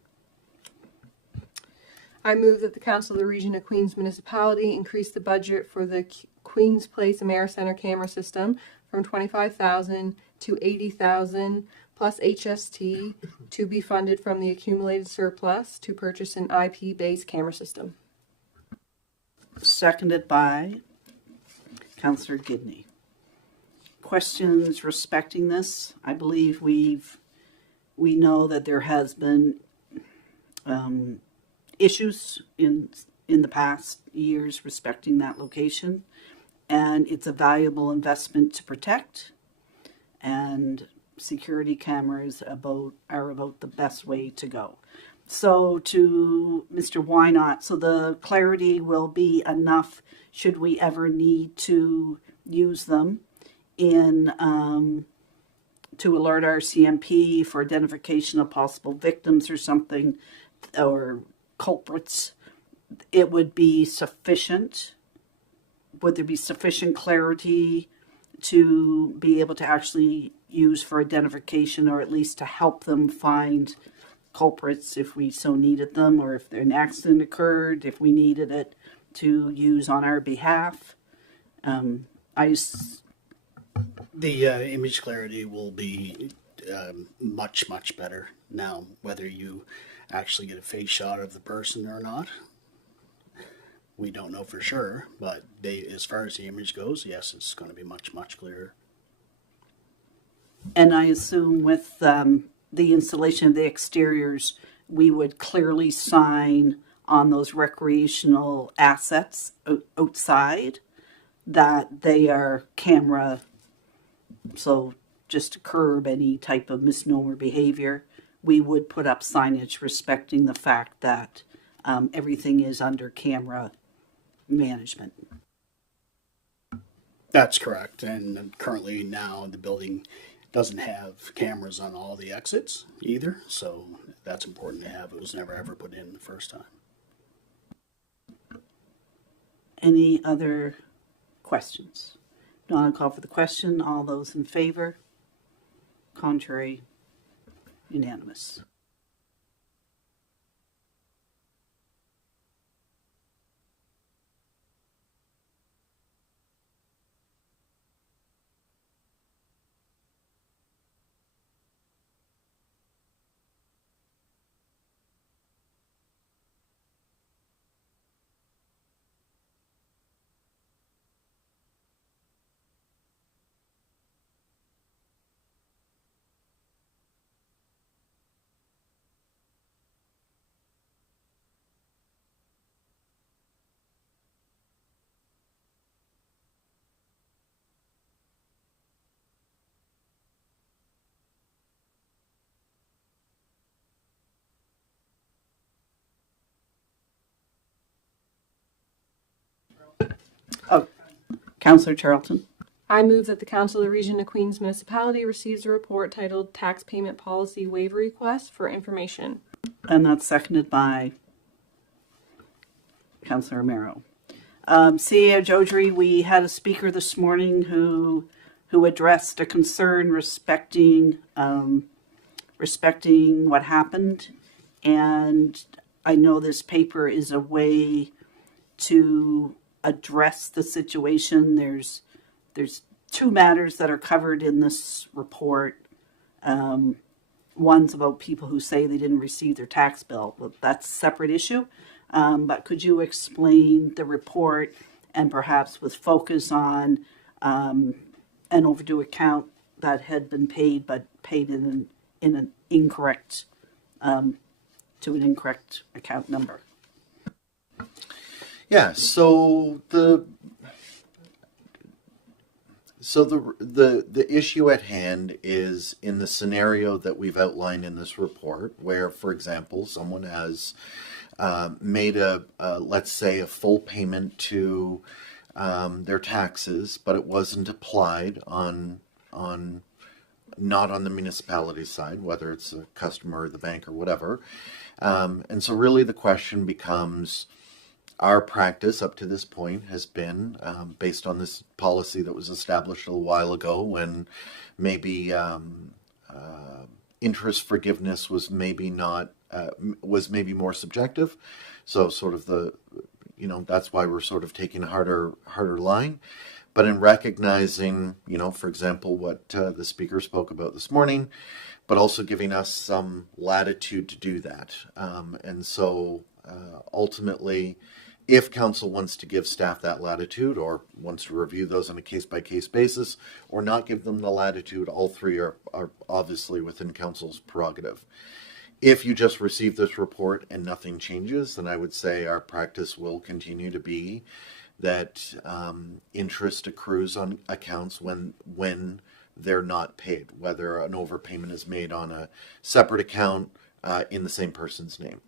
I move that the Council of the Region of Queens Municipality increase the budget for the Queens Place AmeriCentre camera system from $25,000 to $80,000 plus HST to be funded from the accumulated surplus to purchase an IP-based camera system. seconded by Councillor Gidney. Questions respecting this? I believe we know that there has been issues in the past years respecting that location, and it's a valuable investment to protect, and security cameras are about the best way to go. So to Mr. Wynot, so the clarity will be enough should we ever need to use them in to alert our CMP for identification of possible victims or something, or culprits. It would be sufficient. Would there be sufficient clarity to be able to actually use for identification, or at least to help them find culprits if we so needed them, or if an accident occurred, if we needed it to use on our behalf? The image clarity will be much, much better now, whether you actually get a face shot of the person or not. We don't know for sure, but as far as the image goes, yes, it's going to be much, much clearer. And I assume with the installation of the exteriors, we would clearly sign on those recreational assets outside that they are camera, so just to curb any type of misnomer behavior, we would put up signage respecting the fact that everything is under camera management. That's correct. And currently now the building doesn't have cameras on all the exits either, so that's important to have. It was never ever put in the first time. Any other questions? Don't want to call for the question. All those in favor? Contrary? Unanimous. Oh, Councillor Charlton. I move that the Council of the Region of Queens Municipality receives a report titled Tax Payment Policy Waiver Request for information. And that's seconded by Councillor Romero. CEO Jodry, we had a speaker this morning who addressed a concern respecting what happened, and I know this paper is a way to address the situation. There's two matters that are covered in this report. One's about people who say they didn't receive their tax bill. Well, that's a separate issue. But could you explain the report, and perhaps with focus on an overdue account that had been paid, but paid in an incorrect to an incorrect account number? Yeah, so the issue at hand is in the scenario that we've outlined in this report, where, for example, someone has made let's say a full payment to their taxes, but it wasn't applied on not on the municipality side, whether it's a customer or the bank or whatever. And so really the question becomes, our practice up to this point has been based on this policy that was established a little while ago, when maybe interest forgiveness was maybe not was maybe more subjective. So sort of that's why we're sort of taking a harder line. But in recognizing, for example, what the speaker spoke about this morning, but also giving us some latitude to do that. And so ultimately, If council wants to give staff that latitude or wants to review those on a case-by-case basis or not give them the latitude, all three are obviously within council's prerogative. If you just receive this report and nothing changes, then I would say our practice will continue to be that interest accrues on accounts when they're not paid, whether an overpayment is made on a separate account in the same person's name.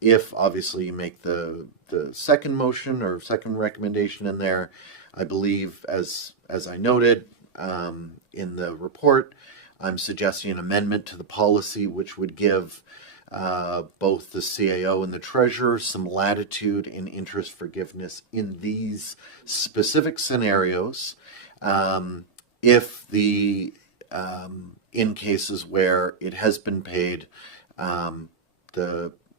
If obviously you make the second motion or second recommendation in there, I believe as I noted in the report, I'm suggesting an amendment to the policy which would give both the CAO and the treasurer some latitude in interest forgiveness in these specific scenarios. If the in cases where it has been paid,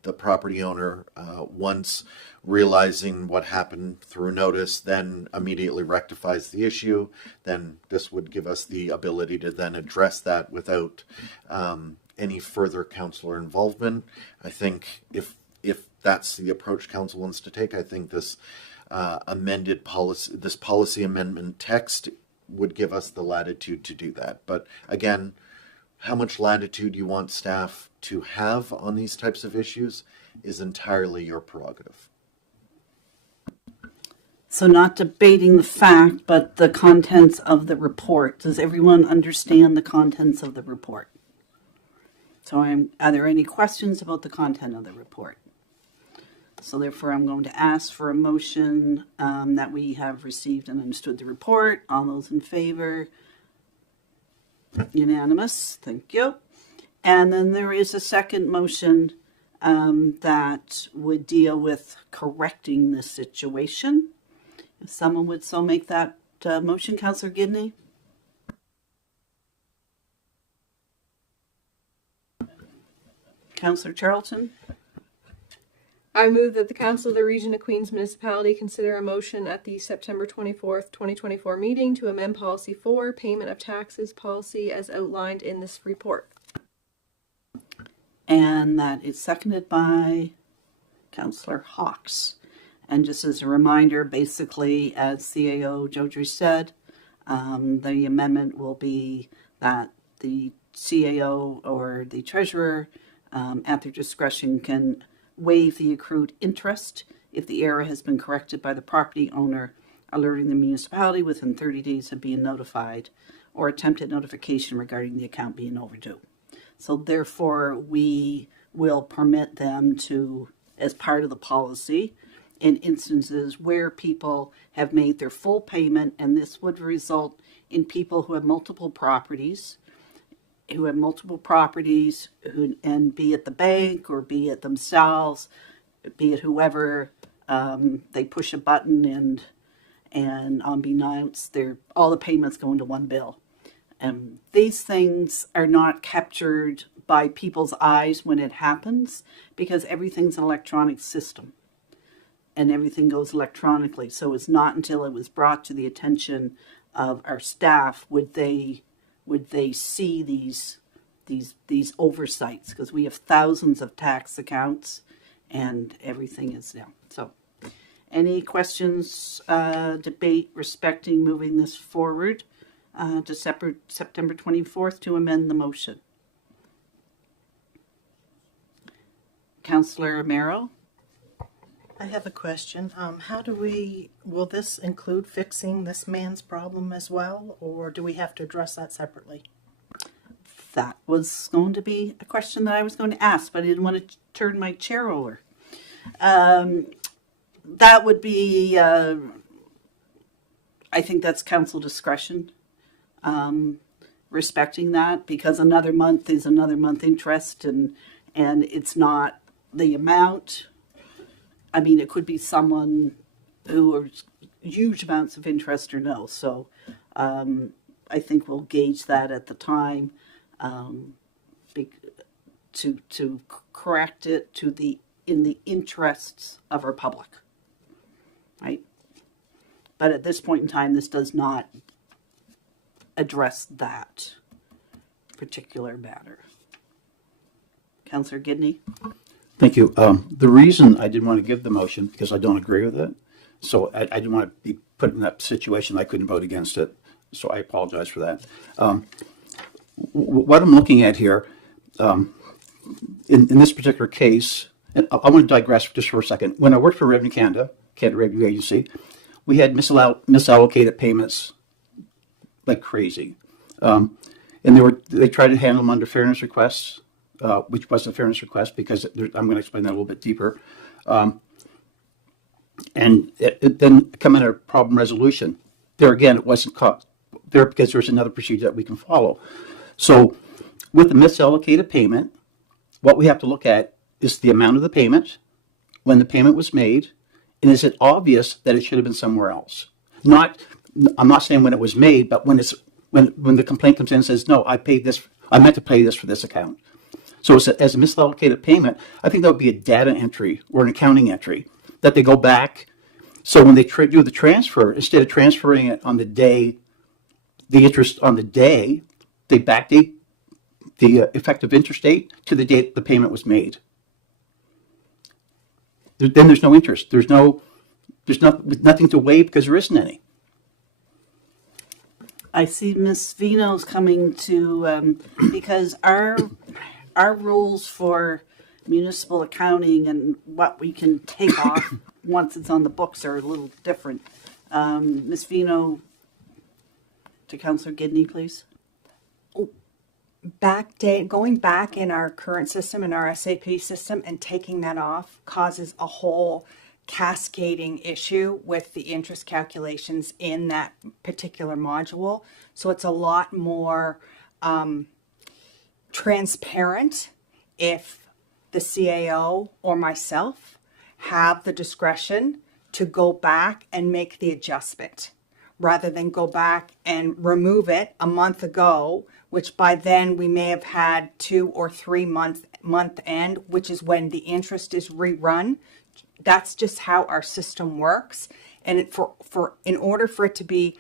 the property owner, once realizing what happened through notice, then immediately rectifies the issue, then this would give us the ability to then address that without any further councillor involvement. I think if that's the approach council wants to take, I think this amended policy, this policy amendment text would give us the latitude to do that. But again, how much latitude you want staff to have on these types of issues is entirely your prerogative. So not debating the fact, but the contents of the report. Does everyone understand the contents of the report? So are there any questions about the content of the report? So therefore I'm going to ask for a motion that we have received and understood the report. All those in favor? Unanimous. Thank you. And then there is a second motion that would deal with correcting this situation. If someone would so make that motion, Councillor Gidney. Councillor Charlton. I move that the Council of the Region of Queens Municipality consider a motion at the September 24th, 2024 meeting to amend Policy 4, Payment of Taxes Policy as outlined in this report. And that is seconded by Councillor Hawks. And just as a reminder, basically, as CAO Jodry said, the amendment will be that the CAO or the treasurer, at their discretion, can waive the accrued interest if the error has been corrected by the property owner, alerting the municipality within 30 days of being notified, or attempted notification regarding the account being overdue. So therefore, we will permit them to, as part of the policy, in instances where people have made their full payment, and this would result in people who have multiple properties, and be it the bank or be it themselves, be it whoever, they push a button and unbeknownst, all the payments go into one bill. And these things are not captured by people's eyes when it happens because everything's an electronic system and everything goes electronically. So it's not until it was brought to the attention of our staff would they see these oversights, because we have thousands of tax accounts and everything is down. So any questions, debate respecting moving this forward to September 24th to amend the motion? Councillor Amaro? I have a question. Will this include fixing this man's problem as well, or do we have to address that separately? That was going to be a question that I was going to ask, but I didn't want to turn my chair over. That would be, I think that's council discretion, respecting that, because another month is another month interest, and it's not the amount. I mean, it could be someone who has huge amounts of interest or no. So I think we'll gauge that at the time to correct it in the interests of our public, right? But at this point in time, this does not address that particular matter. Councillor Gidney? Thank you. The reason I didn't want to give the motion, because I don't agree with it. So I didn't want to be put in that situation. I couldn't vote against it. So I apologize for that. What I'm looking at here, in this particular case, and I want to digress just for a second. When I worked for Revenue Canada Revenue Agency, we had misallocated payments like crazy. And they tried to handle them under fairness requests, which wasn't a fairness request because I'm going to explain that a little bit deeper. And it then come in a problem resolution. There again, it wasn't caught there because there's another procedure that we can follow. So with the misallocated payment, what we have to look at is the amount of the payment, when the payment was made, and is it obvious that it should have been somewhere else? I'm not saying when it was made, but when the complaint comes in and says, no, I meant to pay this for this account. So as a misallocated payment, I think that would be a data entry or an accounting entry that they go back. So when they do the transfer, instead of transferring it on the day, the interest on the day, they backdate the effective interest date to the date the payment was made. Then there's no interest. There's nothing to waive because there isn't any. I see Miss Vino's coming to, because our rules for municipal accounting and what we can take off once it's on the books are a little different. Miss Vino, to Councillor Gidney, please. Going back in our current system, in our SAP system, and taking that off causes a whole cascading issue with the interest calculations in that particular module. So it's a lot more transparent if the CAO or myself have the discretion to go back and make the adjustment rather than go back and remove it a month ago, which by then we may have had 2 or 3 month end, which is when the interest is rerun. That's just how our system works. And in order for it to be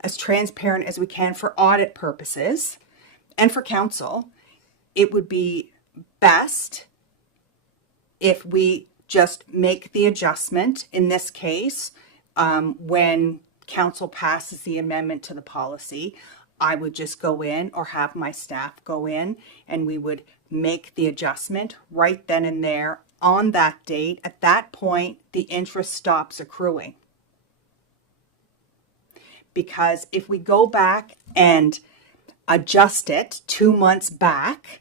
as transparent as we can for audit purposes and for council, it would be best if we just make the adjustment in this case when council passes the amendment to the policy. I would just go in or have my staff go in and we would make the adjustment right then and there on that date. At that point, the interest stops accruing. Because if we go back and adjust it 2 months back,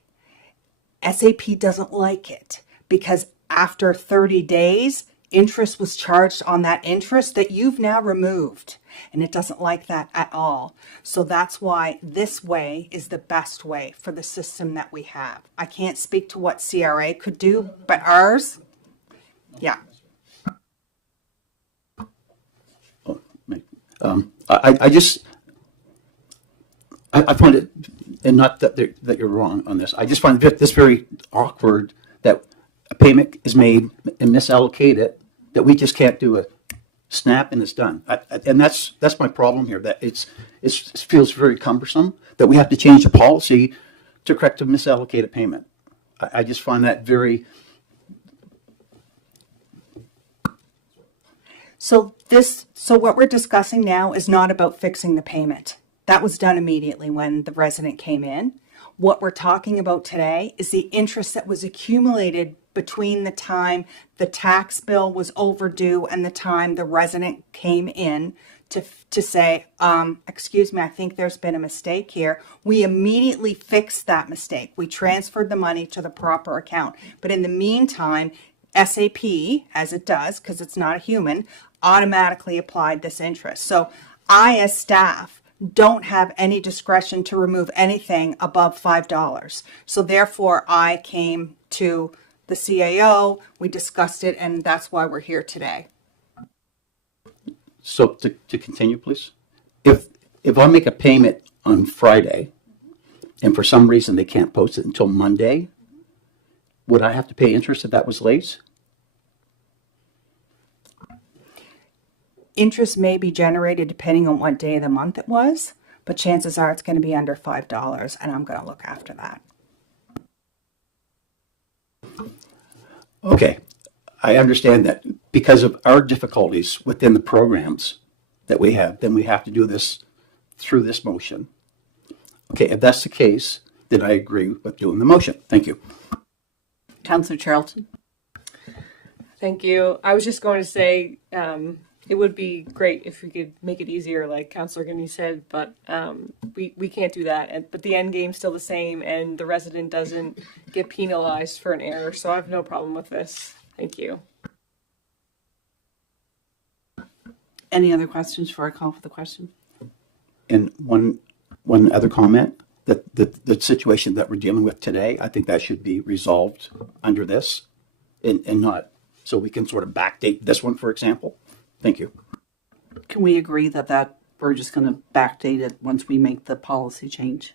SAP doesn't like it because after 30 days, interest was charged on that interest that you've now removed. And it doesn't like that at all. So that's why this way is the best way for the system that we have. I can't speak to what CRA could do, but ours, yeah. I find it, and not that you're wrong on this, I just find this very awkward that a payment is made and misallocated, that we just can't do a snap and it's done. And that's my problem here, that it feels very cumbersome that we have to change the policy to correct a misallocated payment. I just find that very... So what we're discussing now is not about fixing the payment. That was done immediately when the resident came in. What we're talking about today is the interest that was accumulated between the time the tax bill was overdue and the time the resident came in to say, excuse me, I think there's been a mistake here. We immediately fixed that mistake. We transferred the money to the proper account. But in the meantime, SAP, as it does, because it's not a human, automatically applied this interest. So I, as staff, don't have any discretion to remove anything above $5. So therefore, I came to the CAO, we discussed it, and that's why we're here today. So to continue, please. If I make a payment on Friday, and for some reason they can't post it until Monday, would I have to pay interest if that was late? Interest may be generated depending on what day of the month it was, but chances are it's going to be under $5, and I'm going to look after that. Okay, I understand that because of our difficulties within the programs that we have, then we have to do this through this motion. Okay, if that's the case, then I agree with doing the motion. Thank you. Councillor Charlton? Thank you. I was just going to say it would be great if we could make it easier, like Councillor Gibney said, but we can't do that. But the end game's still the same, and the resident doesn't get penalized for an error, so I have no problem with this. Thank you. Any other questions before I call for the question? And one other comment, that the situation that we're dealing with today, I think that should be resolved under this and not, so we can sort of backdate this one, for example. Thank you. Can we agree that we're just going to backdate it once we make the policy change?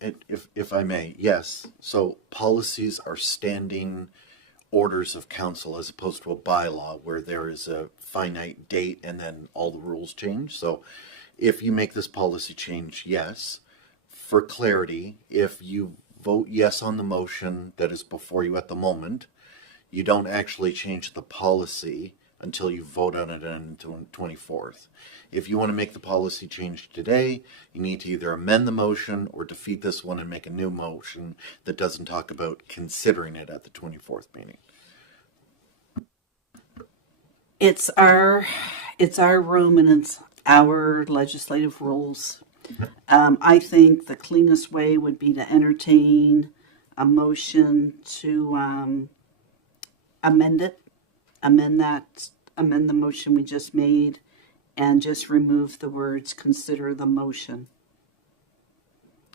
If I may, yes. So policies are standing orders of council as opposed to a bylaw where there is a finite date and then all the rules change. So if you make this policy change, yes. For clarity, if you vote yes on the motion that is before you at the moment, you don't actually change the policy until you vote on it on the 24th. If you want to make the policy change today, you need to either amend the motion or defeat this one and make a new motion that doesn't talk about considering it at the 24th meeting. It's our room and it's our legislative rules. I think the cleanest way would be to entertain a motion to amend the motion we just made, and just remove the words "consider the motion,"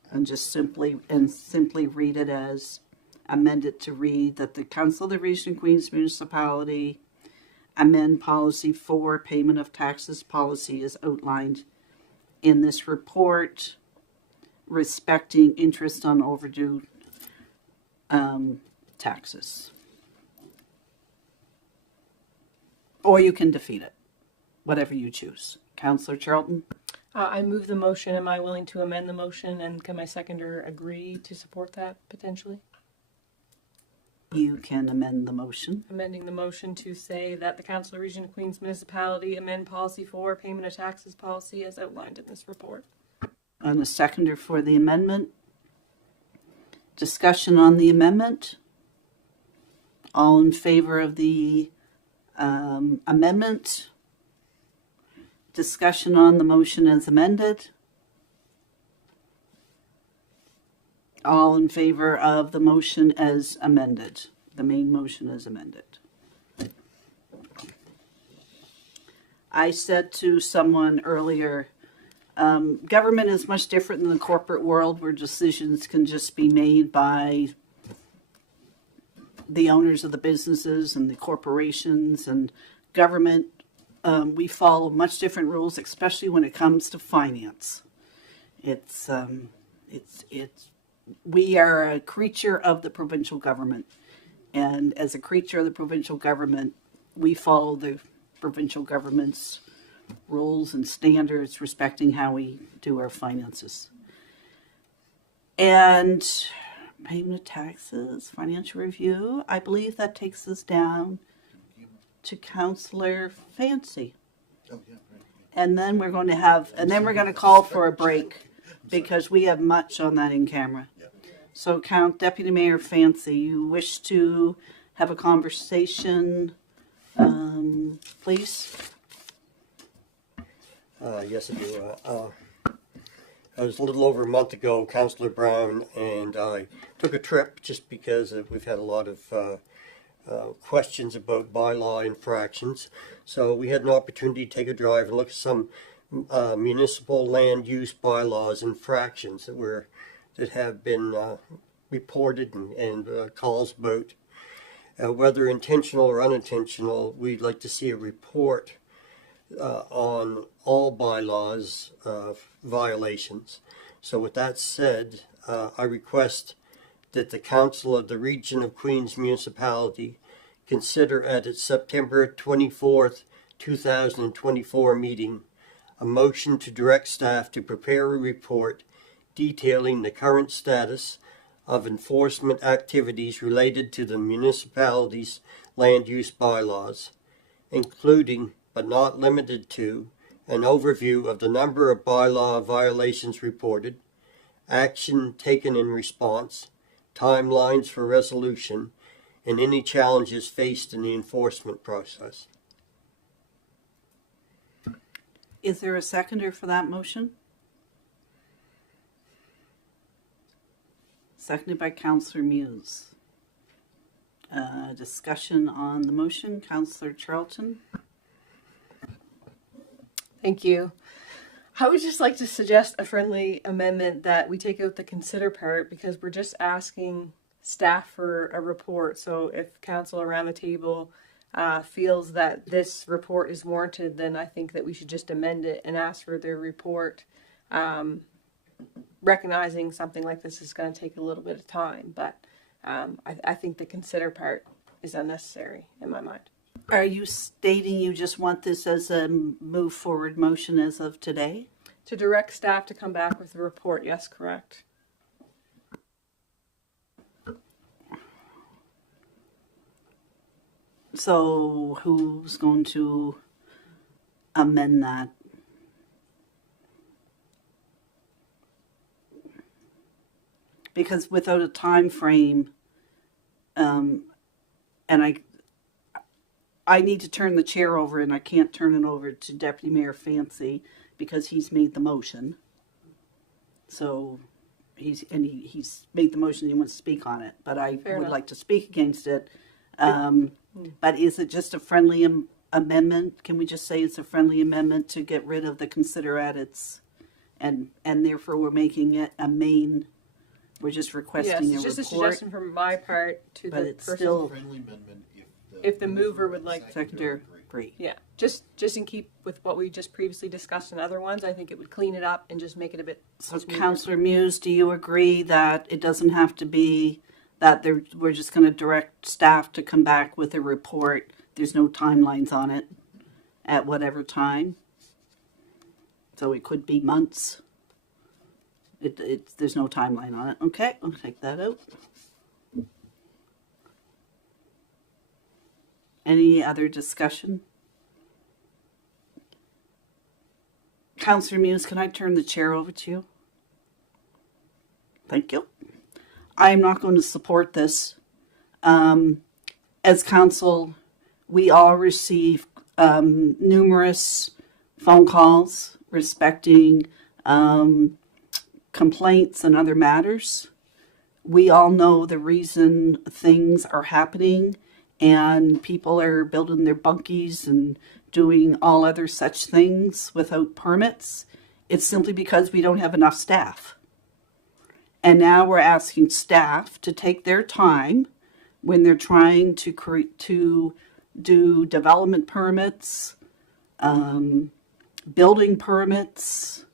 and just simply read it as amend it to read that the Council of the Region of Queens Municipality amend policy 4, payment of taxes policy as outlined in this report, respecting interest on overdue taxes. Or you can defeat it, whatever you choose. Councillor Charlton? I move the motion. Am I willing to amend the motion, and can my seconder agree to support that potentially? You can amend the motion. Amending the motion to say that the Council of Region of Queens Municipality amend policy 4, payment of taxes policy as outlined in this report. And a seconder for the amendment. Discussion on the amendment. All in favor of the amendment? Discussion on the motion as amended. All in favor of the motion as amended, the main motion as amended. I said to someone earlier, government is much different than the corporate world where decisions can just be made by the owners of the businesses and the corporations and government. We follow much different rules, especially when it comes to finance. We are a creature of the provincial government, and as a creature of the provincial government, we follow the provincial government's rules and standards respecting how we do our finances. And payment of taxes, financial review, I believe that takes us down to Councillor Fancy. And then we're going to call for a break because we have much on that in camera. So Deputy Mayor Fancy, you wish to have a conversation, please? Yes, I do. I was a little over a month ago, Councillor Brown and I took a trip just because we've had a lot of questions about bylaw infractions. So we had an opportunity to take a drive and look at some municipal land use bylaws infractions that have been reported and calls about. Whether intentional or unintentional, we'd like to see a report on all bylaws violations. So with that said, I request that the Council of the Region of Queens Municipality consider at its September 24th, 2024 meeting a motion to direct staff to prepare a report detailing the current status of enforcement activities related to the municipality's land use bylaws, including but not limited to an overview of the number of bylaw violations reported, action taken in response, timelines for resolution, and any challenges faced in the enforcement process. Is there a seconder for that motion? Seconded by Councillor Muse. Discussion on the motion, Councillor Charlton. Thank you. I would just like to suggest a friendly amendment that we take out the consider part, because we're just asking staff for a report. So if council around the table feels that this report is warranted, then I think that we should just amend it and ask for their report, recognizing something like this is going to take a little bit of time. But I think the consider part is unnecessary in my mind. Are you stating you just want this as a move forward motion as of today? To direct staff to come back with a report, yes, correct. So who's going to amend that? Because without a time frame, and I need to turn the chair over, and I can't turn it over to Deputy Mayor Fancy because he's made the motion. So he's made the motion. He wants to speak on it, but I would like to speak against it. But is it just a friendly amendment? Can we just say it's a friendly amendment to get rid of the consider edits, and therefore we're making it a main? We're just requesting a report. Yes, it's just a suggestion from my part to but the it's person. still Friendly amendment if the mover would like seconder agree. Yeah, just in keep with what we just previously discussed in other ones, I think it would clean it up and just make it a bit So, smoother. Councillor Muse, do you agree that it doesn't have to be that we're just going to direct staff to come back with a report? There's no timelines on it at whatever time. So it could be months. There's no timeline on it. Okay, I'll take that out. Any other discussion? Councillor Muse, can I turn the chair over to you? Thank you. I am not going to support this. As council, we all receive numerous phone calls respecting complaints and other matters. We all know the reason things are happening and people are building their bunkies and doing all other such things without permits. It's simply because we don't have enough staff. And now we're asking staff to take their time when they're trying to do development permits, building permits,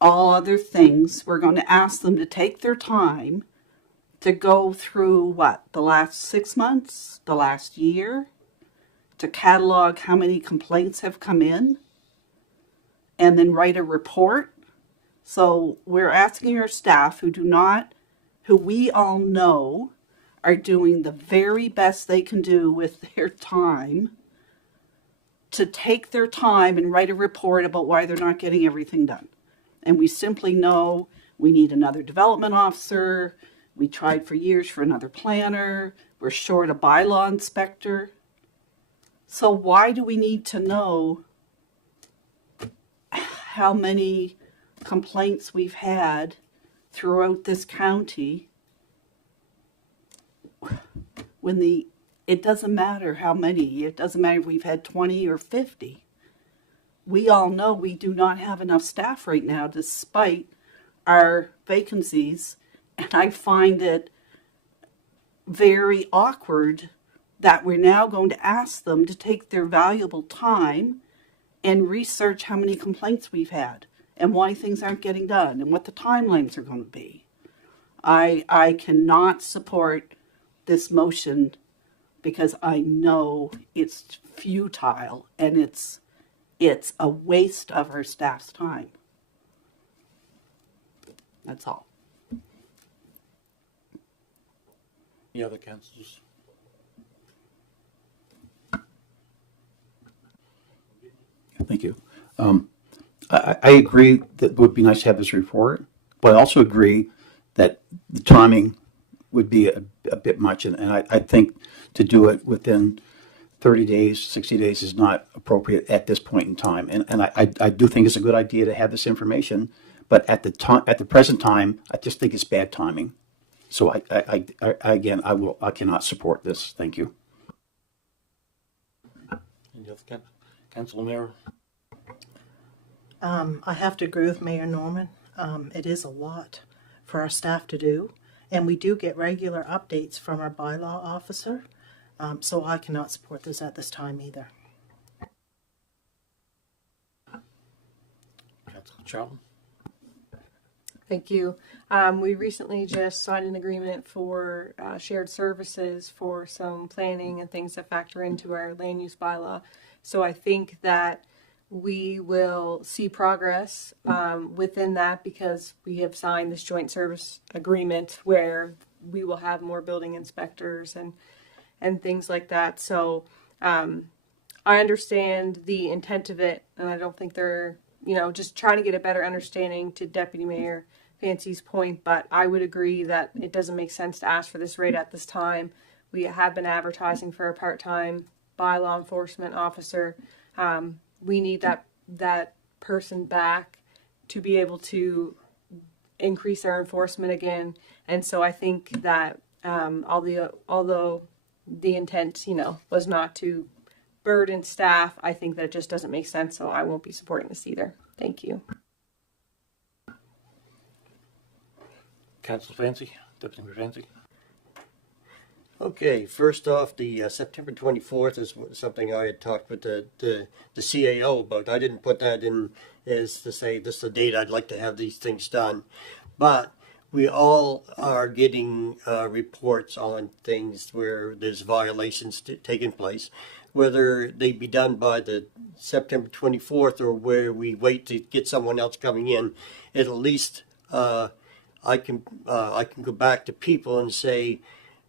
all other things. We're going to ask them to take their time to go through the last 6 months, the last year, to catalog how many complaints have come in, and then write a report. So we're asking our staff who we all know are doing the very best they can do with their time, to take their time and write a report about why they're not getting everything done. And we simply know we need another development officer. We tried for years for another planner. We're short a bylaw inspector. So why do we need to know how many complaints we've had throughout this county when it doesn't matter how many. It doesn't matter if we've had 20 or 50. We all know we do not have enough staff right now despite our vacancies. And I find it very awkward that we're now going to ask them to take their valuable time and research how many complaints we've had and why things aren't getting done and what the timelines are going to be. I cannot support this motion because I know it's futile and it's a waste of our staff's time. That's all. Any other councillors? Thank you. I agree that it would be nice to have this report, but I also agree that the timing would be a bit much, and I think to do it within 30 days, 60 days is not appropriate at this point in time. And I do think it's a good idea to have this information, but at the present time, I just think it's bad timing. So again, I cannot support this. Thank you. Any other Councillor Mayor? I have to agree with Mayor Norman. It is a lot for our staff to do, and we do get regular updates from our bylaw officer, so I cannot support this at this time either. Councillor Charlton? Thank you. We recently just signed an agreement for shared services for some planning and things that factor into our land use bylaw. So I think that we will see progress within that because we have signed this joint service agreement where we will have more building inspectors and things like that. So I understand the intent of it, and I don't think they're, just trying to get a better understanding to Deputy Mayor Fancy's point, but I would agree that it doesn't make sense to ask for this rate at this time. We have been advertising for a part-time bylaw enforcement officer. We need that person back to be able to increase our enforcement again. And so I think that although the intent, was not to burden staff, I think that it just doesn't make sense. So I won't be supporting this either. Thank you. Councillor Fancy? Deputy Mayor Fancy? Okay, first off, the September 24th is something I had talked with the CAO about. I didn't put that in as to say this is the date I'd like to have these things done. But we all are getting reports on things where there's violations taking place, whether they be done by the September 24th or where we wait to get someone else coming in. At least I can go back to people and say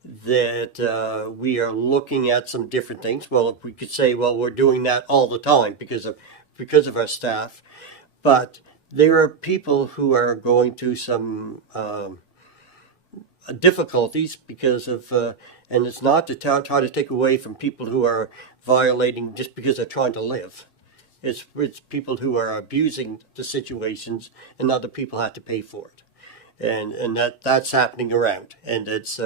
that we are looking at some different things. Well, if we could say, well, we're doing that all the time because of our staff, but there are people who are going through some difficulties because of, and it's not to try to take away from people who are violating just because they're trying to live. It's people who are abusing the situations, and other people have to pay for it, and that's happening around, and it's.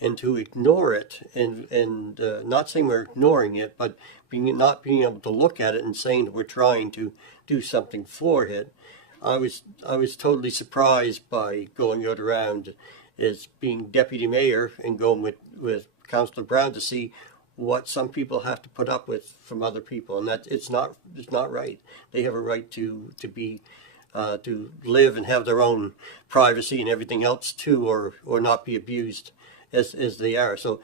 And to ignore it, and not saying we're ignoring it, but not being able to look at it and saying that we're trying to do something for it. I was totally surprised by going out around as being deputy mayor and going with Councillor Brown to see what some people have to put up with from other people, and that it's not right. They have a right to be to live and have their own privacy and everything else too, or not be abused as they are. So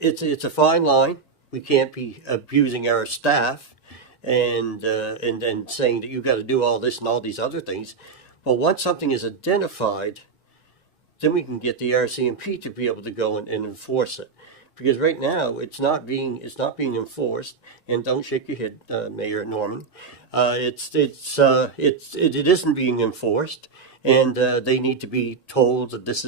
it's a fine line. We can't be abusing our staff and then saying that you've got to do all this and all these other things. But once something is identified, then we can get the RCMP to be able to go and enforce it. Because right now it's not being enforced. And don't shake your head, Mayor Norman. It isn't being enforced, and they need to be told that this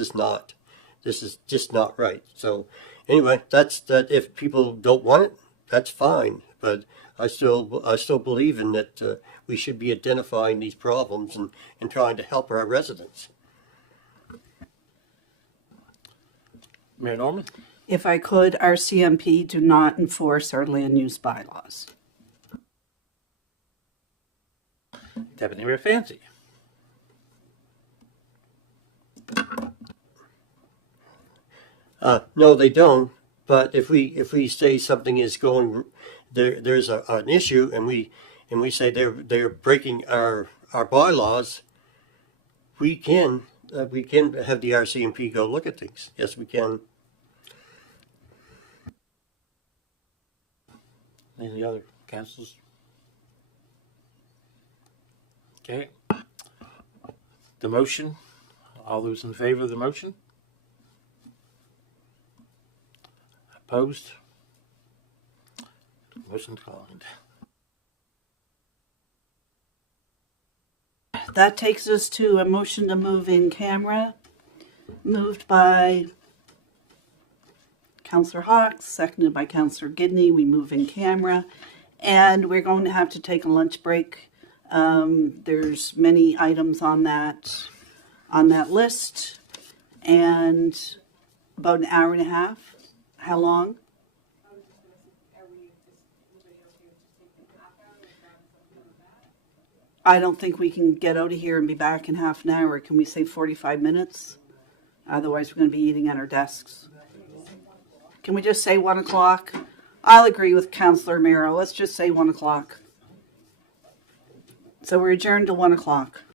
is just not right. So anyway, that's that. If people don't want it, that's fine. But I still believe in that we should be identifying these problems and trying to help our residents. Mayor Norman? If I could, our CMP do not enforce our land use bylaws. Deputy Mayor Fancy? No, they don't. But if we say something is going, there's an issue, and we say they're breaking our bylaws, we can have the RCMP go look at things. Yes, we can. Any other councillors? Okay. The motion. All those in favour of the motion? Opposed? Motion declined. That takes us to a motion to move in camera, moved by Councillor Hawks, seconded by Councillor Gidney. We move in camera, and we're going to have to take a lunch break. There's many items on that list, and about an hour and a half. How long? I don't think we can get out of here and be back in half an hour. Can we say 45 minutes? Otherwise, we're going to be eating at our desks. Can we just say 1 o'clock? I'll agree with Councillor Mero. Let's just say 1 o'clock. So we're adjourned to 1 o'clock.